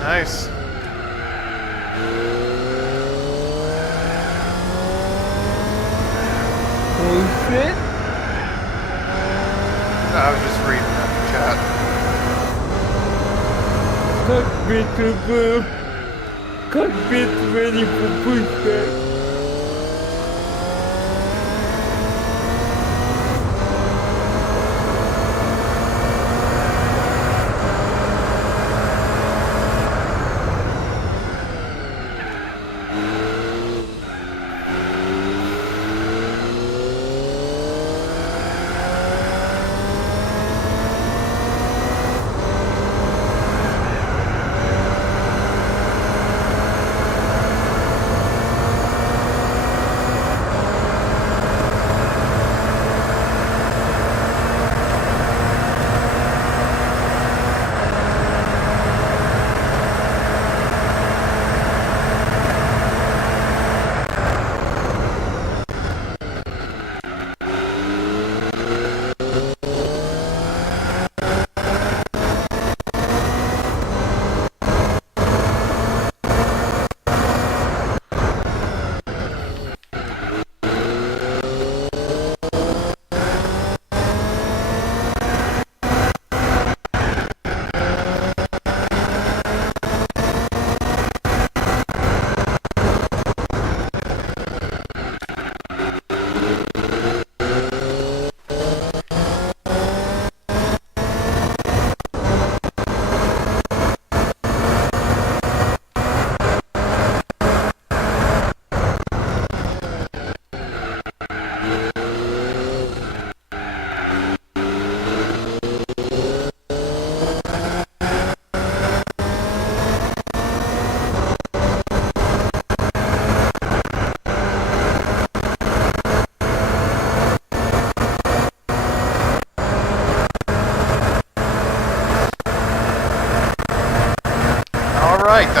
Nice. Oh shit. I was just reading that in the chat. Cockpit ready for pushback.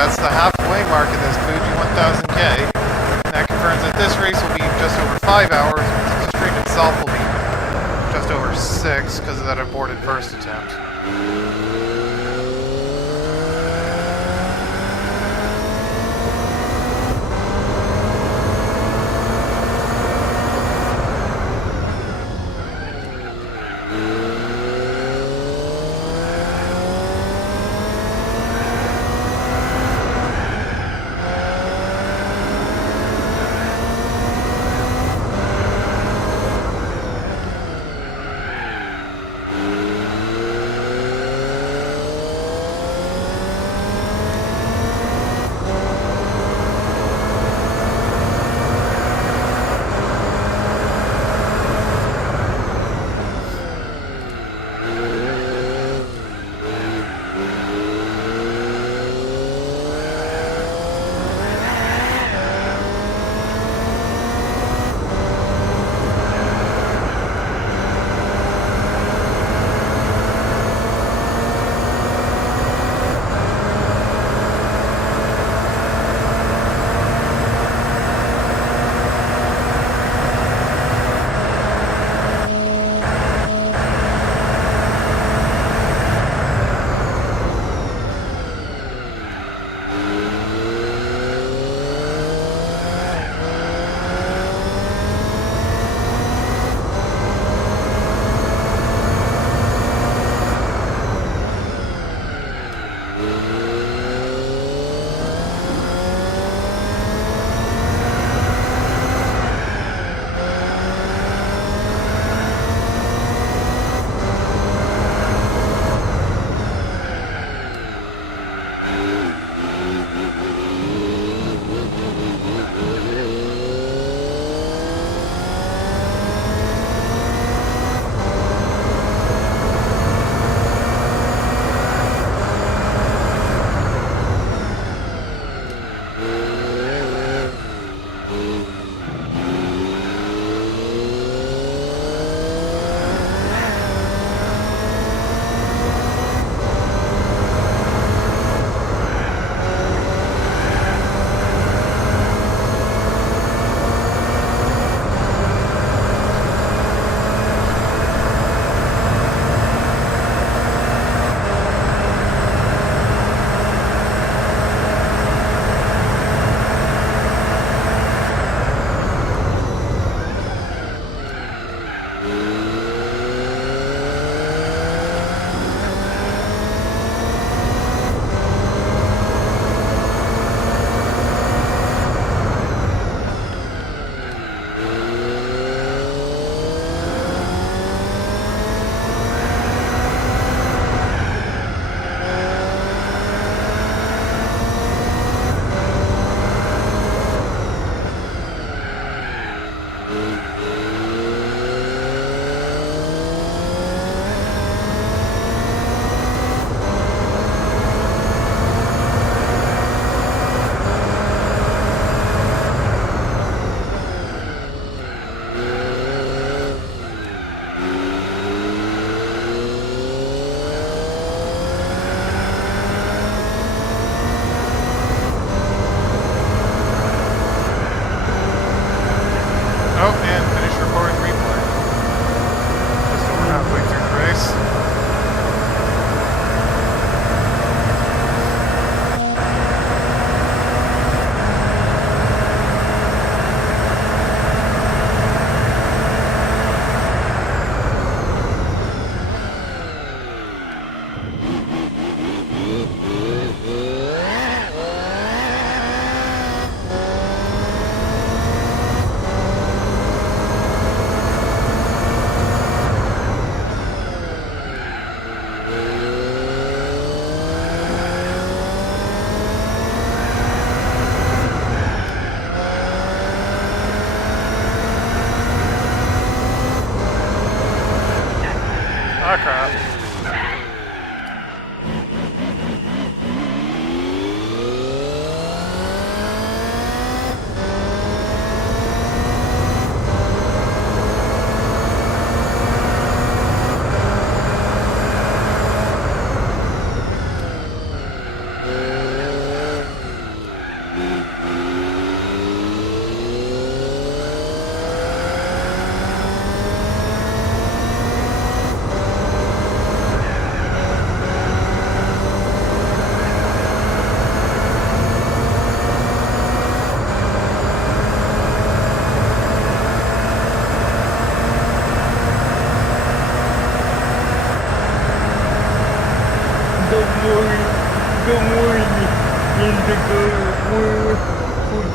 that's the halfway mark of this Fuji 1000K. And that confirms that this race will be just over 5 hours, but the stream itself will be just over 6 because of that aborted first attempt.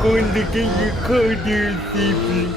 going to get your car there safely.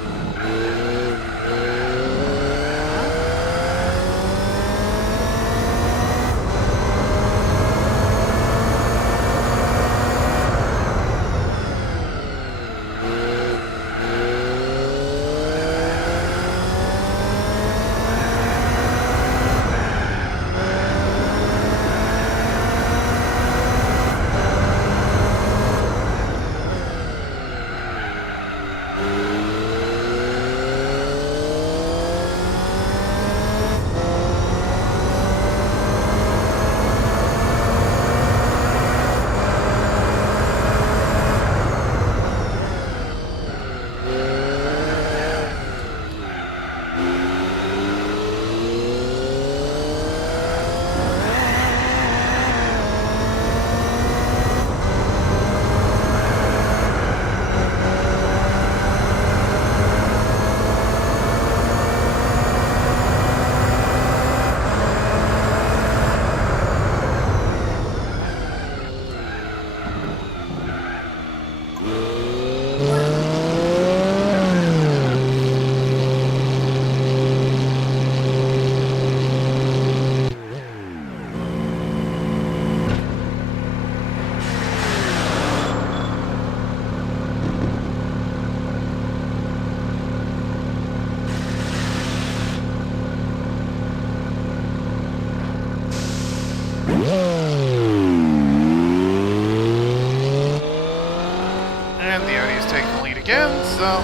And the Odie's taking the lead again, so...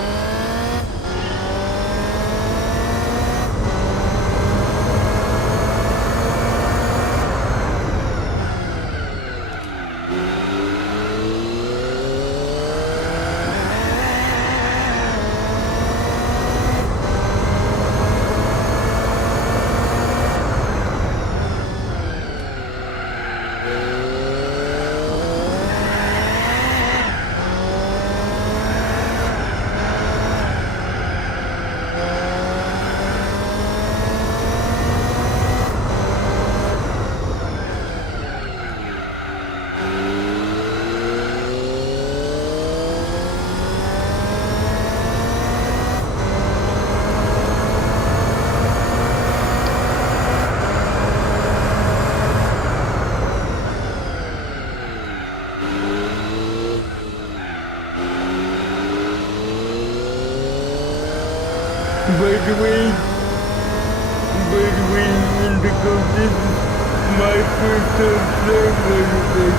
By the way, Indigo, this is my first time playing Randomizer.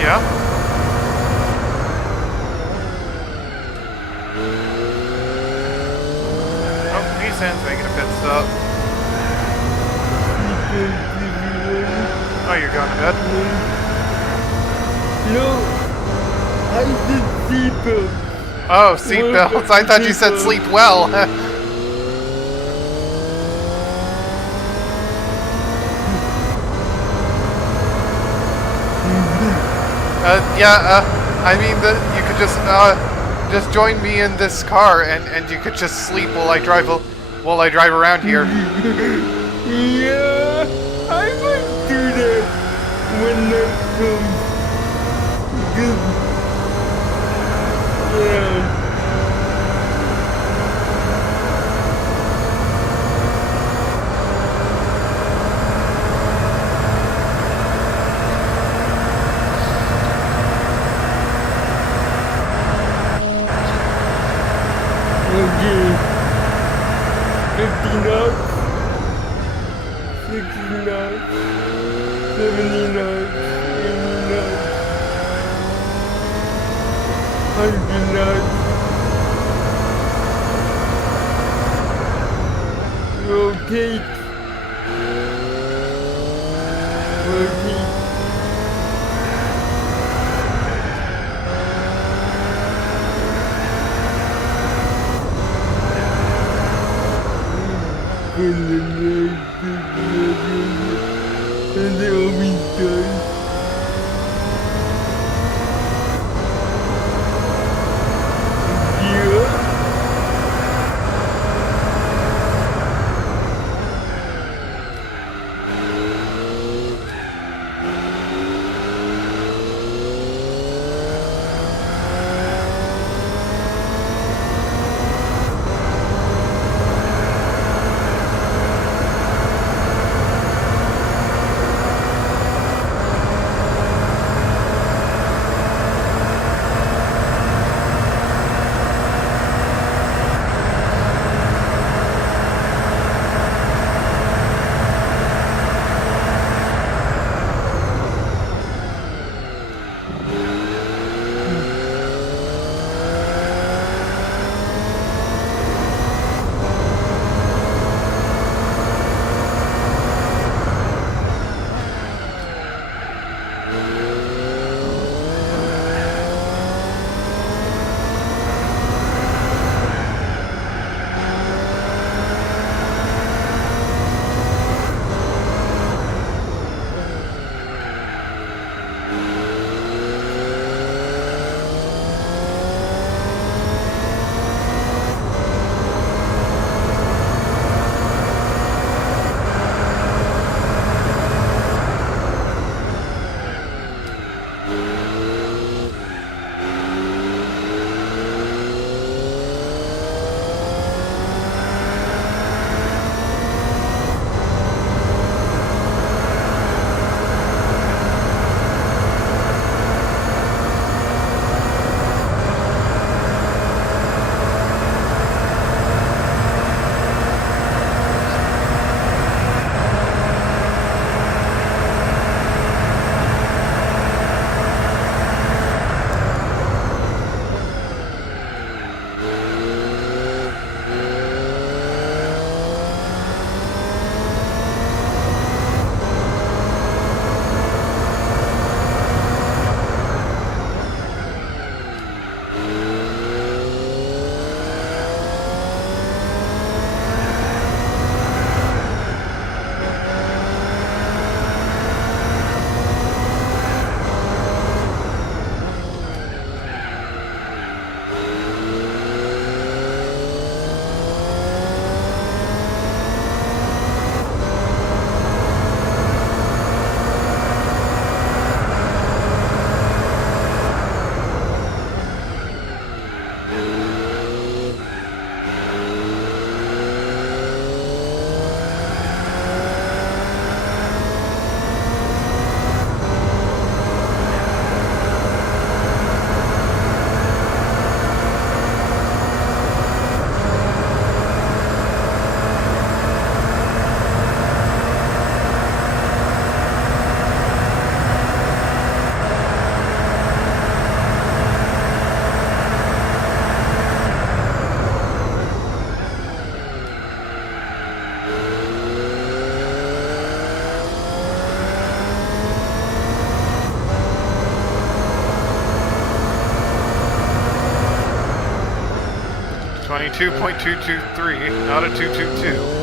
Yeah? Oh, Nissan's making a pit stop. Oh, you're going to bed? No, I said seatbelt. Oh, seatbelts. I thought you said sleep well. I mean, you could just join me in this car, and you could just sleep while I drive around here. Yeah, I might do that when that comes. Yeah. Okay. 50 knots, 60 knots, 70 knots, 80 knots, 100 knots. Rotate. Rotate. Ada omintan. Dia .223, not a 222.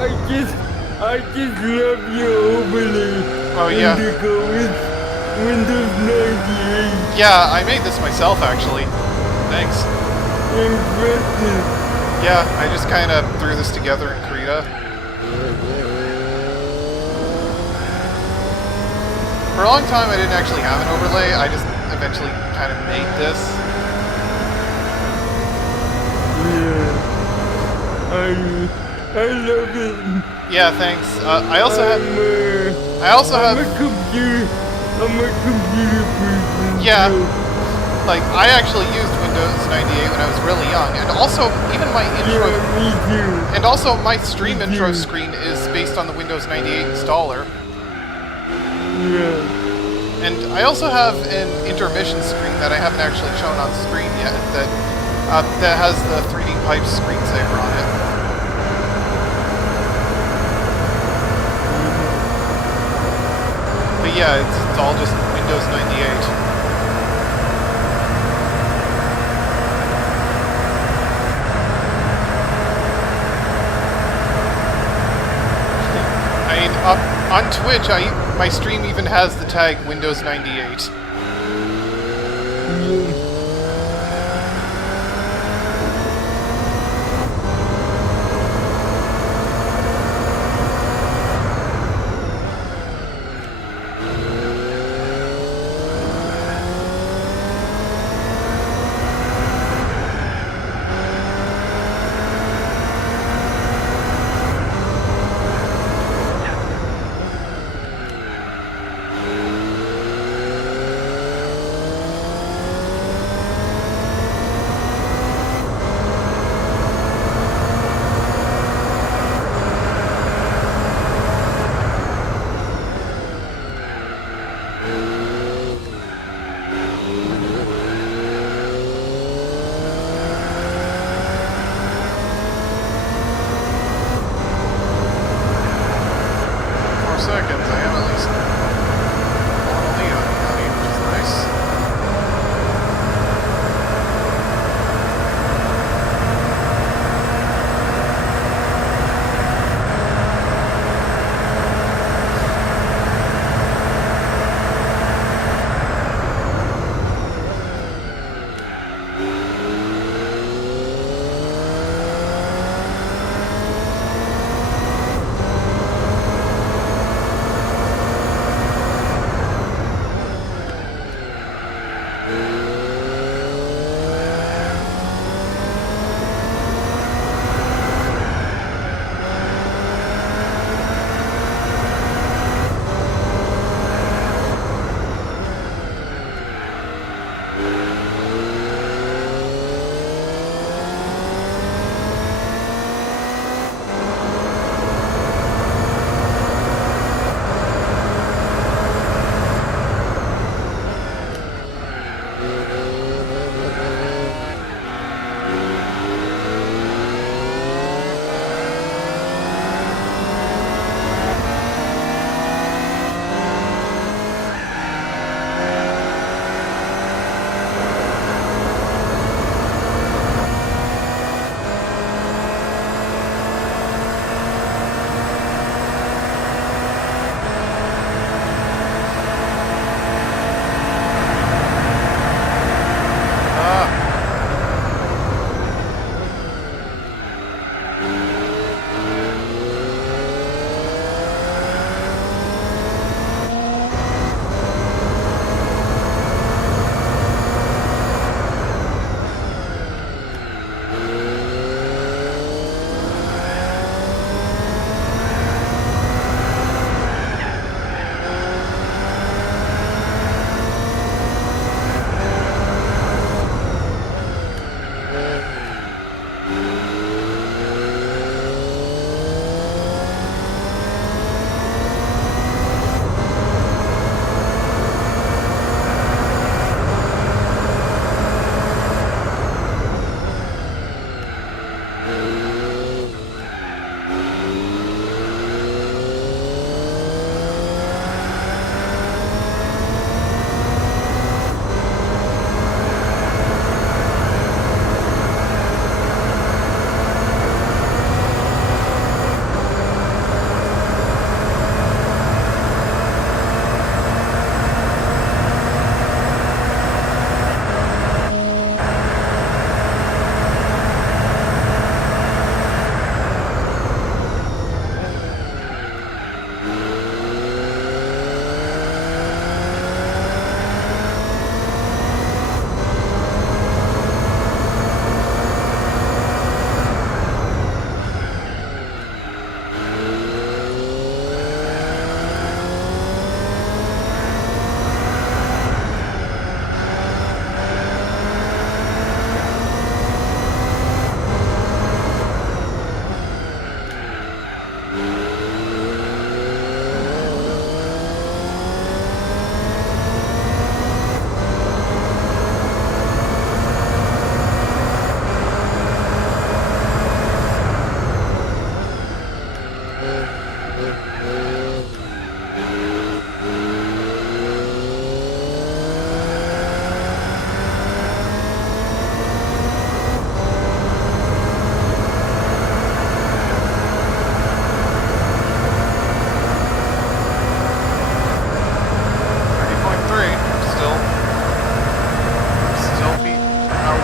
I just love your overlay. Oh, yeah. Indigo with Windows 98. Yeah, I made this myself, actually. Thanks. Impressive. Yeah, I just kind of threw this together in Krita. For a long time, I didn't actually have an overlay. I just eventually kind of made this. Yeah. I love it. Yeah, thanks. I also have. I'm a computer person. Yeah. So, Like, I actually used Windows 98 when I was really young, and also even my intro. yeah, me too. And also, my stream intro screen is based on the Windows 98 installer. Yeah. And I also have an intermission screen that I haven't actually shown on screen yet that has the 3D pipe screensaver on it. But yeah, it's all just Windows 98. I mean, on Twitch, my stream even has the tag Windows 98. Seconds, I am at least on the lead on County, which is nice.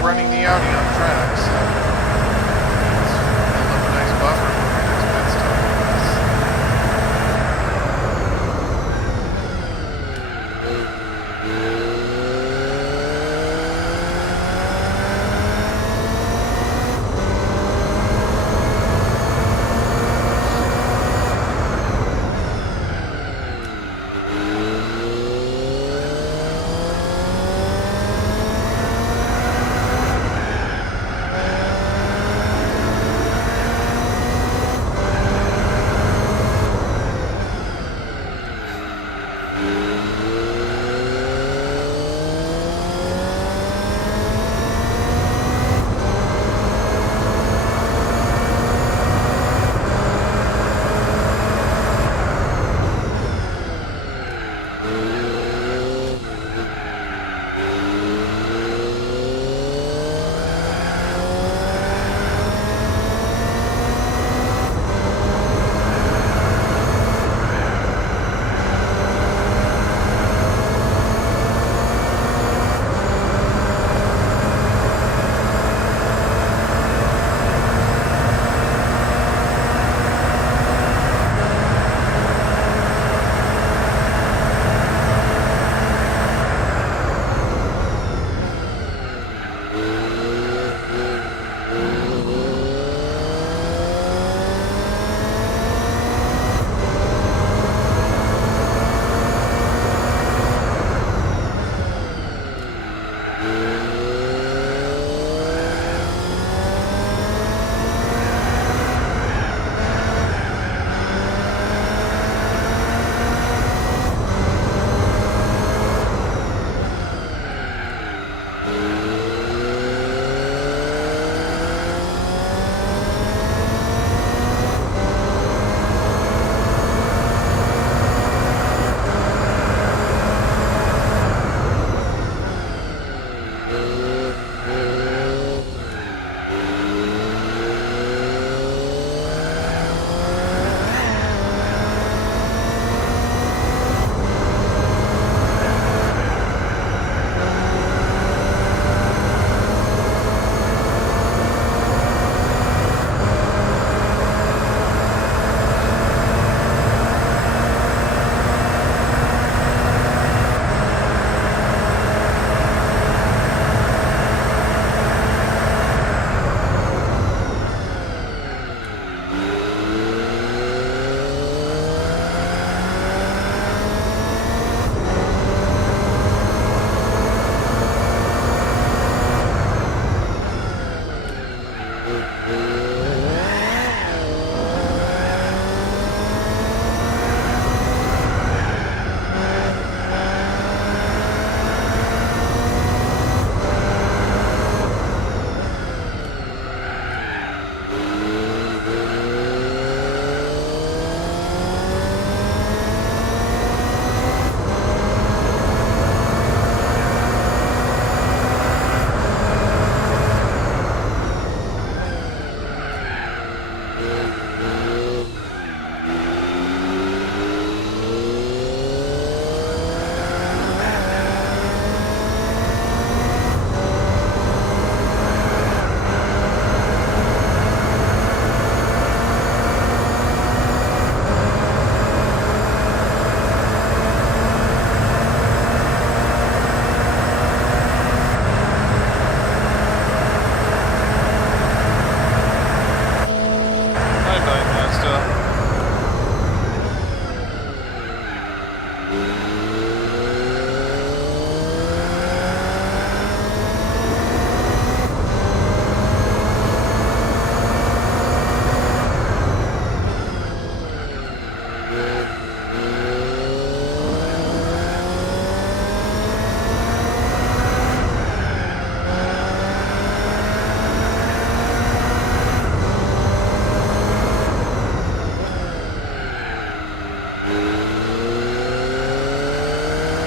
Running the Audi on track, so build up a nice buffer for my next pit stop.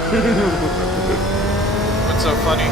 What's so funny?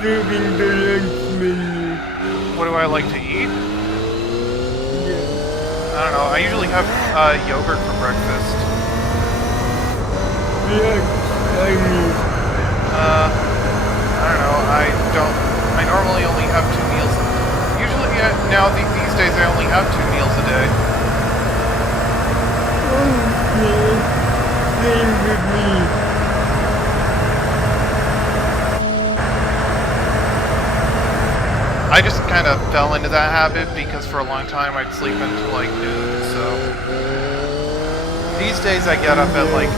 serving the lunch menu. What do I like to eat? Yeah. I don't know. I usually have yogurt for breakfast. Lunch, I mean. I don't know. I normally only have 2 meals. Usually, now these days I only have 2 meals a day. Okay. Same with me. I just kind of fell into that habit because for a long time I'd sleep until like noon, so... These days I get up at like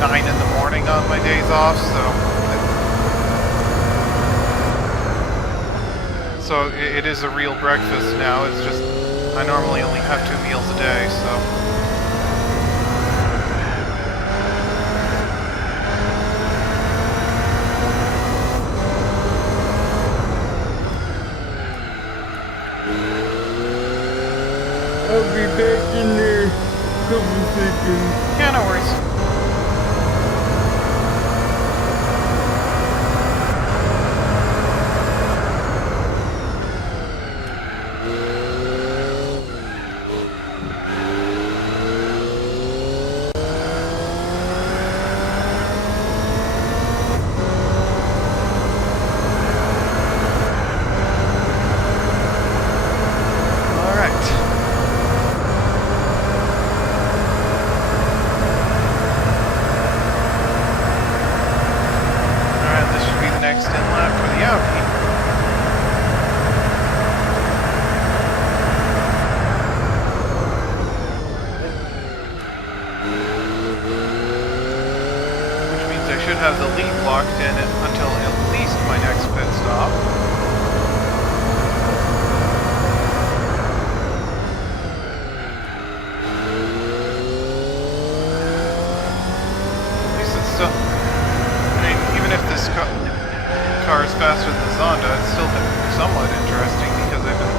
9 in the morning on my days off, so it is a real breakfast now. It's just I normally only have 2 meals a day, so... I'll be back in a couple seconds. Yeah, no worries. Have the lead locked in until at least my next pit stop. At least it's still... I mean, even if this car is faster than the Zonda, it's still been somewhat interesting because I've been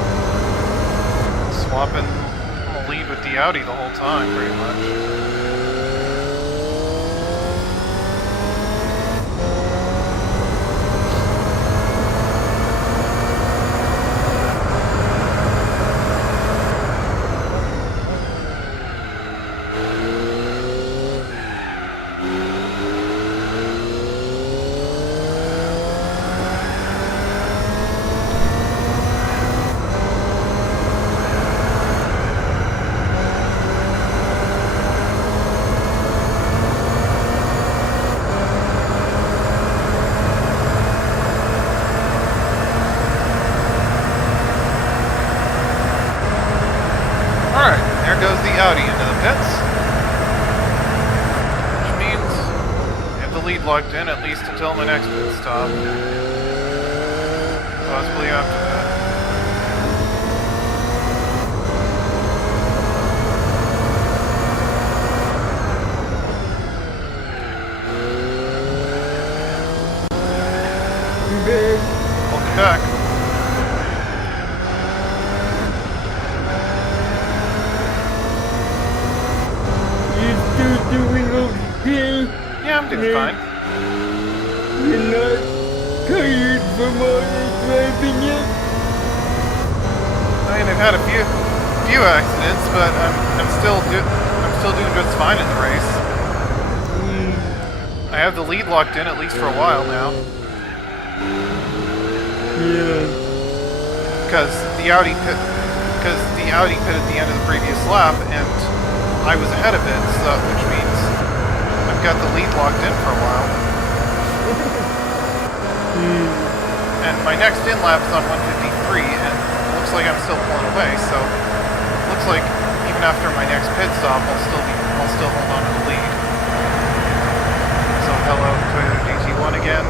swapping the lead with the Audi the whole time, pretty much. Audi into the pits, which means I have the lead locked in at least until my next pit stop. Possibly after that. Welcome back. Doing okay? Yeah, I'm doing fine. You're not tired from all the driving yet? I mean, I've had a few accidents, but I'm still doing just fine in the race. I have the lead locked in at least for a while now. Yeah. Because the Audi pit at the end of the previous lap, and I was ahead of it, so which means I've got the lead locked in for a while. And my next in lap is on 153, and it looks like I'm still pulling away. So it looks like even after my next pit stop, I'll still hold on to the lead. So hello, Toyota GT1 again.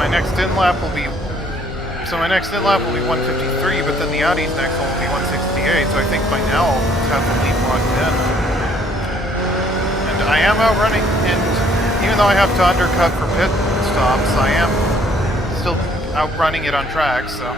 My next in lap will be 153, but then the Audi's next one will be 168, so I think by now I'll have the lead locked in. And I am outrunning, and even though I have to undercut for pit stops, I am still outrunning it on tracks, so.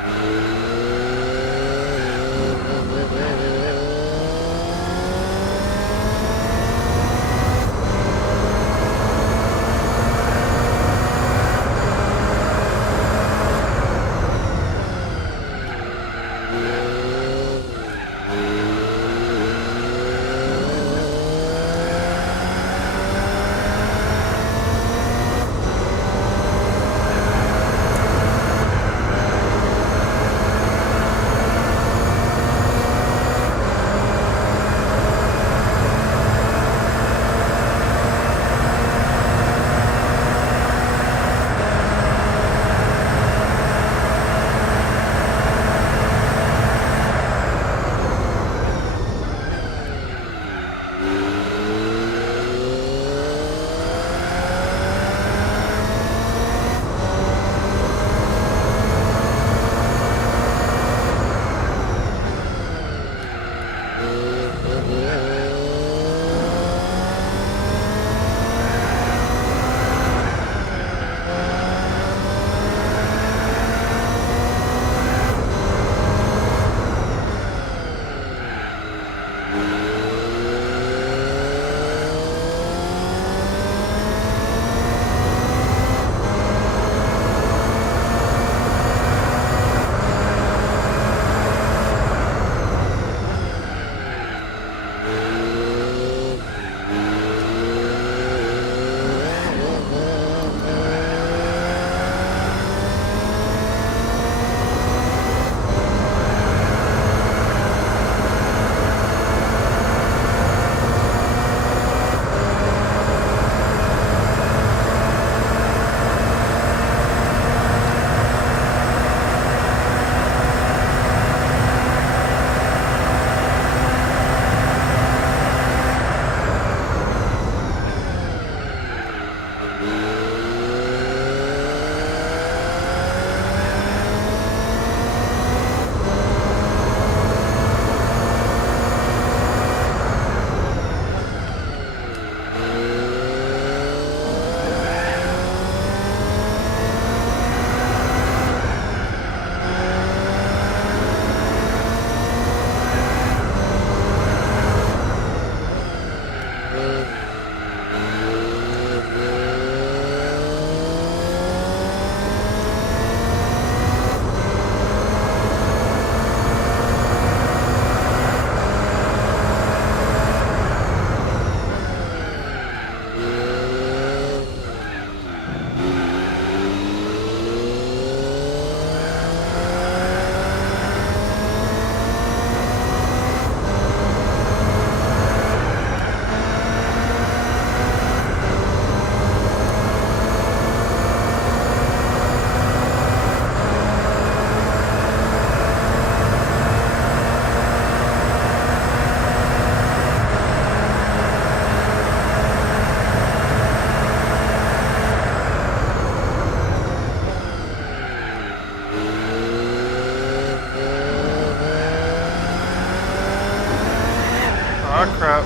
Ah, crap.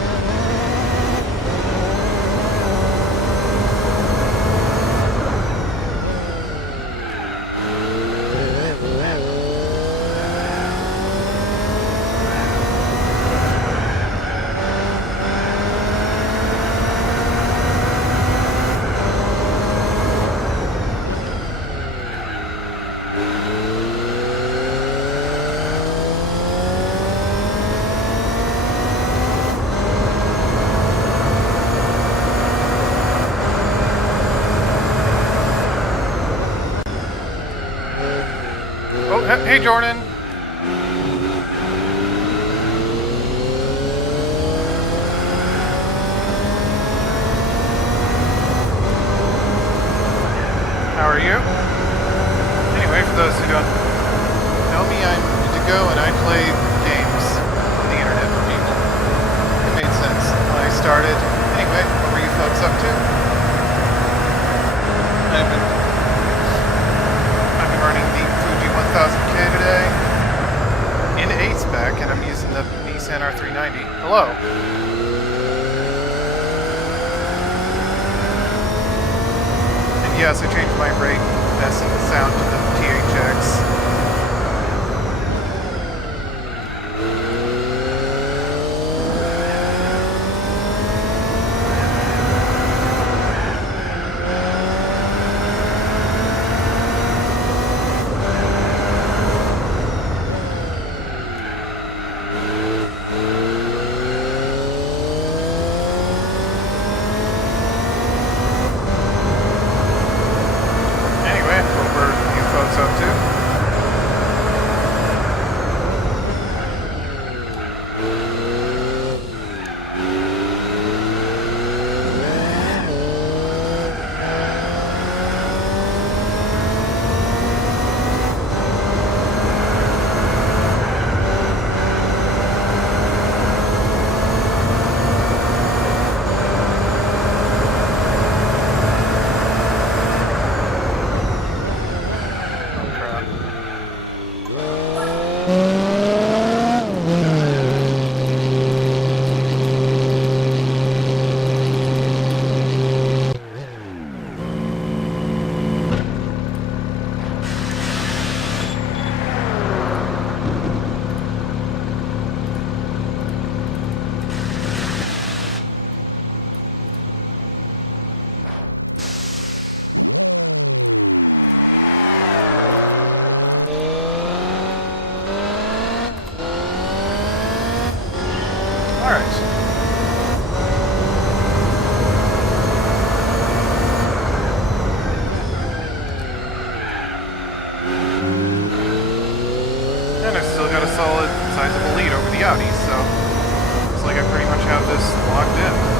Oh, hey, Jordan. How are you? Anyway, for those who don't know me, I'm Indigo, and I play games on the internet for people. It made sense when I started. Anyway, what were you folks up to? I've been running the Fuji 1000K today in 8-spec, and I'm using the Nissan R390. Hello. And yes, I changed my rate, passing the sound to the TH And I still got a solid, sizable lead over the Audis, so looks like I pretty much have this locked in.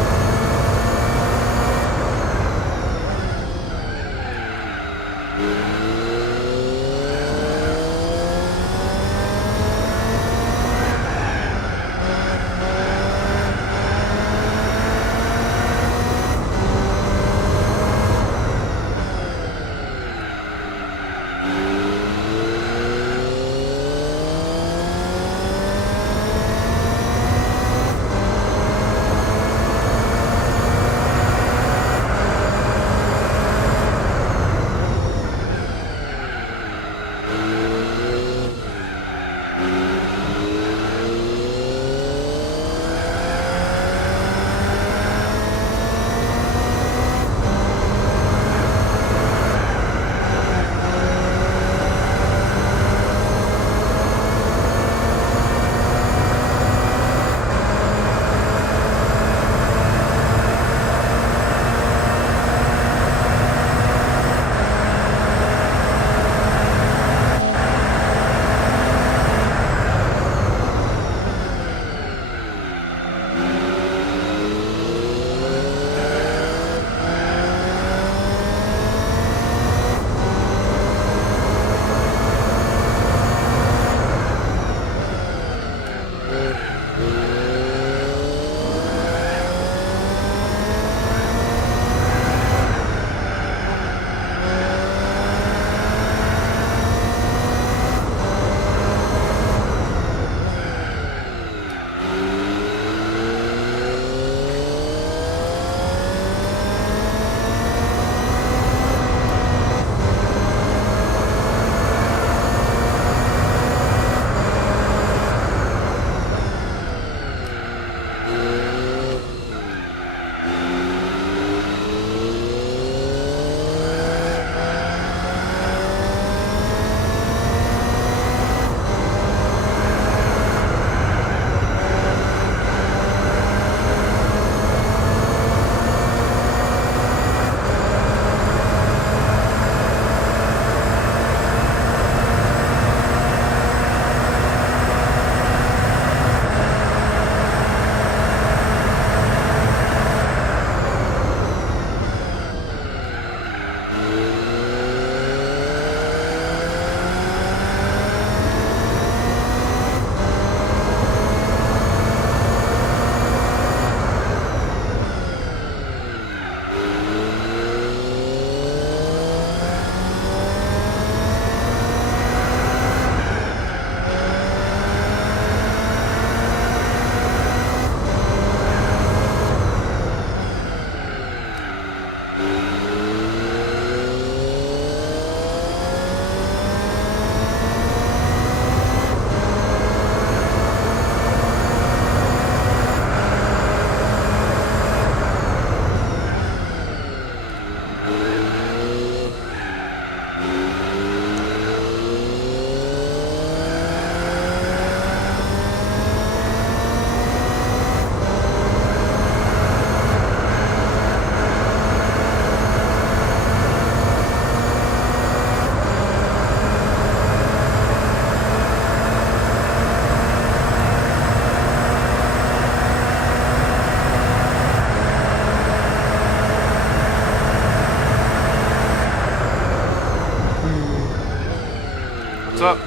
What's up?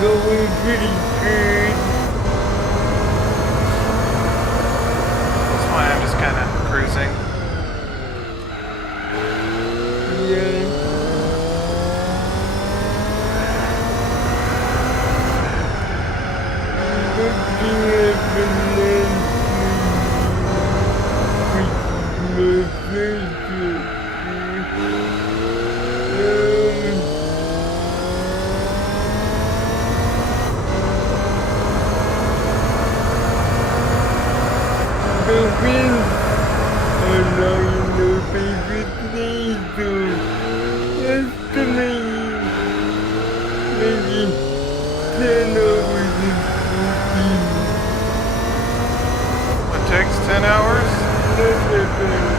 Going pretty good. That's why I'm just kind of cruising. Yeah. me 10 hours and 14. What takes 10 hours? Not that bad.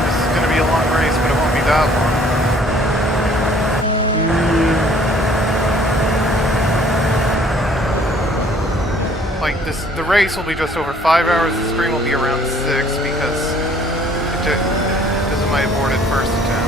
This is gonna be a long race, but it won't be that long. Like this, the race will be just over 5 hours. The stream will be around 6 because of my aborted first attempt.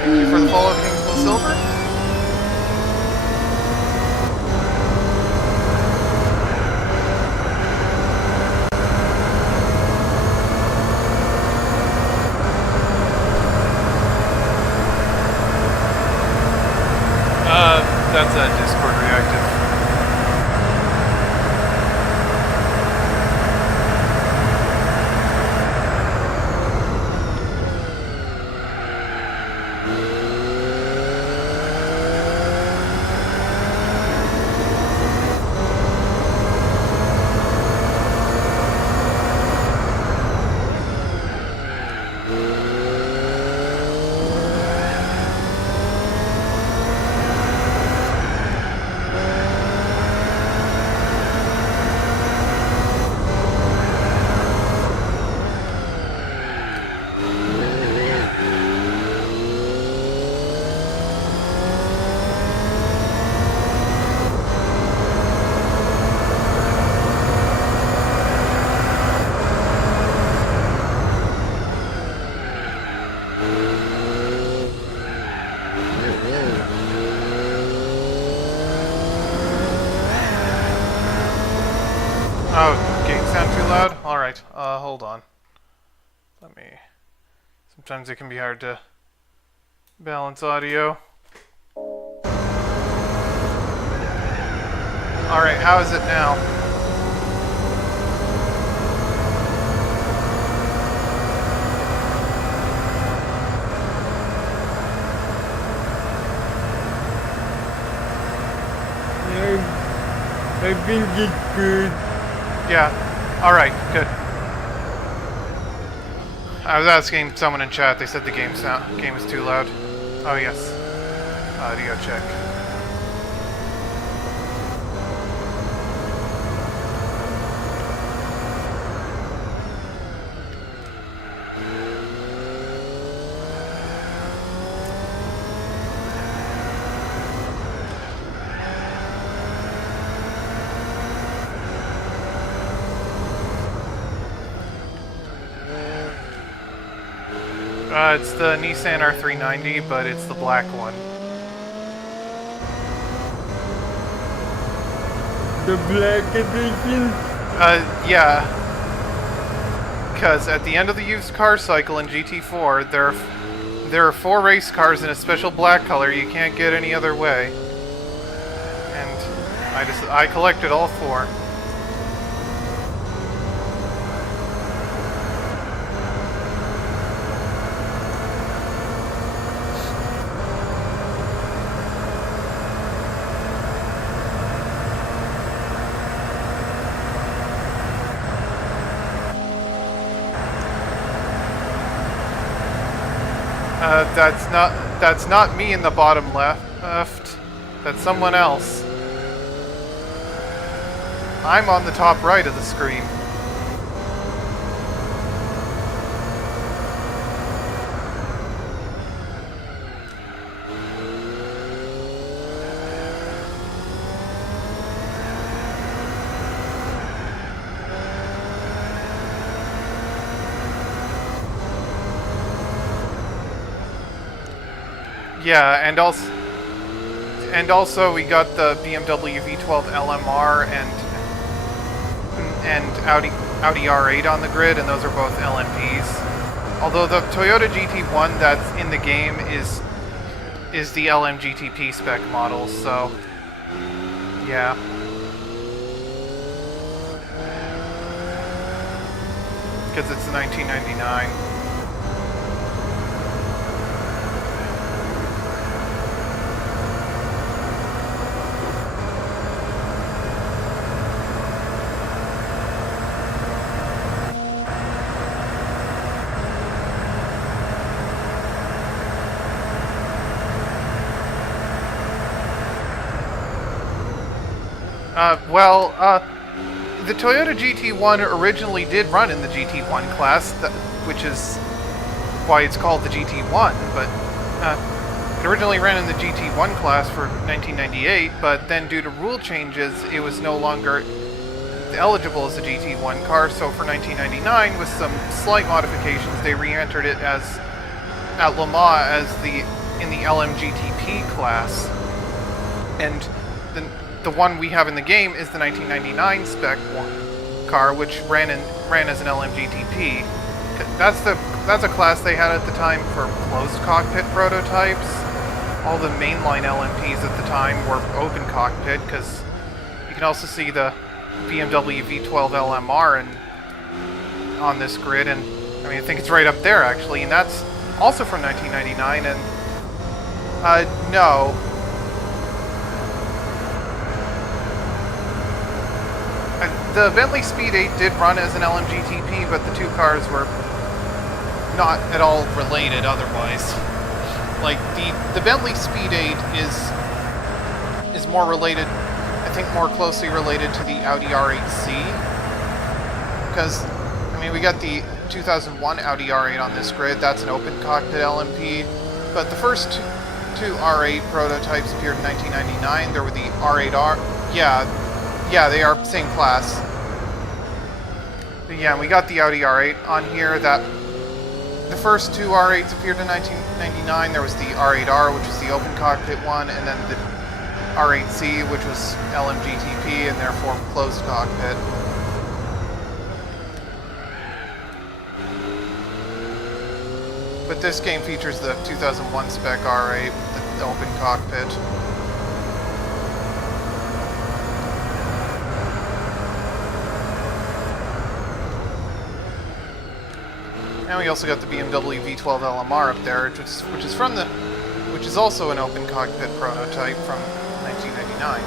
Thank you for the follow, Kingsman Silver. That's a Discord reactive. Oh, gates sound too loud? Alright, hold on. Let me... Sometimes it can be hard to balance audio. Alright, how is it now? I think it's good. Yeah. Alright, good. I was asking someone in chat, they said the game is too loud. Oh yes. Audio check. It's the Nissan R390, but it's the black one. The black edition? Yeah. Because at the end of the used car cycle in GT4, there are 4 race cars in a special black color you can't get any other way. And I collected all 4. That's not me in the bottom left. That's someone else. I'm on the top right of the screen. Yeah, and also we got the BMW V12 LMR and Audi R8 on the grid, and those are both LMPs. Although the Toyota GT1 that's in the game is the LMGTP spec model, so yeah. Because it's 1999. The Toyota GT1 originally did run in the GT1 class, which is why it's called the GT1, but it originally ran in the GT1 class for 1998, but then due to rule changes, it was no longer eligible as a GT1 car, so for 1999, with some slight modifications, they re-entered it as at Le Mans in the LMGTP class. And the one we have in the game is the 1999 spec car, which ran as an LMGTP. That's a class they had at the time for closed cockpit prototypes. All the mainline LMPs at the time were open cockpit, because you can also see the BMW V12 LMR on this grid, and I mean I think it's right up there actually, and that's also from 1999. And no. The Bentley Speed 8 did run as an LMGTP, but the two cars were not at all related otherwise. Like, the Bentley Speed 8 is more related, I think more closely related to the Audi R8C. Because, I mean, we got the 2001 Audi R8 on this grid, that's an open cockpit LMP. But the first two R8 prototypes appeared in 1999. There were the R8R, yeah, they are same class. But yeah, we got the Audi R8 on here. That the first two R8s appeared in 1999. There was the R8R, which was the open cockpit one, and then the R8C, which was LMGTP and therefore closed cockpit. But this game features the 2001 spec R8 with the open cockpit. And we also got the BMW V12 LMR up there, which is also an open cockpit prototype from 1999.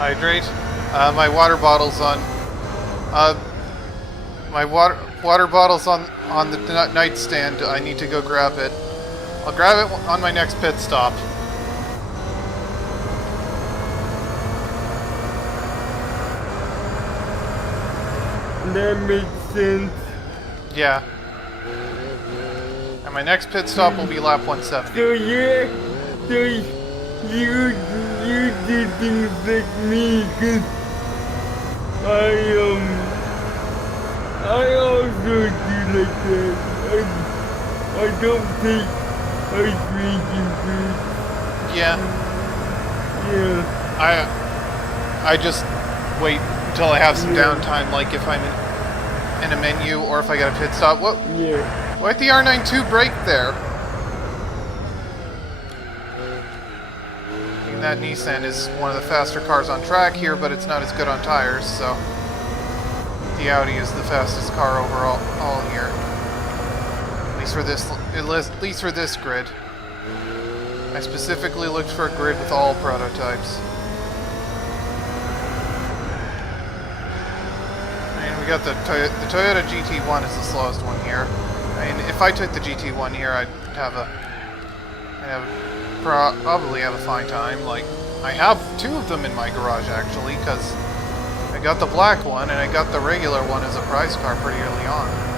Hydrate. My water bottle's on. My water bottle's on the nightstand. I need to go grab it. I'll grab it on my next pit stop. That makes sense. Yeah. And my next pit stop will be lap 170. So yeah, so you didn't affect me, cause I also do like that. I don't take hydration food. Yeah. Yeah. I just wait until I have some downtime, like if I'm in a menu or if I got a pit stop. What? Yeah. Why'd the R92 brake there? I mean, that Nissan is one of the faster cars on track here, but it's not as good on tires, so the Audi is the fastest car overall here. At least for this grid. I specifically looked for a grid with all prototypes. I mean, we got the Toyota GT1 is the slowest one here. I mean, if I took the GT1 here, I'd probably have a fine time. Like, I have two of them in my garage actually, because I got the black one and I got the regular one as a prize car pretty early on.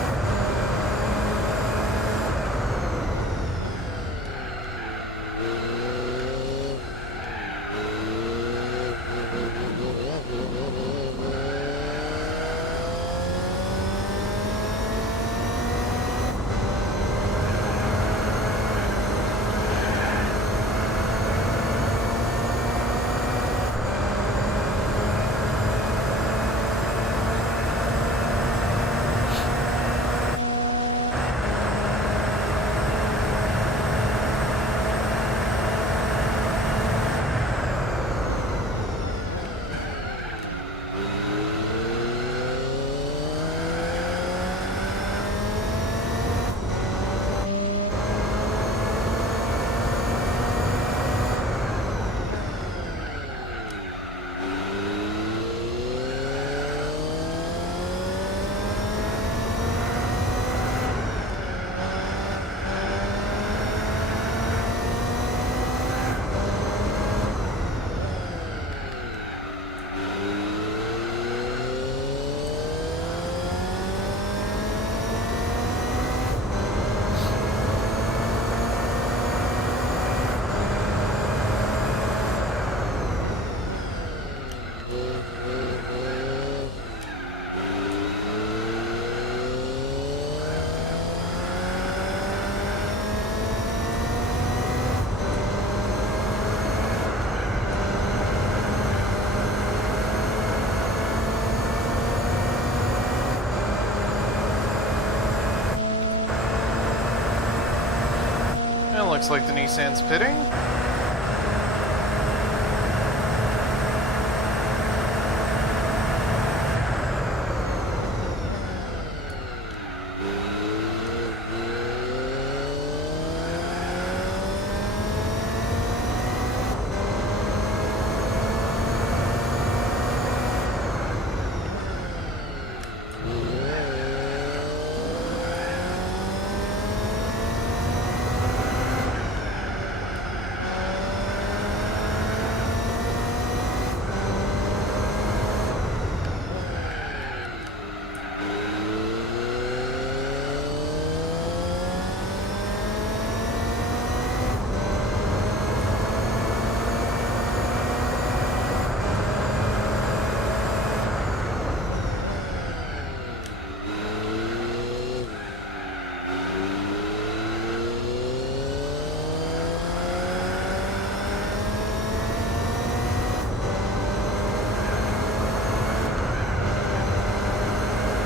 Looks like the Nissan's pitting.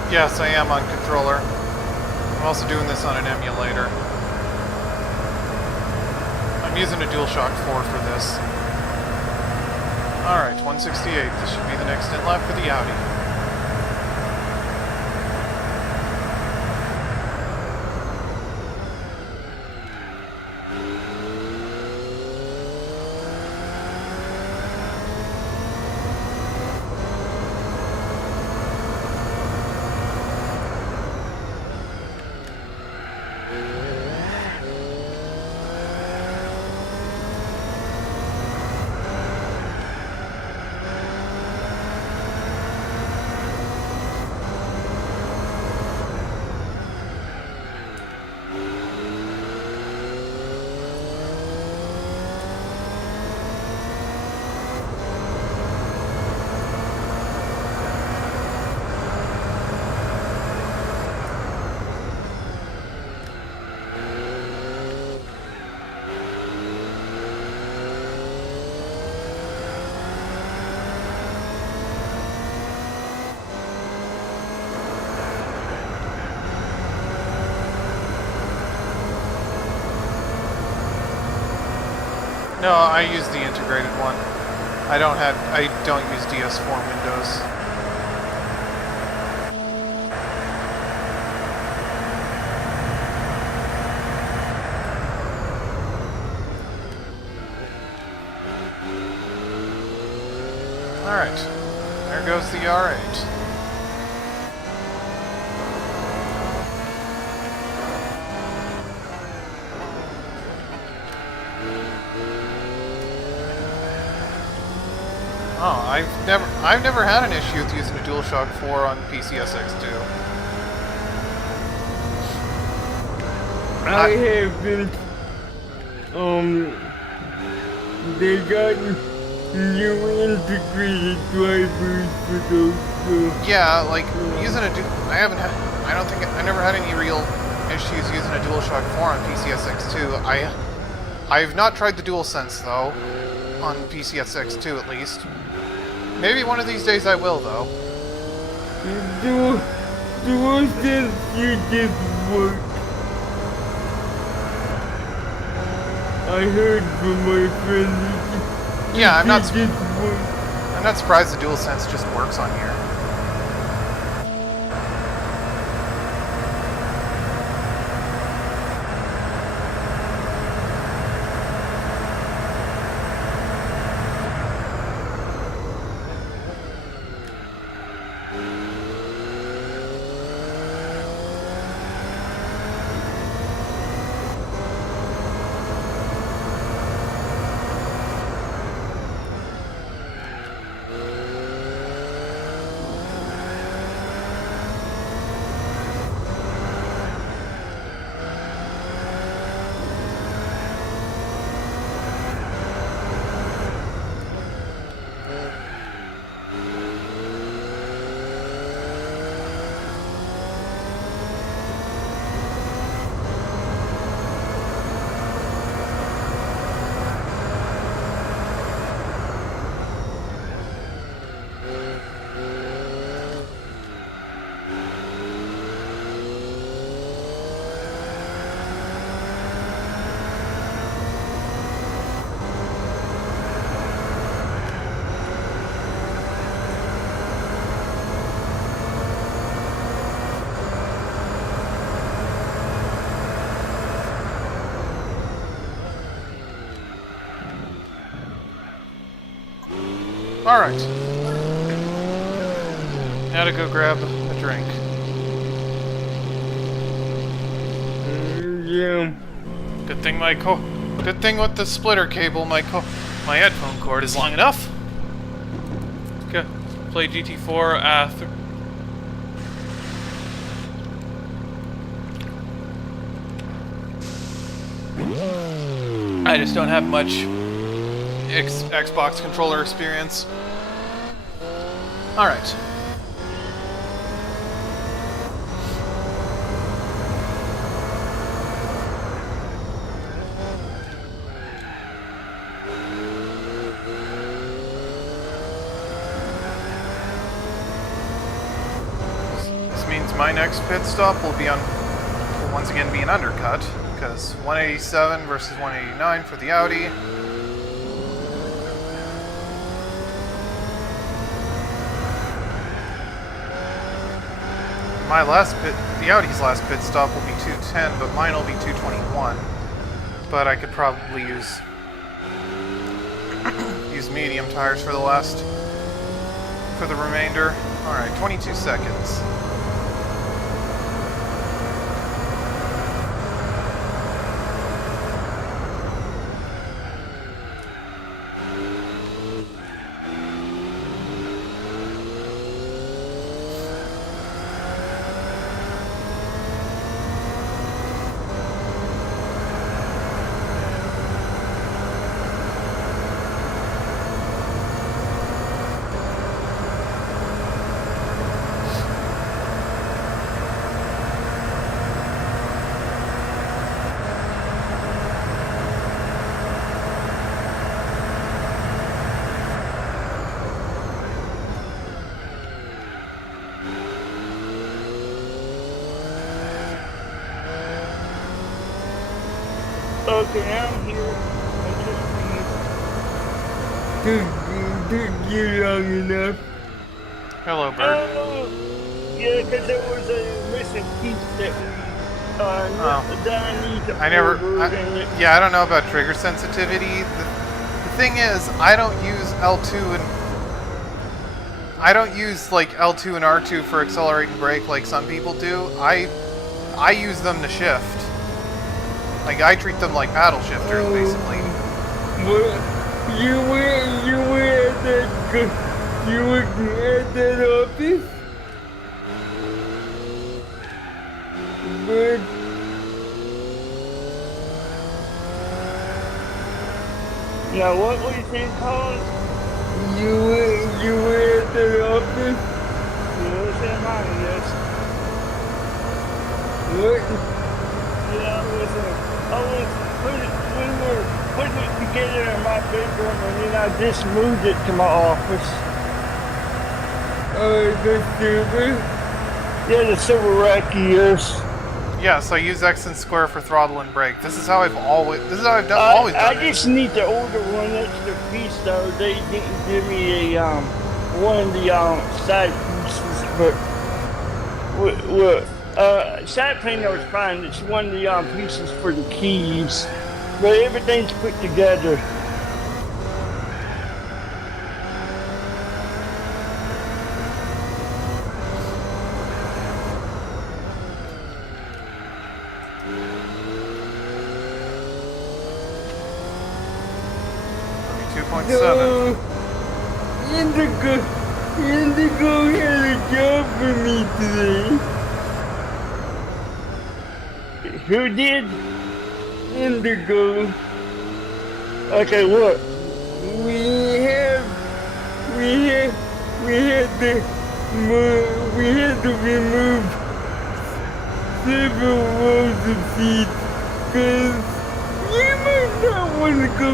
Yes, I am on controller. I'm also doing this on an emulator. I'm using a DualShock 4 for this. Alright, 168. This should be the next in lap for the Audi. No, I use the integrated one. I don't use DS4 Windows. Alright. There goes the R8. Oh, I've never had an issue with using a DualShock 4 on PCSX2. I haven't. They got new integrated drivers for those. Yeah, like using a I never had any real issues using a DualShock 4 on PCSX2. I've not tried the DualSense though, on PCSX2 at least. Maybe one of these days I will though. DualSense you just work. I heard from my friend. Yeah, I'm not just work. I'm not surprised the DualSense just works on here. Alright. Now to go grab a drink. Yeah. Good thing with the splitter cable, my headphone cord is long enough. Okay, play GT4 I just don't have much Xbox controller experience. Alright. This means my next pit stop will once again be an undercut, because 187 versus 189 for the Audi. The Audi's last pit stop will be 210, but mine will be 221. But I could probably use medium tires for the remainder. All right, 22 seconds. Okay, I'm here. I just took you long enough. Hello, Bert. Yeah, because there was a missing piece that I need to I don't know about trigger sensitivity. The thing is, I don't use L2 and I don't use like L2 and R2 for accelerate and brake like some people do. I use them to shift. Like I treat them like paddle shifters, basically. What? You were at that, you were at that office? But Now, what were you saying, Colin? you were at that office? Yes, am I? Yes. What? Yeah, we were putting it together in my bedroom, and then I just moved it to my office. The server? Yeah, the silver rack, yes. Yeah, so I use X and square for throttle and brake. This is how I've always always done I it. just need to order one extra piece though. They didn't give me a one of the side pieces, but side panel is fine. It's one of the pieces for the keys, but everything's put together. No. Indigo had a job for me today. Who did? Indigo. Okay, what? We had to remove several rows of seats because you might not want to go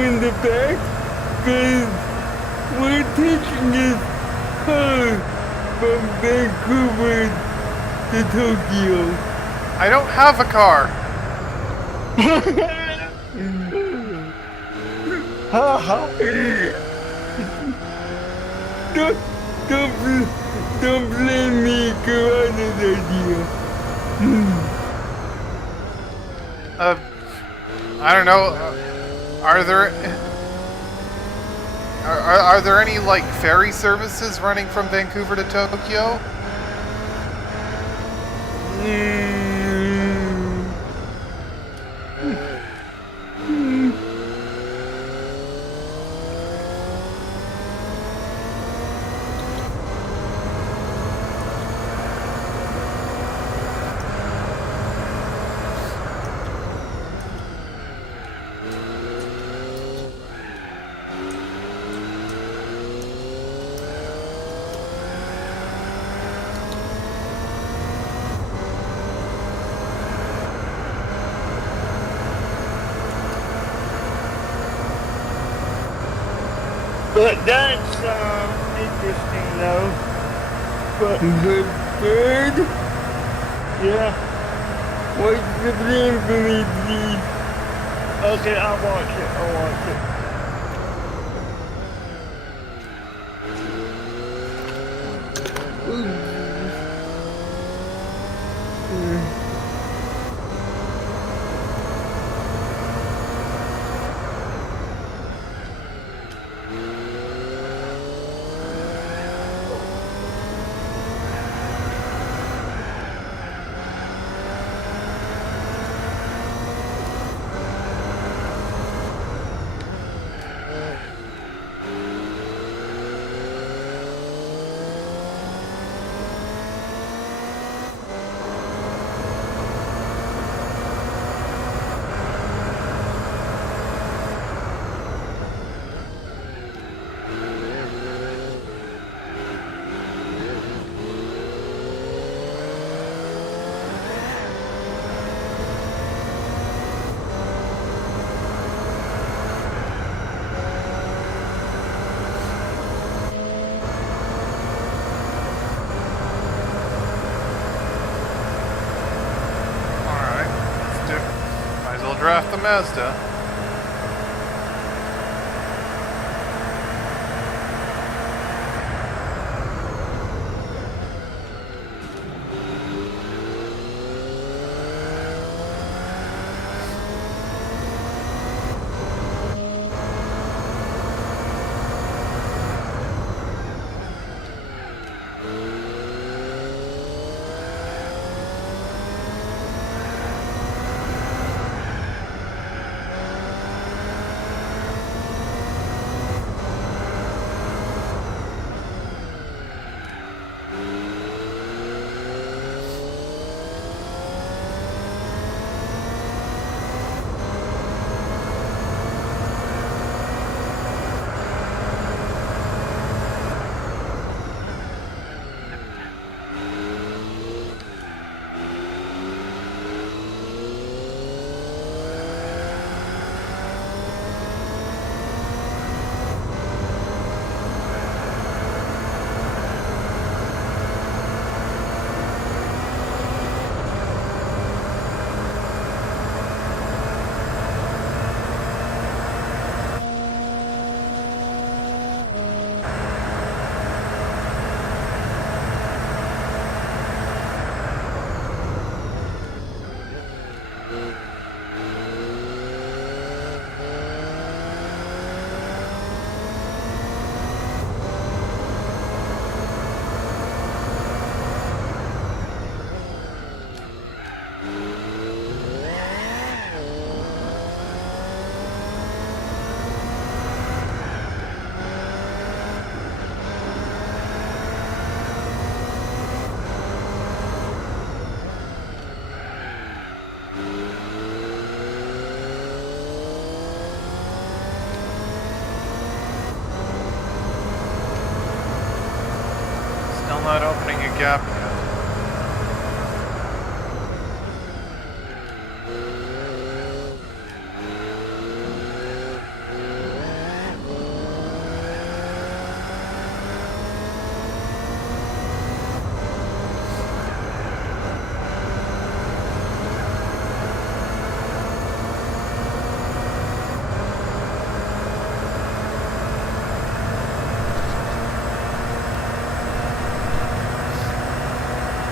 in the back because we're taking this car from Vancouver to Tokyo. I don't have a car. Don't blame me, Corana's idea. I don't know. Are there any like ferry services running from Vancouver to Tokyo? But that's interesting though. But The bird? yeah. What's the blame for me, please? Okay, I'll watch it. Draft the Mazda. gap yet.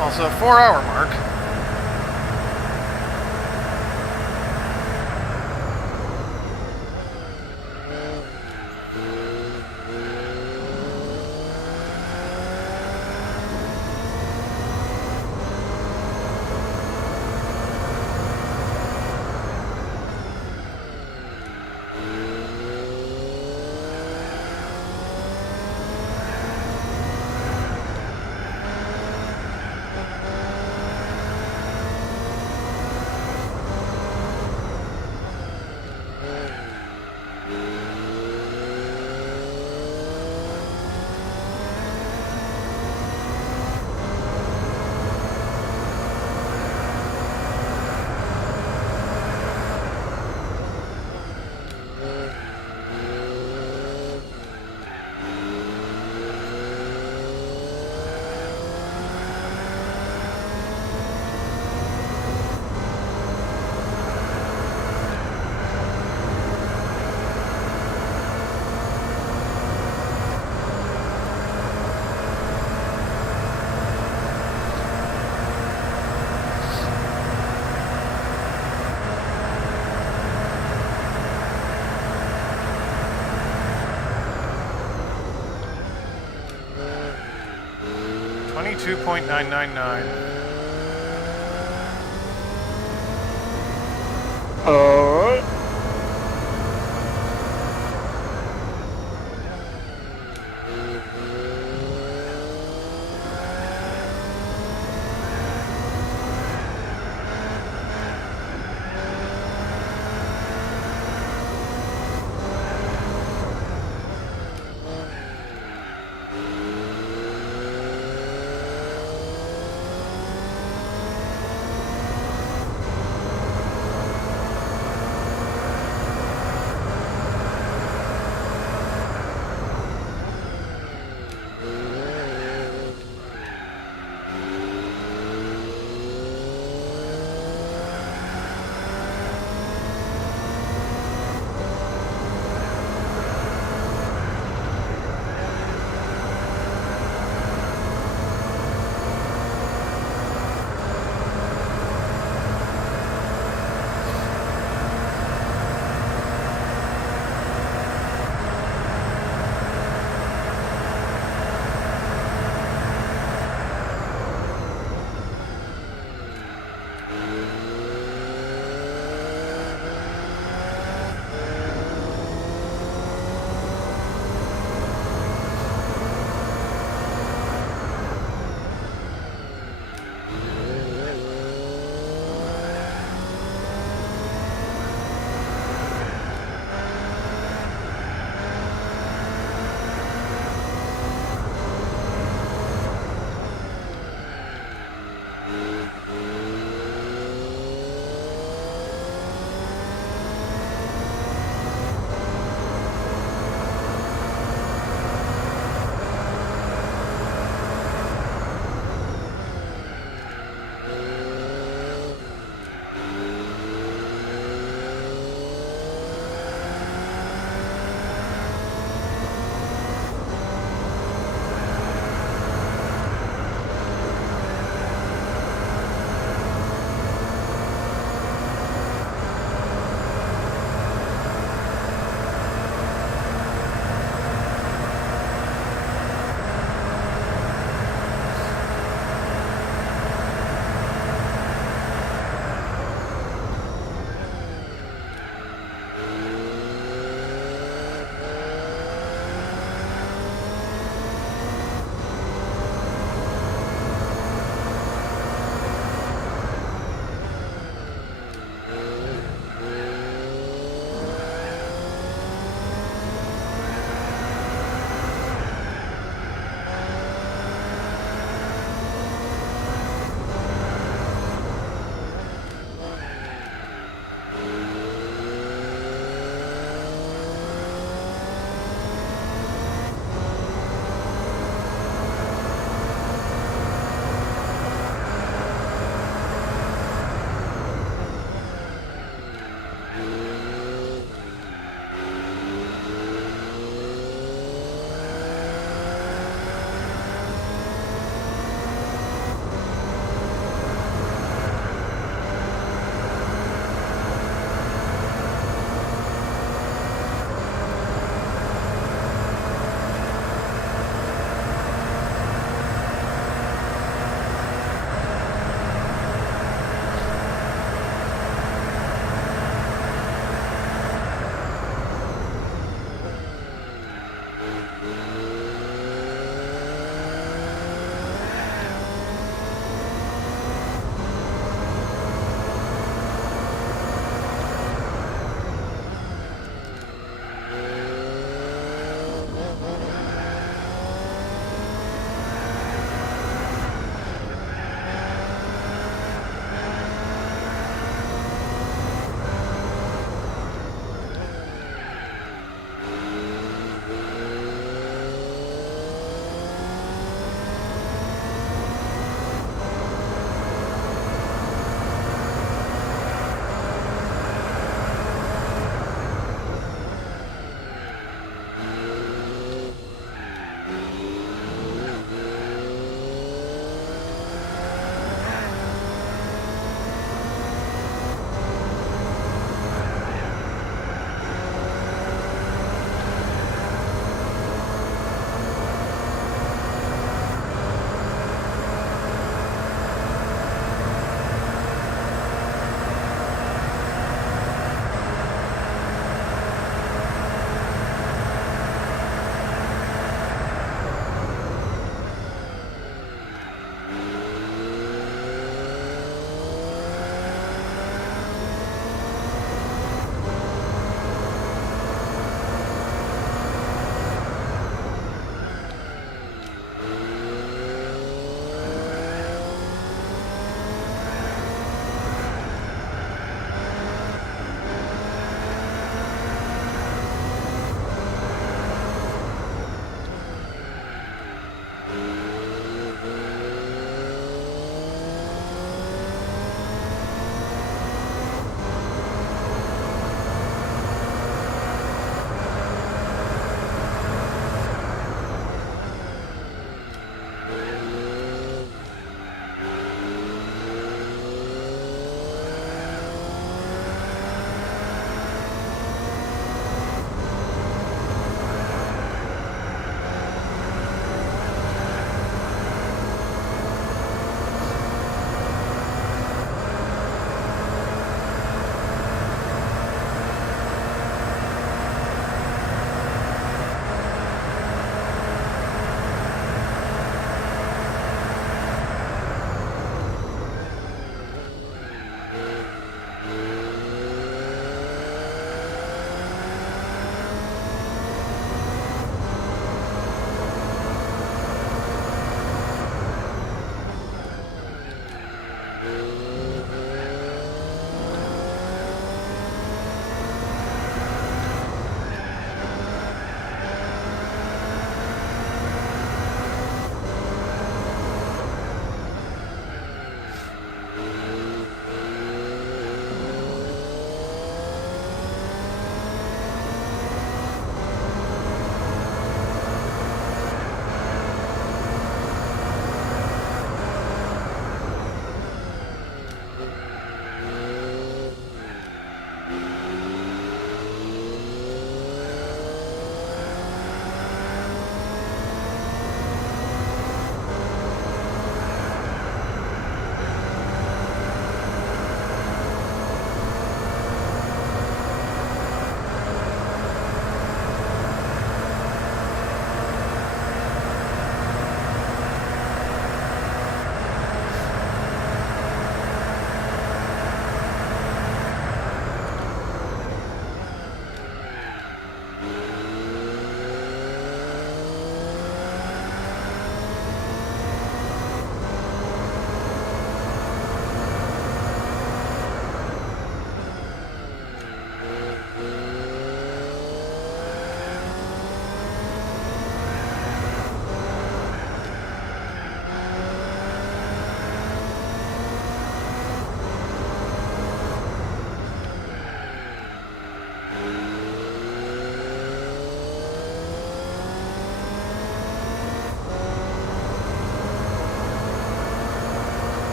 Also, 4-hour mark. $22.999. Alright.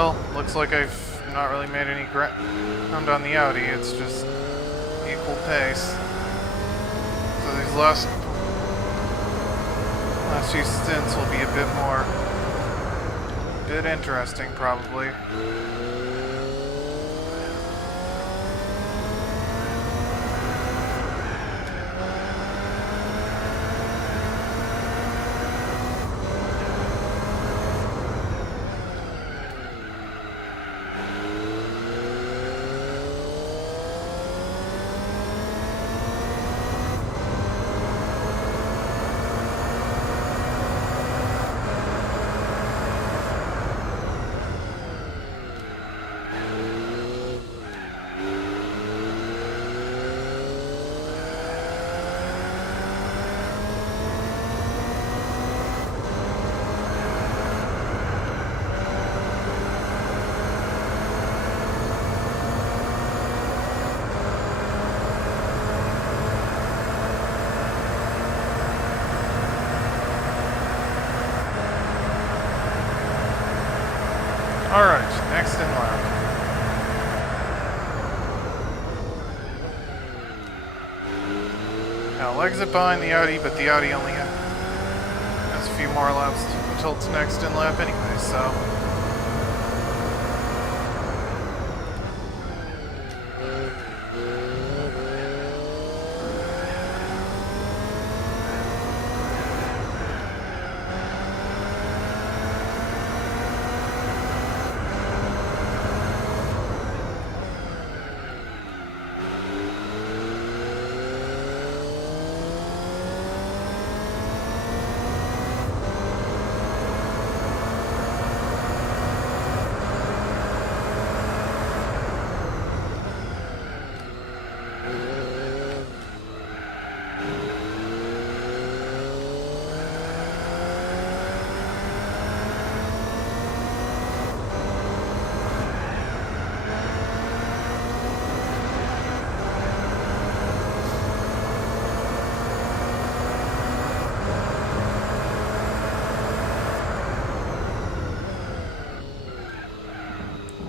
Well, looks like I've not really made any ground on the Audi. It's just equal pace. So these last few stints will be a bit interesting, probably. Alright, next in line. Now, exit behind the Audi, but the Audi only has a few more laps until it's next in lap anyway, so...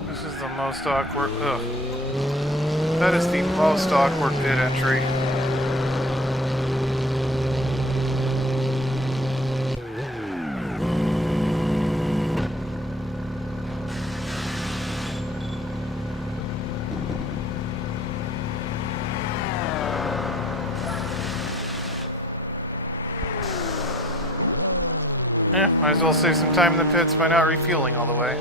This is the most awkward... Ugh. That is the most awkward pit entry. Might as well save some time in the pits by not refueling all the way.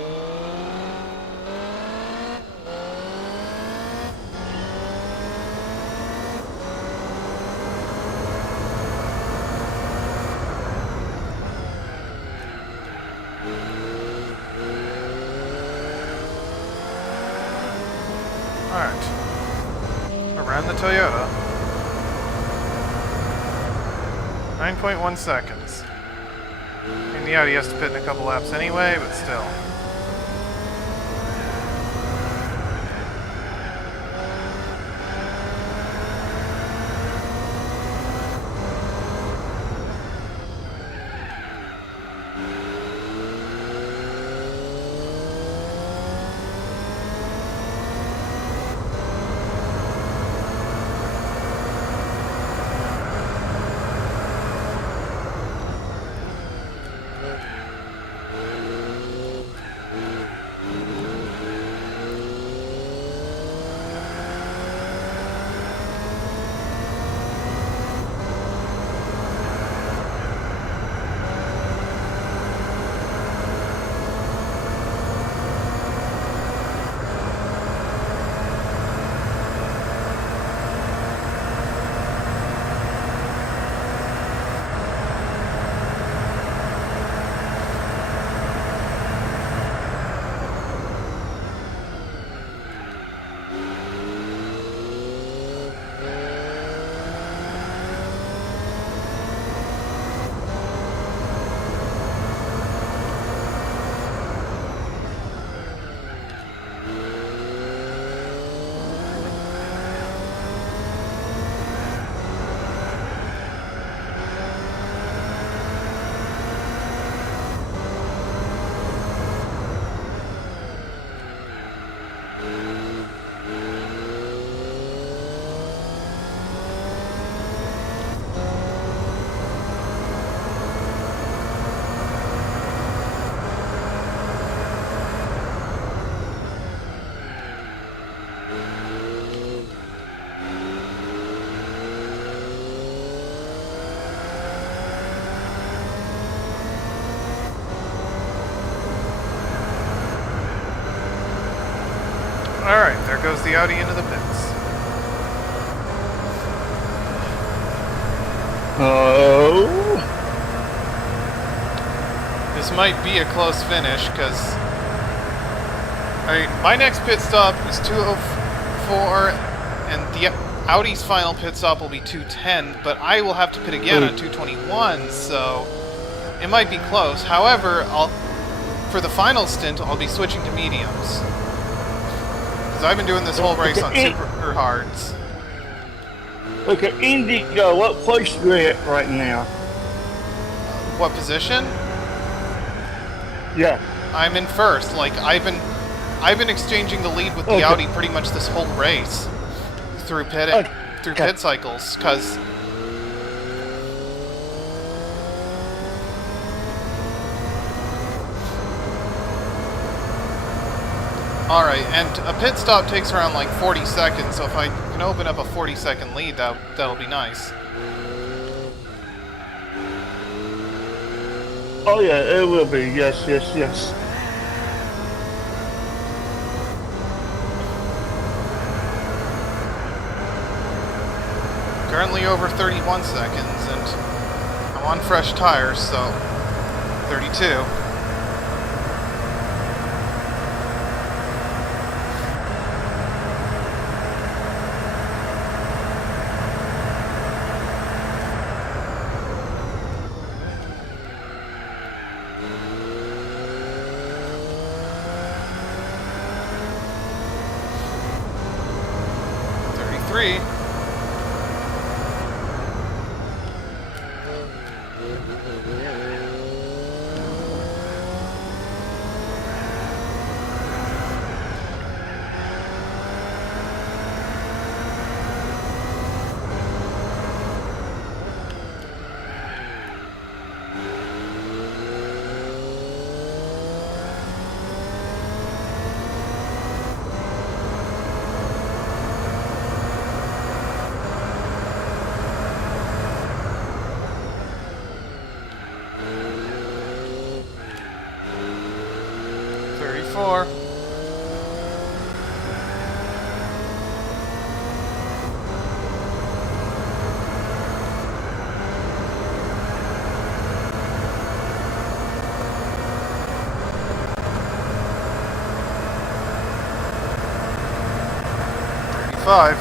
Alright. Around the Toyota. 9.1 seconds. I mean, the Audi has to pit in a couple laps anyway, but still. Alright, there goes the Audi into the pits. Oh. This might be a close finish, because... my next pit stop is 2:04, and the Audi's final pit stop will be 2:10, but I will have to pit again on 2:21, so... it might be close. However, for the final stint, I'll be switching to mediums. Because I've been doing this whole race on super hards. Okay, Indigo, what place are you at right now? What position? Yeah. I'm in first. Like, I've been exchanging the lead with the Audi pretty much this whole race through pit cycles, because alright, and a pit stop takes around like 40 seconds, so if I can open up a 40-second lead, that'll be nice. Oh yeah, it will be. Yes, yes, yes. Currently over 31 seconds, and I'm on fresh tires, so 32. Three. Four. Five.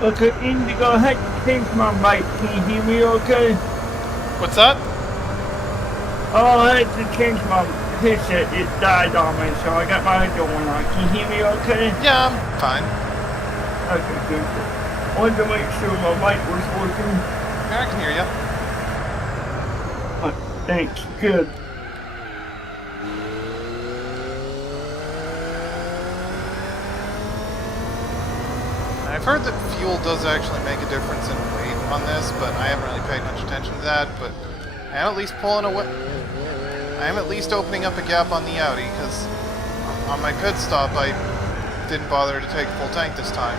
Okay, Indigo, I had to change my mic. Can you hear me okay? What's that? Oh, I had to change my headset. It died on me, so I got my other one on. Can you hear me okay? Yeah, I'm fine. Okay, good. I wanted to make sure my mic was working. Yeah, I can hear you. Thanks, good. I've heard that fuel does actually make a difference in weight on this, but I haven't really paid much attention to that. But I am at least pulling away. I am at least opening up a gap on the Audi, because on my pit stop I didn't bother to take full tank this time.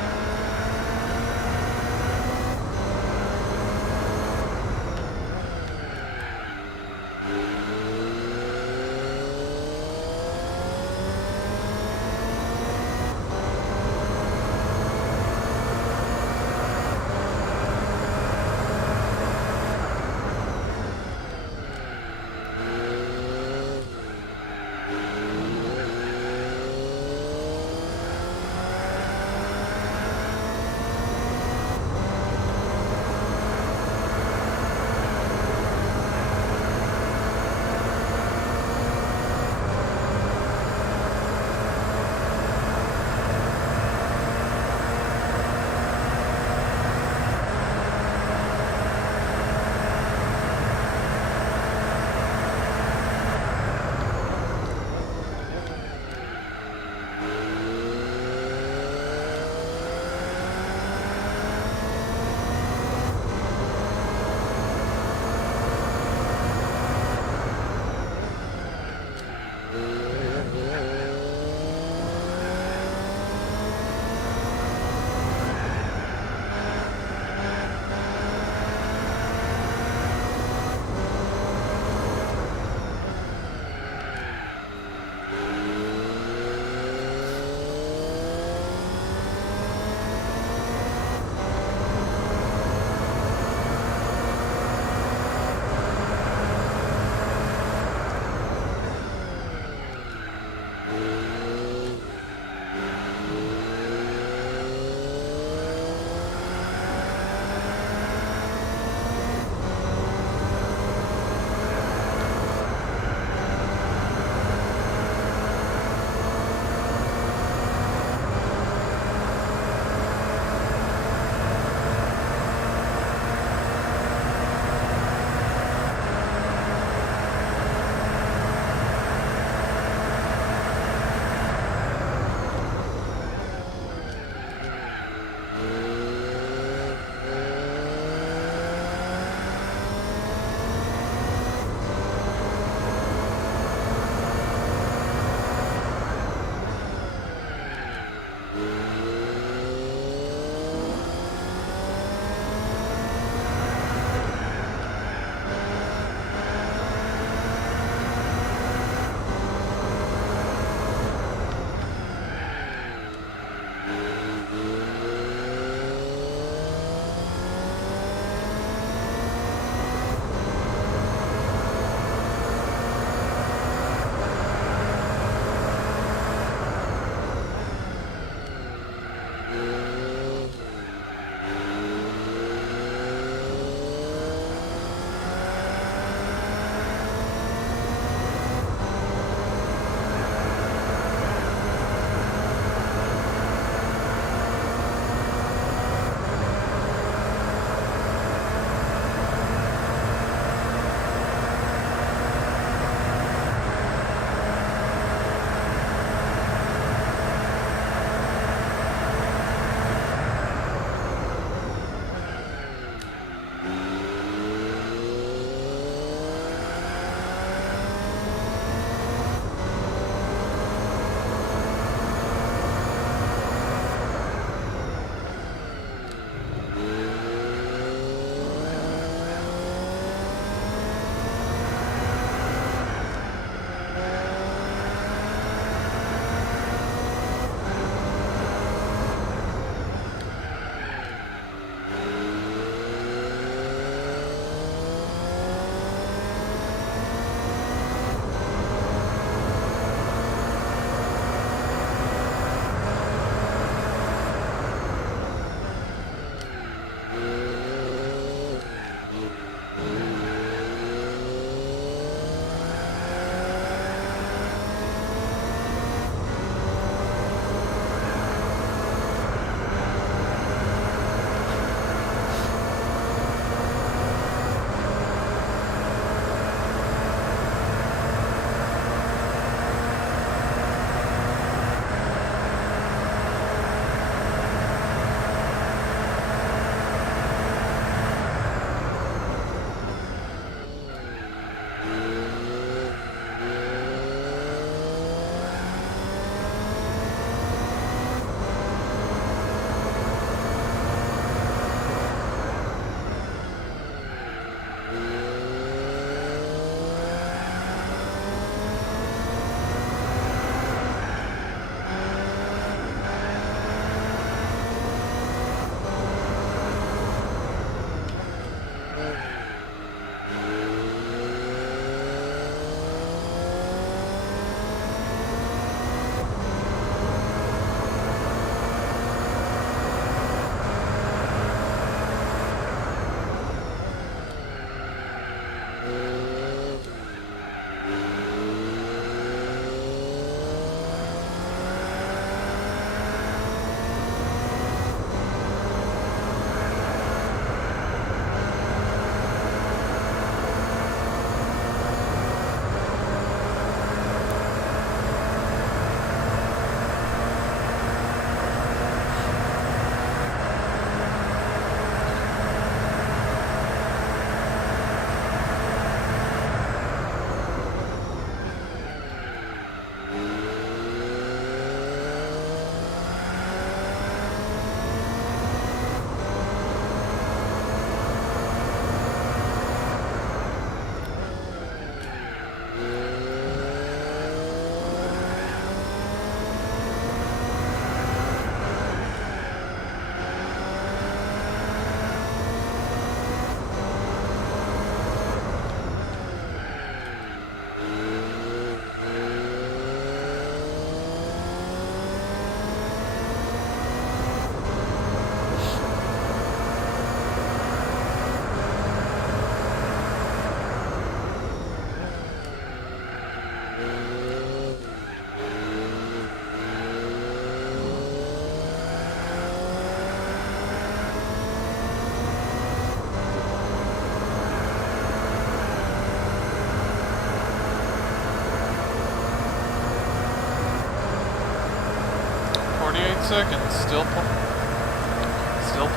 seconds. Still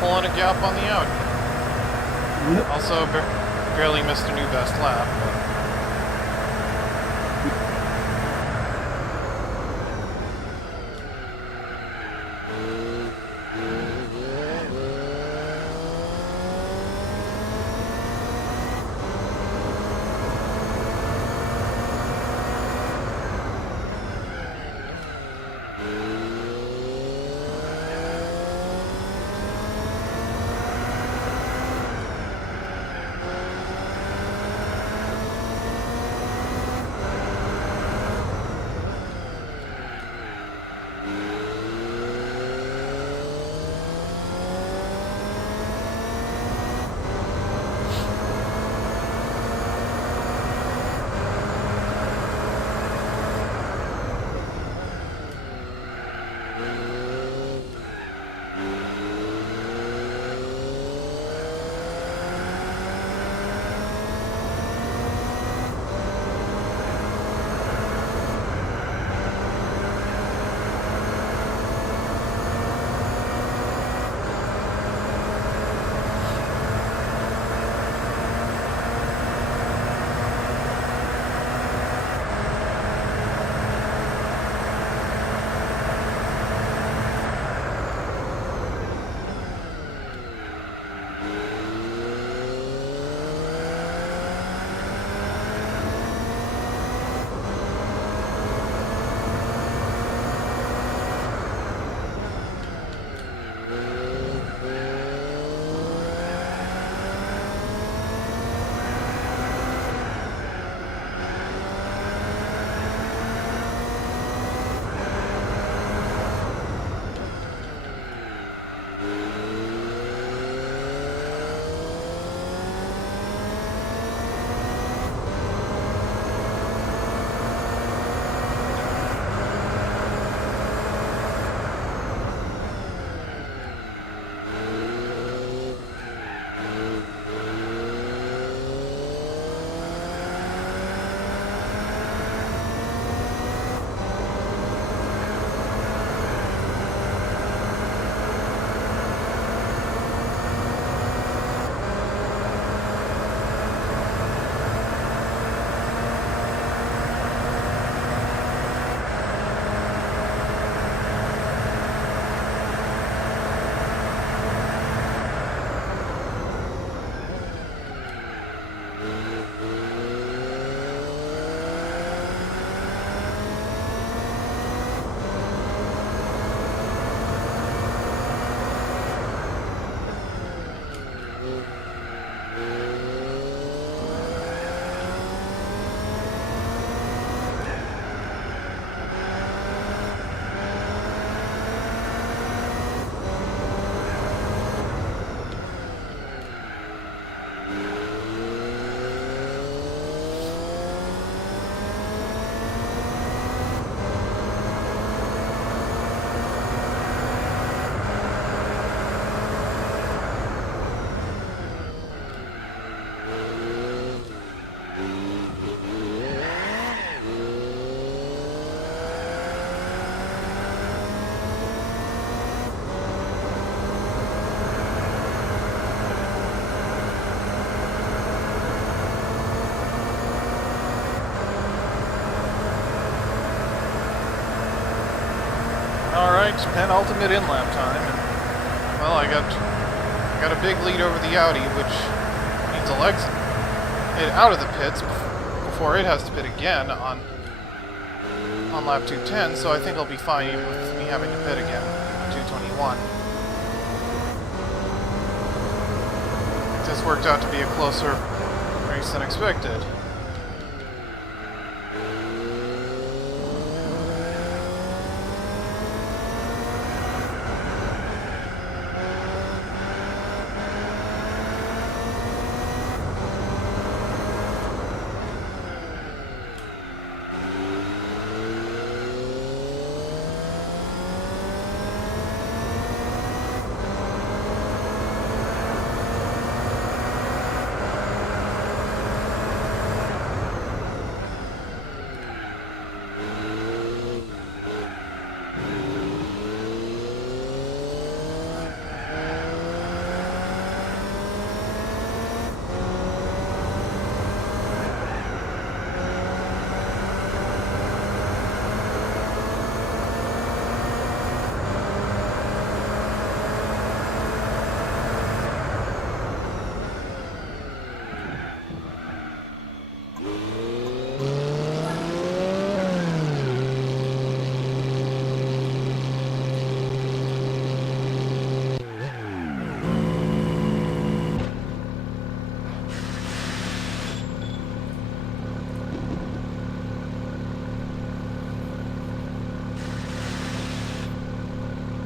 pulling a gap on the out. Also barely missed a new best lap. penultimate in lap time, and well, I got a big lead over the Audi, which means I'll exit it out of the pits before it has to pit again on lap 210. So I think I'll be fine even with me having to pit again at 221. This worked out to be a closer race than expected.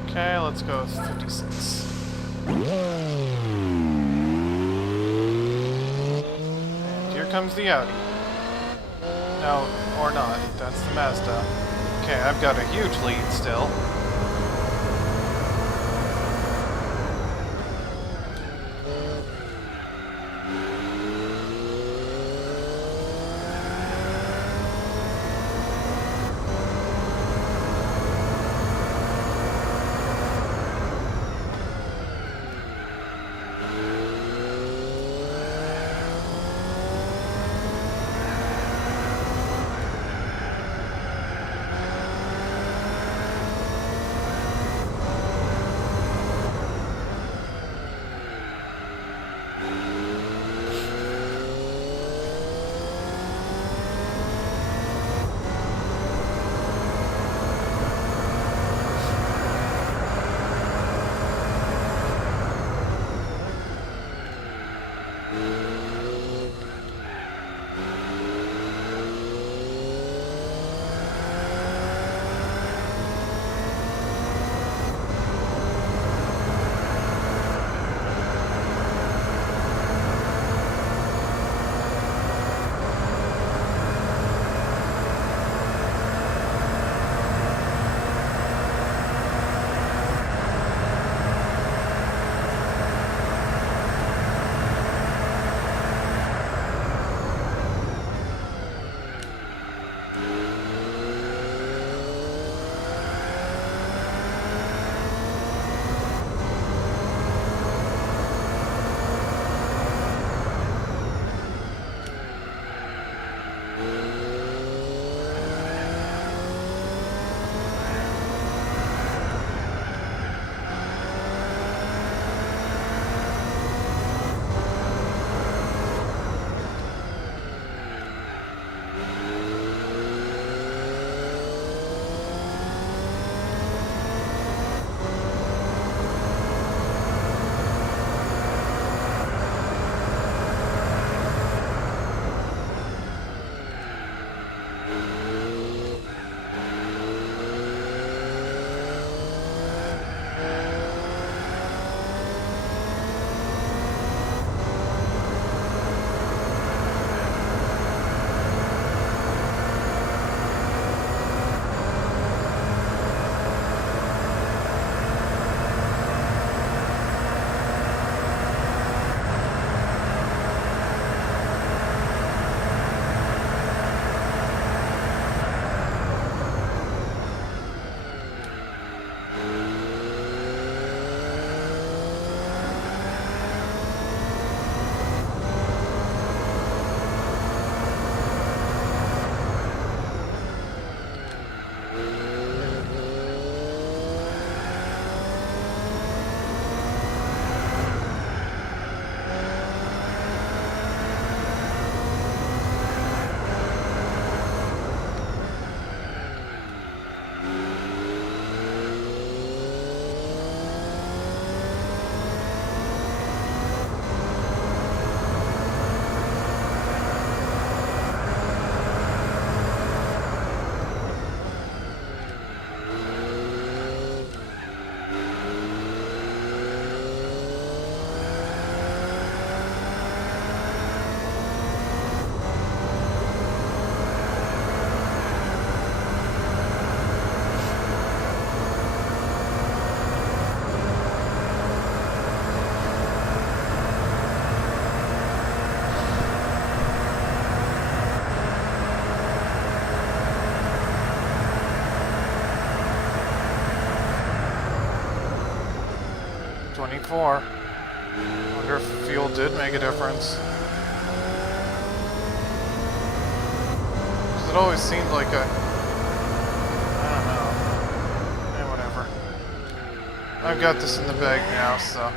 Okay, let's go with 56. And here comes the Audi. No, or not. That's the Mazda. Okay, I've got a huge lead still. 24. Wonder if fuel did make a difference. Because it always seemed like a... I don't know. Whatever. I've got this in the bag now, so...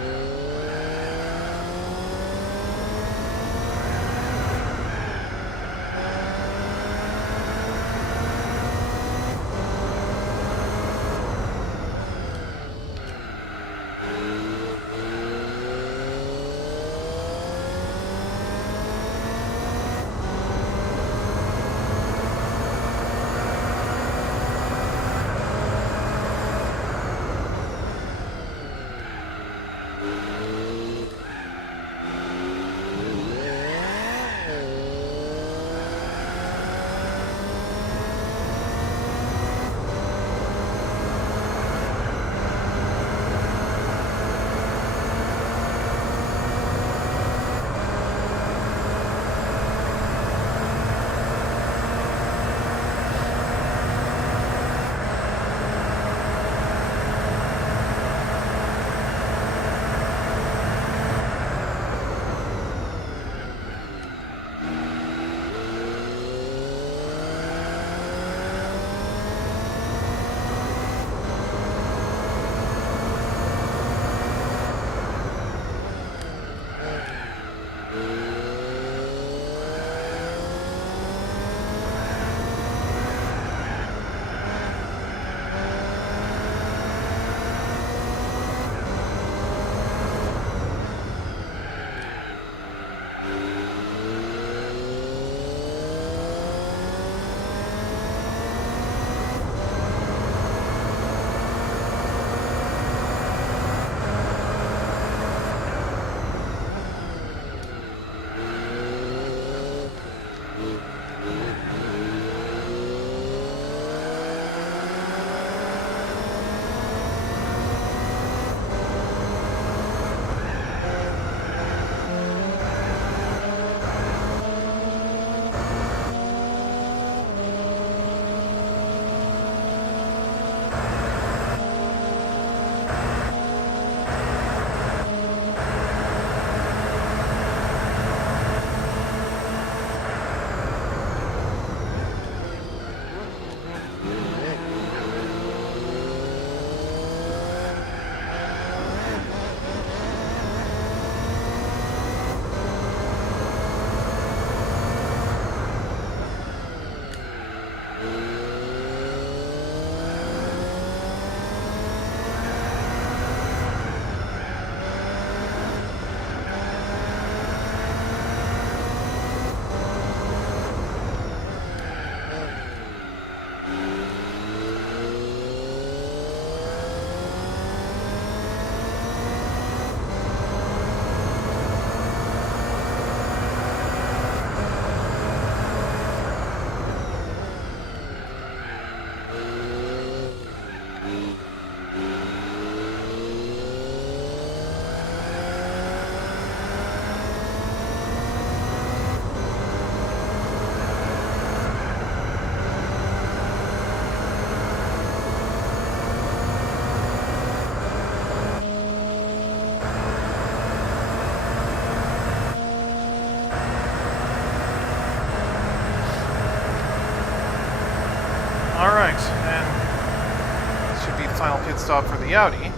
final pit stop for the Audi.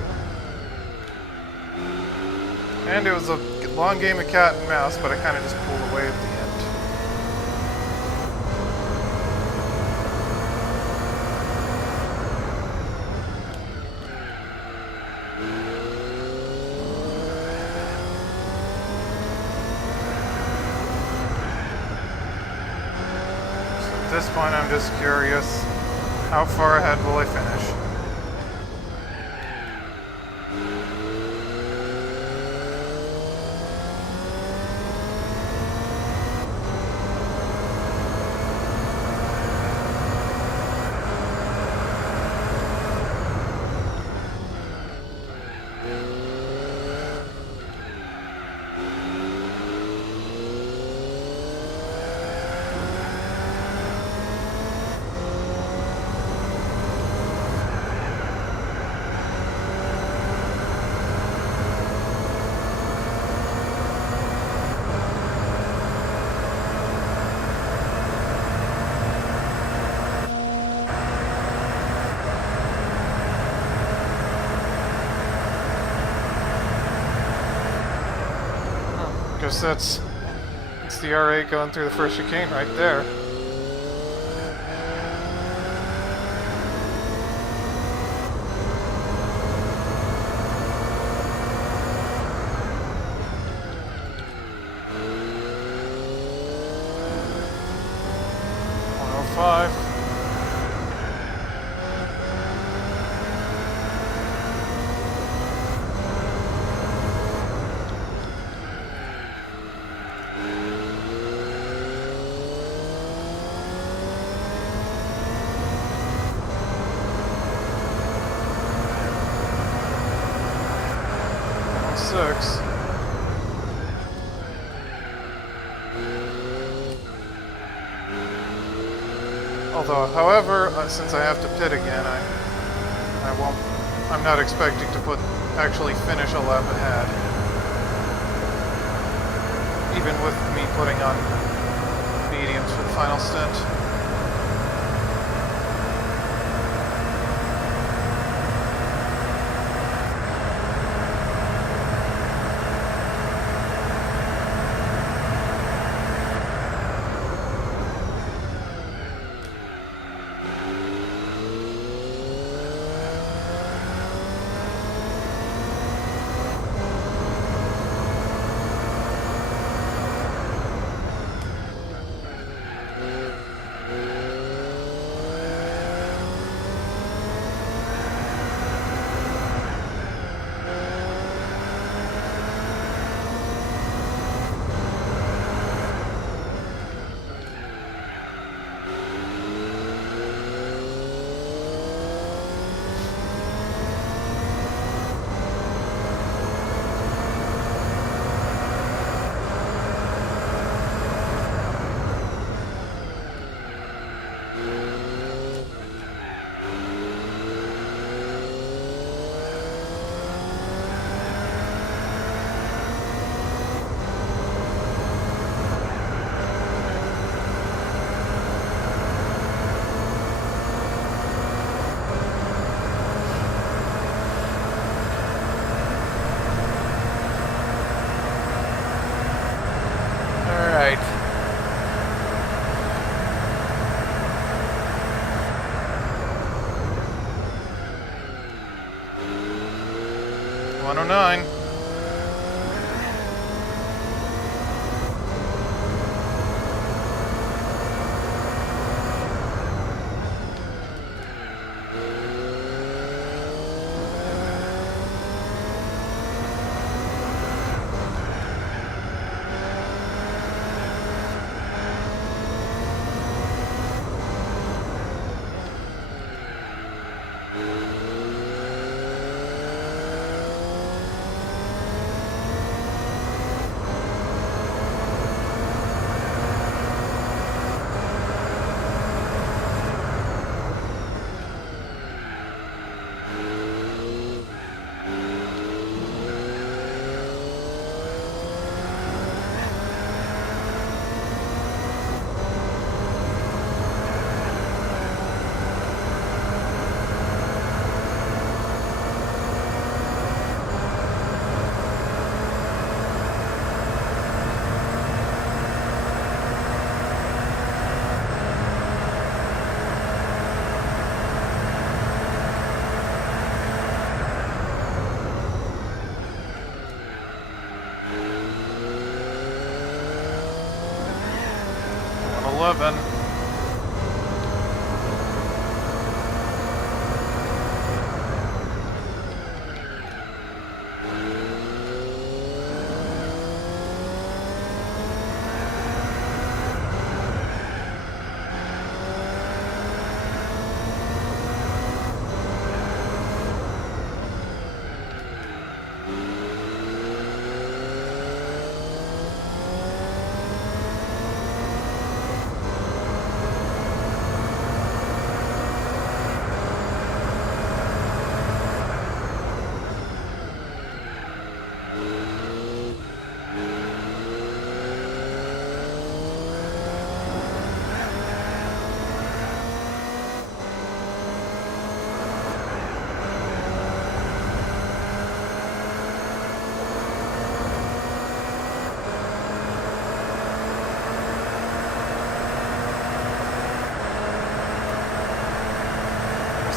And it was a long game of cat and mouse, but I kind of just pulled away at the end. So at this point, I'm just curious, how far ahead will I finish? guess it's the R8 going through the first chicane right there. Five. Six. Although, however, since I have to pit again, I won't. I'm not expecting to actually finish a lap ahead, even with me putting on mediums for the final stint. Nine. Eleven.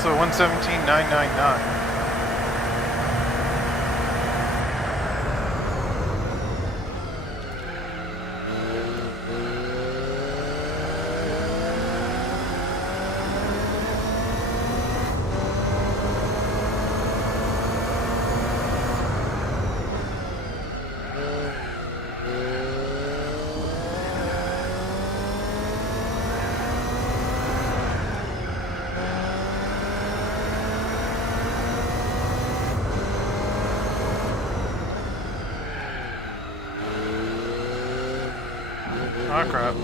also 117,999. Oh crap.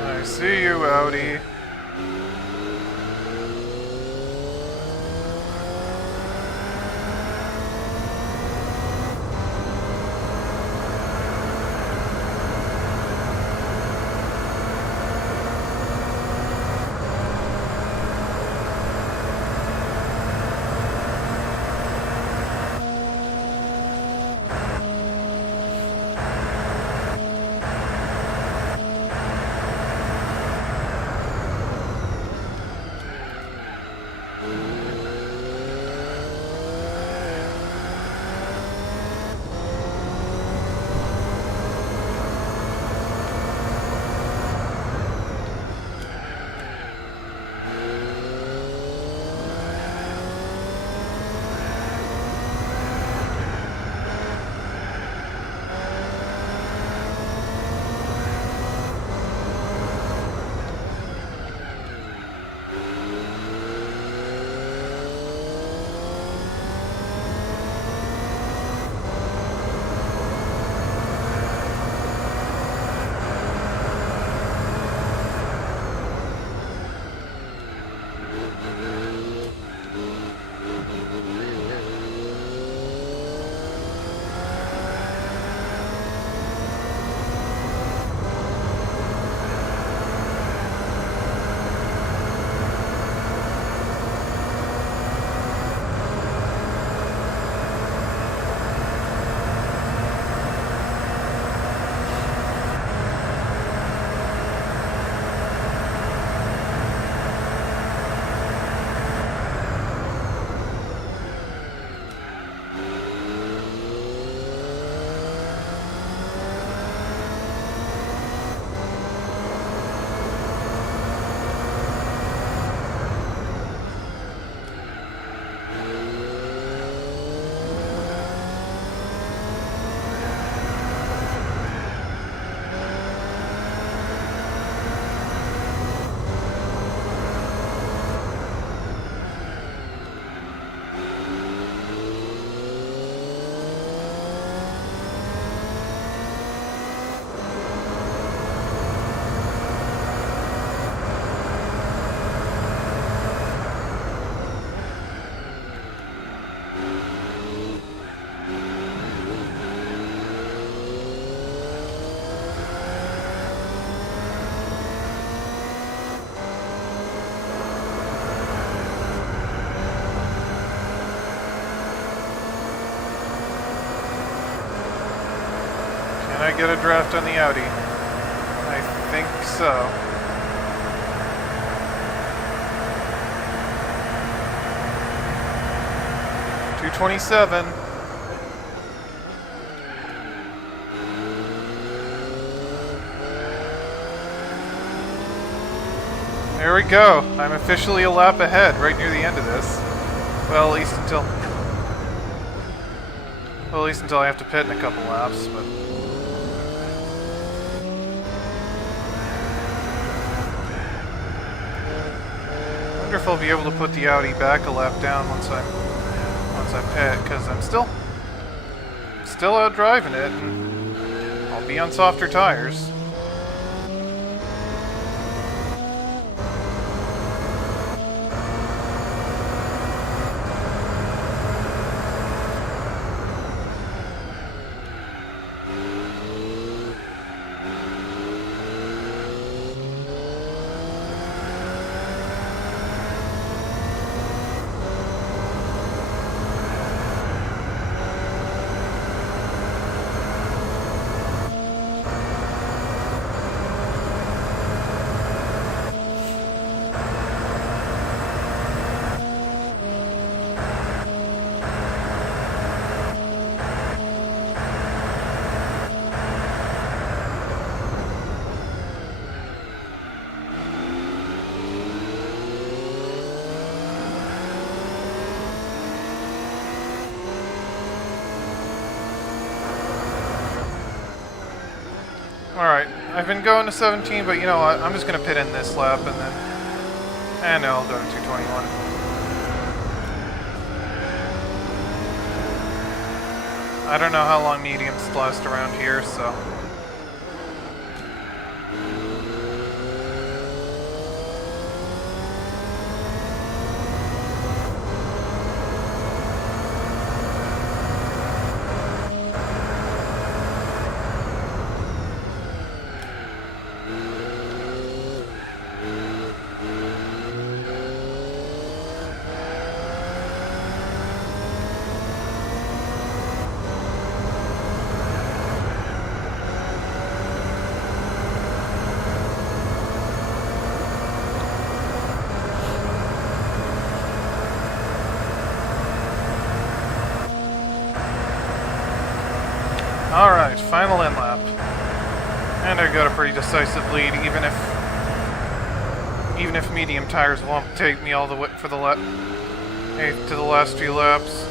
I see you, Audi. Can I get a draft on the Audi? I think so. $227. There we go. I'm officially a lap ahead right near the end of this. Well, at least until I have to pit in a couple laps, but I wonder if I'll be able to put the Audi back a lap down once I pit, because I'm still out driving it, and I'll be on softer tires. Alright, I've been going to 17, but you know what? I'm just going to pit in this lap and then... And I'll go to 221. I don't know how long mediums last around here, so... Alright, final in lap. And I got a pretty decisive lead, even if medium tires won't take me all the way for the to the last few laps.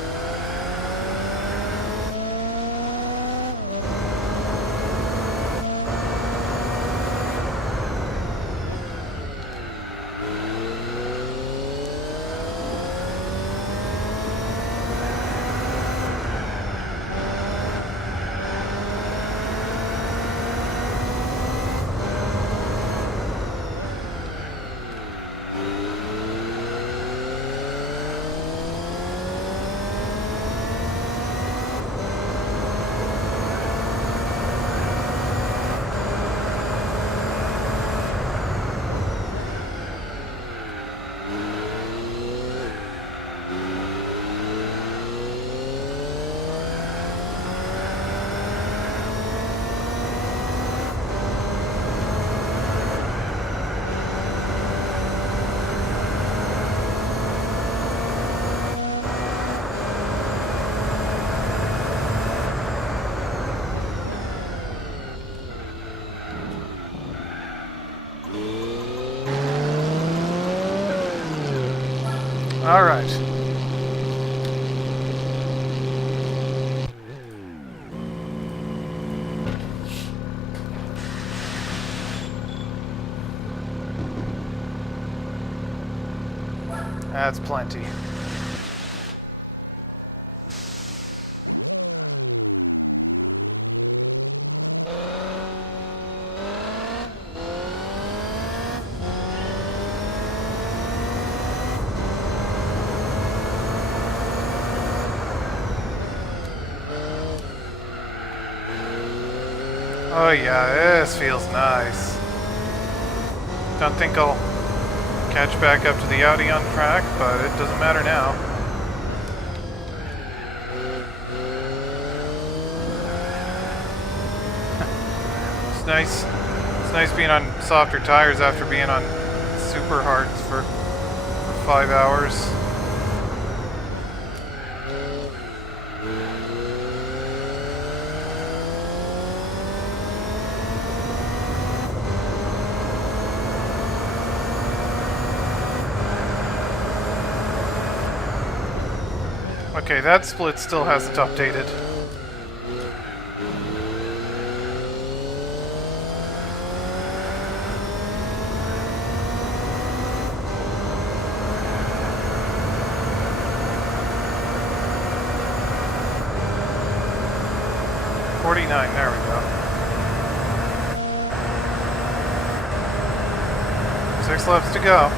Alright. That's plenty. Oh yeah, this feels nice. Don't think I'll catch back up to the Audi on track, but it doesn't matter now. It's nice. It's nice being on softer tires after being on super hards for 5 hours. Okay, that split still hasn't updated. There we go. 6 laps to go.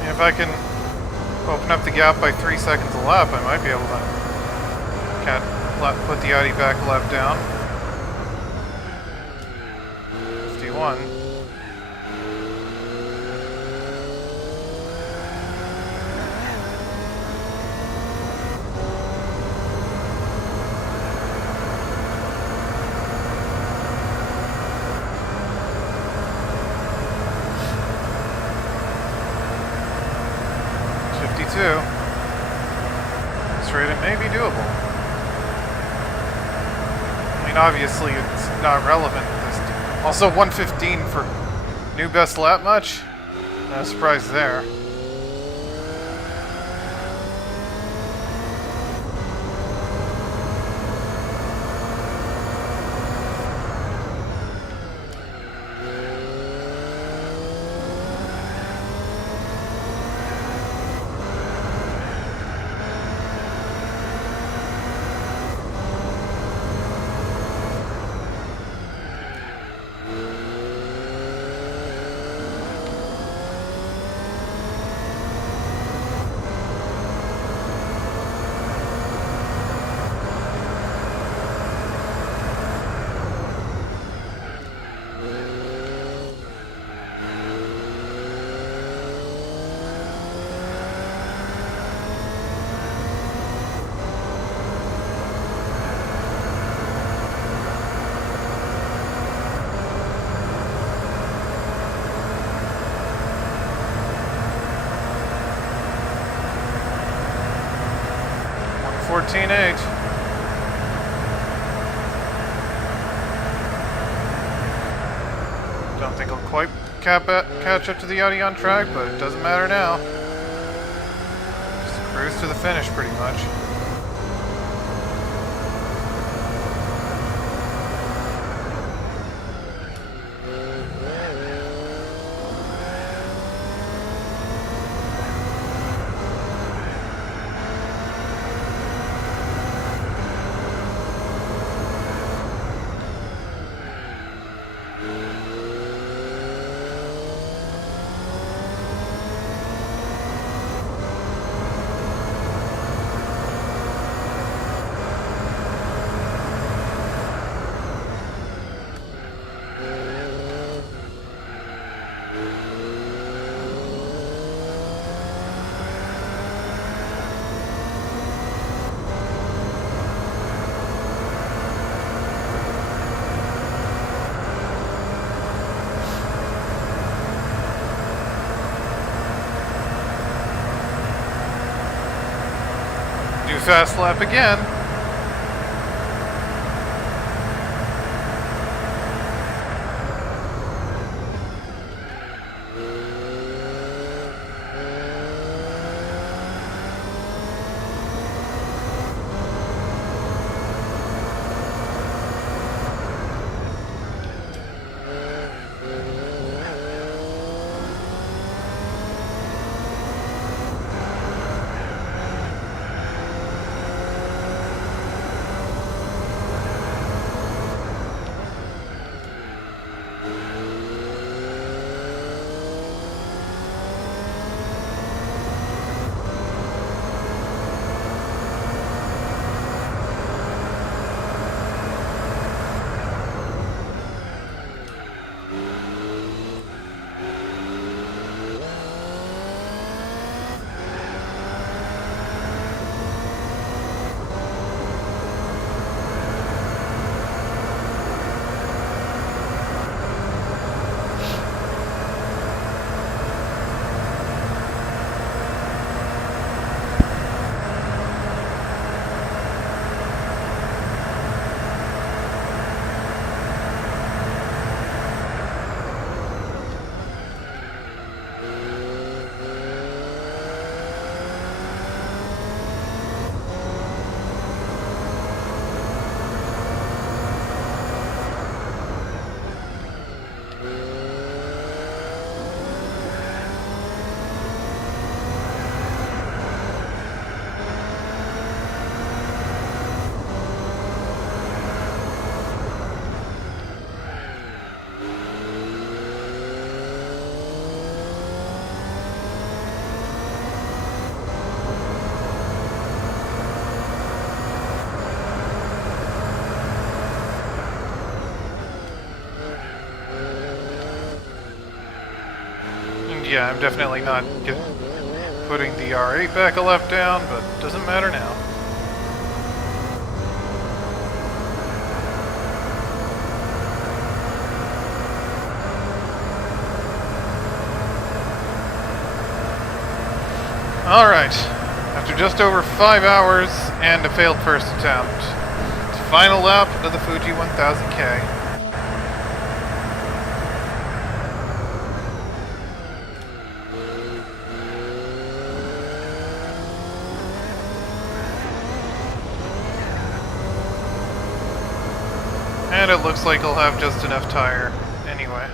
If I can open up the gap by 3 seconds a lap, I might be able to put the Audi back a lap down. 51. too. This rate, it may be doable. I mean, obviously, it's not relevant. Also, 115 for new best lap much? No surprise there. Teenage. Don't think I'll quite catch up to the Audi on track, but it doesn't matter now. Just cruise to the finish, pretty much. Fast lap again. Yeah, I'm definitely not putting the R8 back a left down, but it doesn't matter now. Alright. After just over 5 hours and a failed first attempt, it's the final lap of the Fuji 1000K. And it looks like I'll have just enough tire anyway.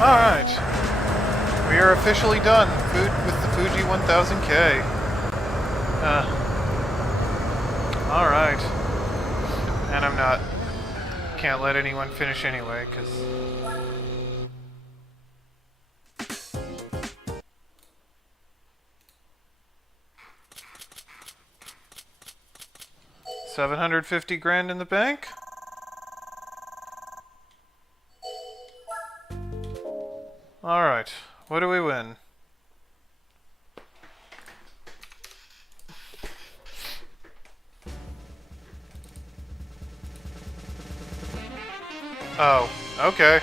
Alright. We are officially done with the Fuji 1000K. Alright. And I'm not... Can't let anyone finish anyway, because... $750 in the bank? Alright, what do we win? Oh, okay.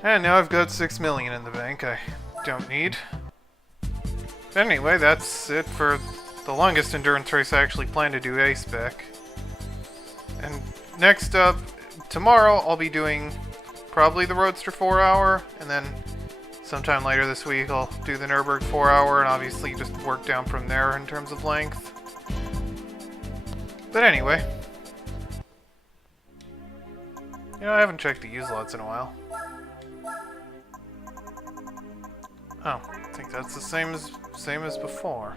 And now I've got 6 million in the bank I don't need. But anyway, that's it for the longest endurance race I actually plan to do A-Spec. And next up, tomorrow I'll be doing probably the Roadster 4-hour, and then sometime later this week I'll do the Nürburgring 4-hour, and obviously just work down from there in terms of length. But anyway. You know, I haven't checked the use lots in a while. Oh, I think that's the same as before.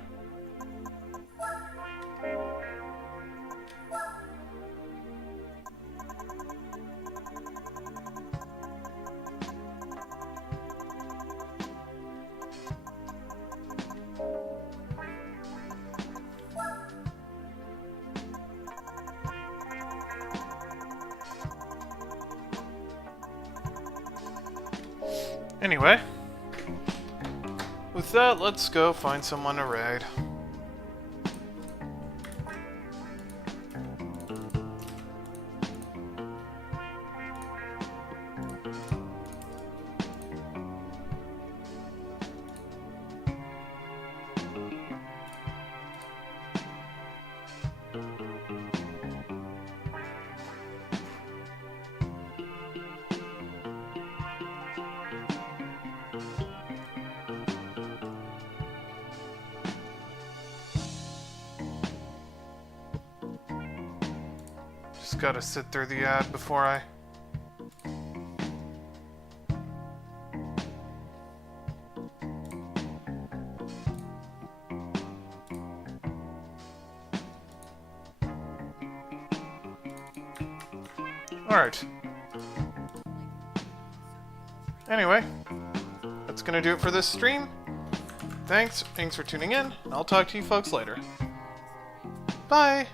Anyway. With that, let's go find someone to ride. Just gotta sit through the ad before I... Alright. Anyway, that's gonna do it for this stream. Thanks for tuning in, and I'll talk to you folks later. Bye!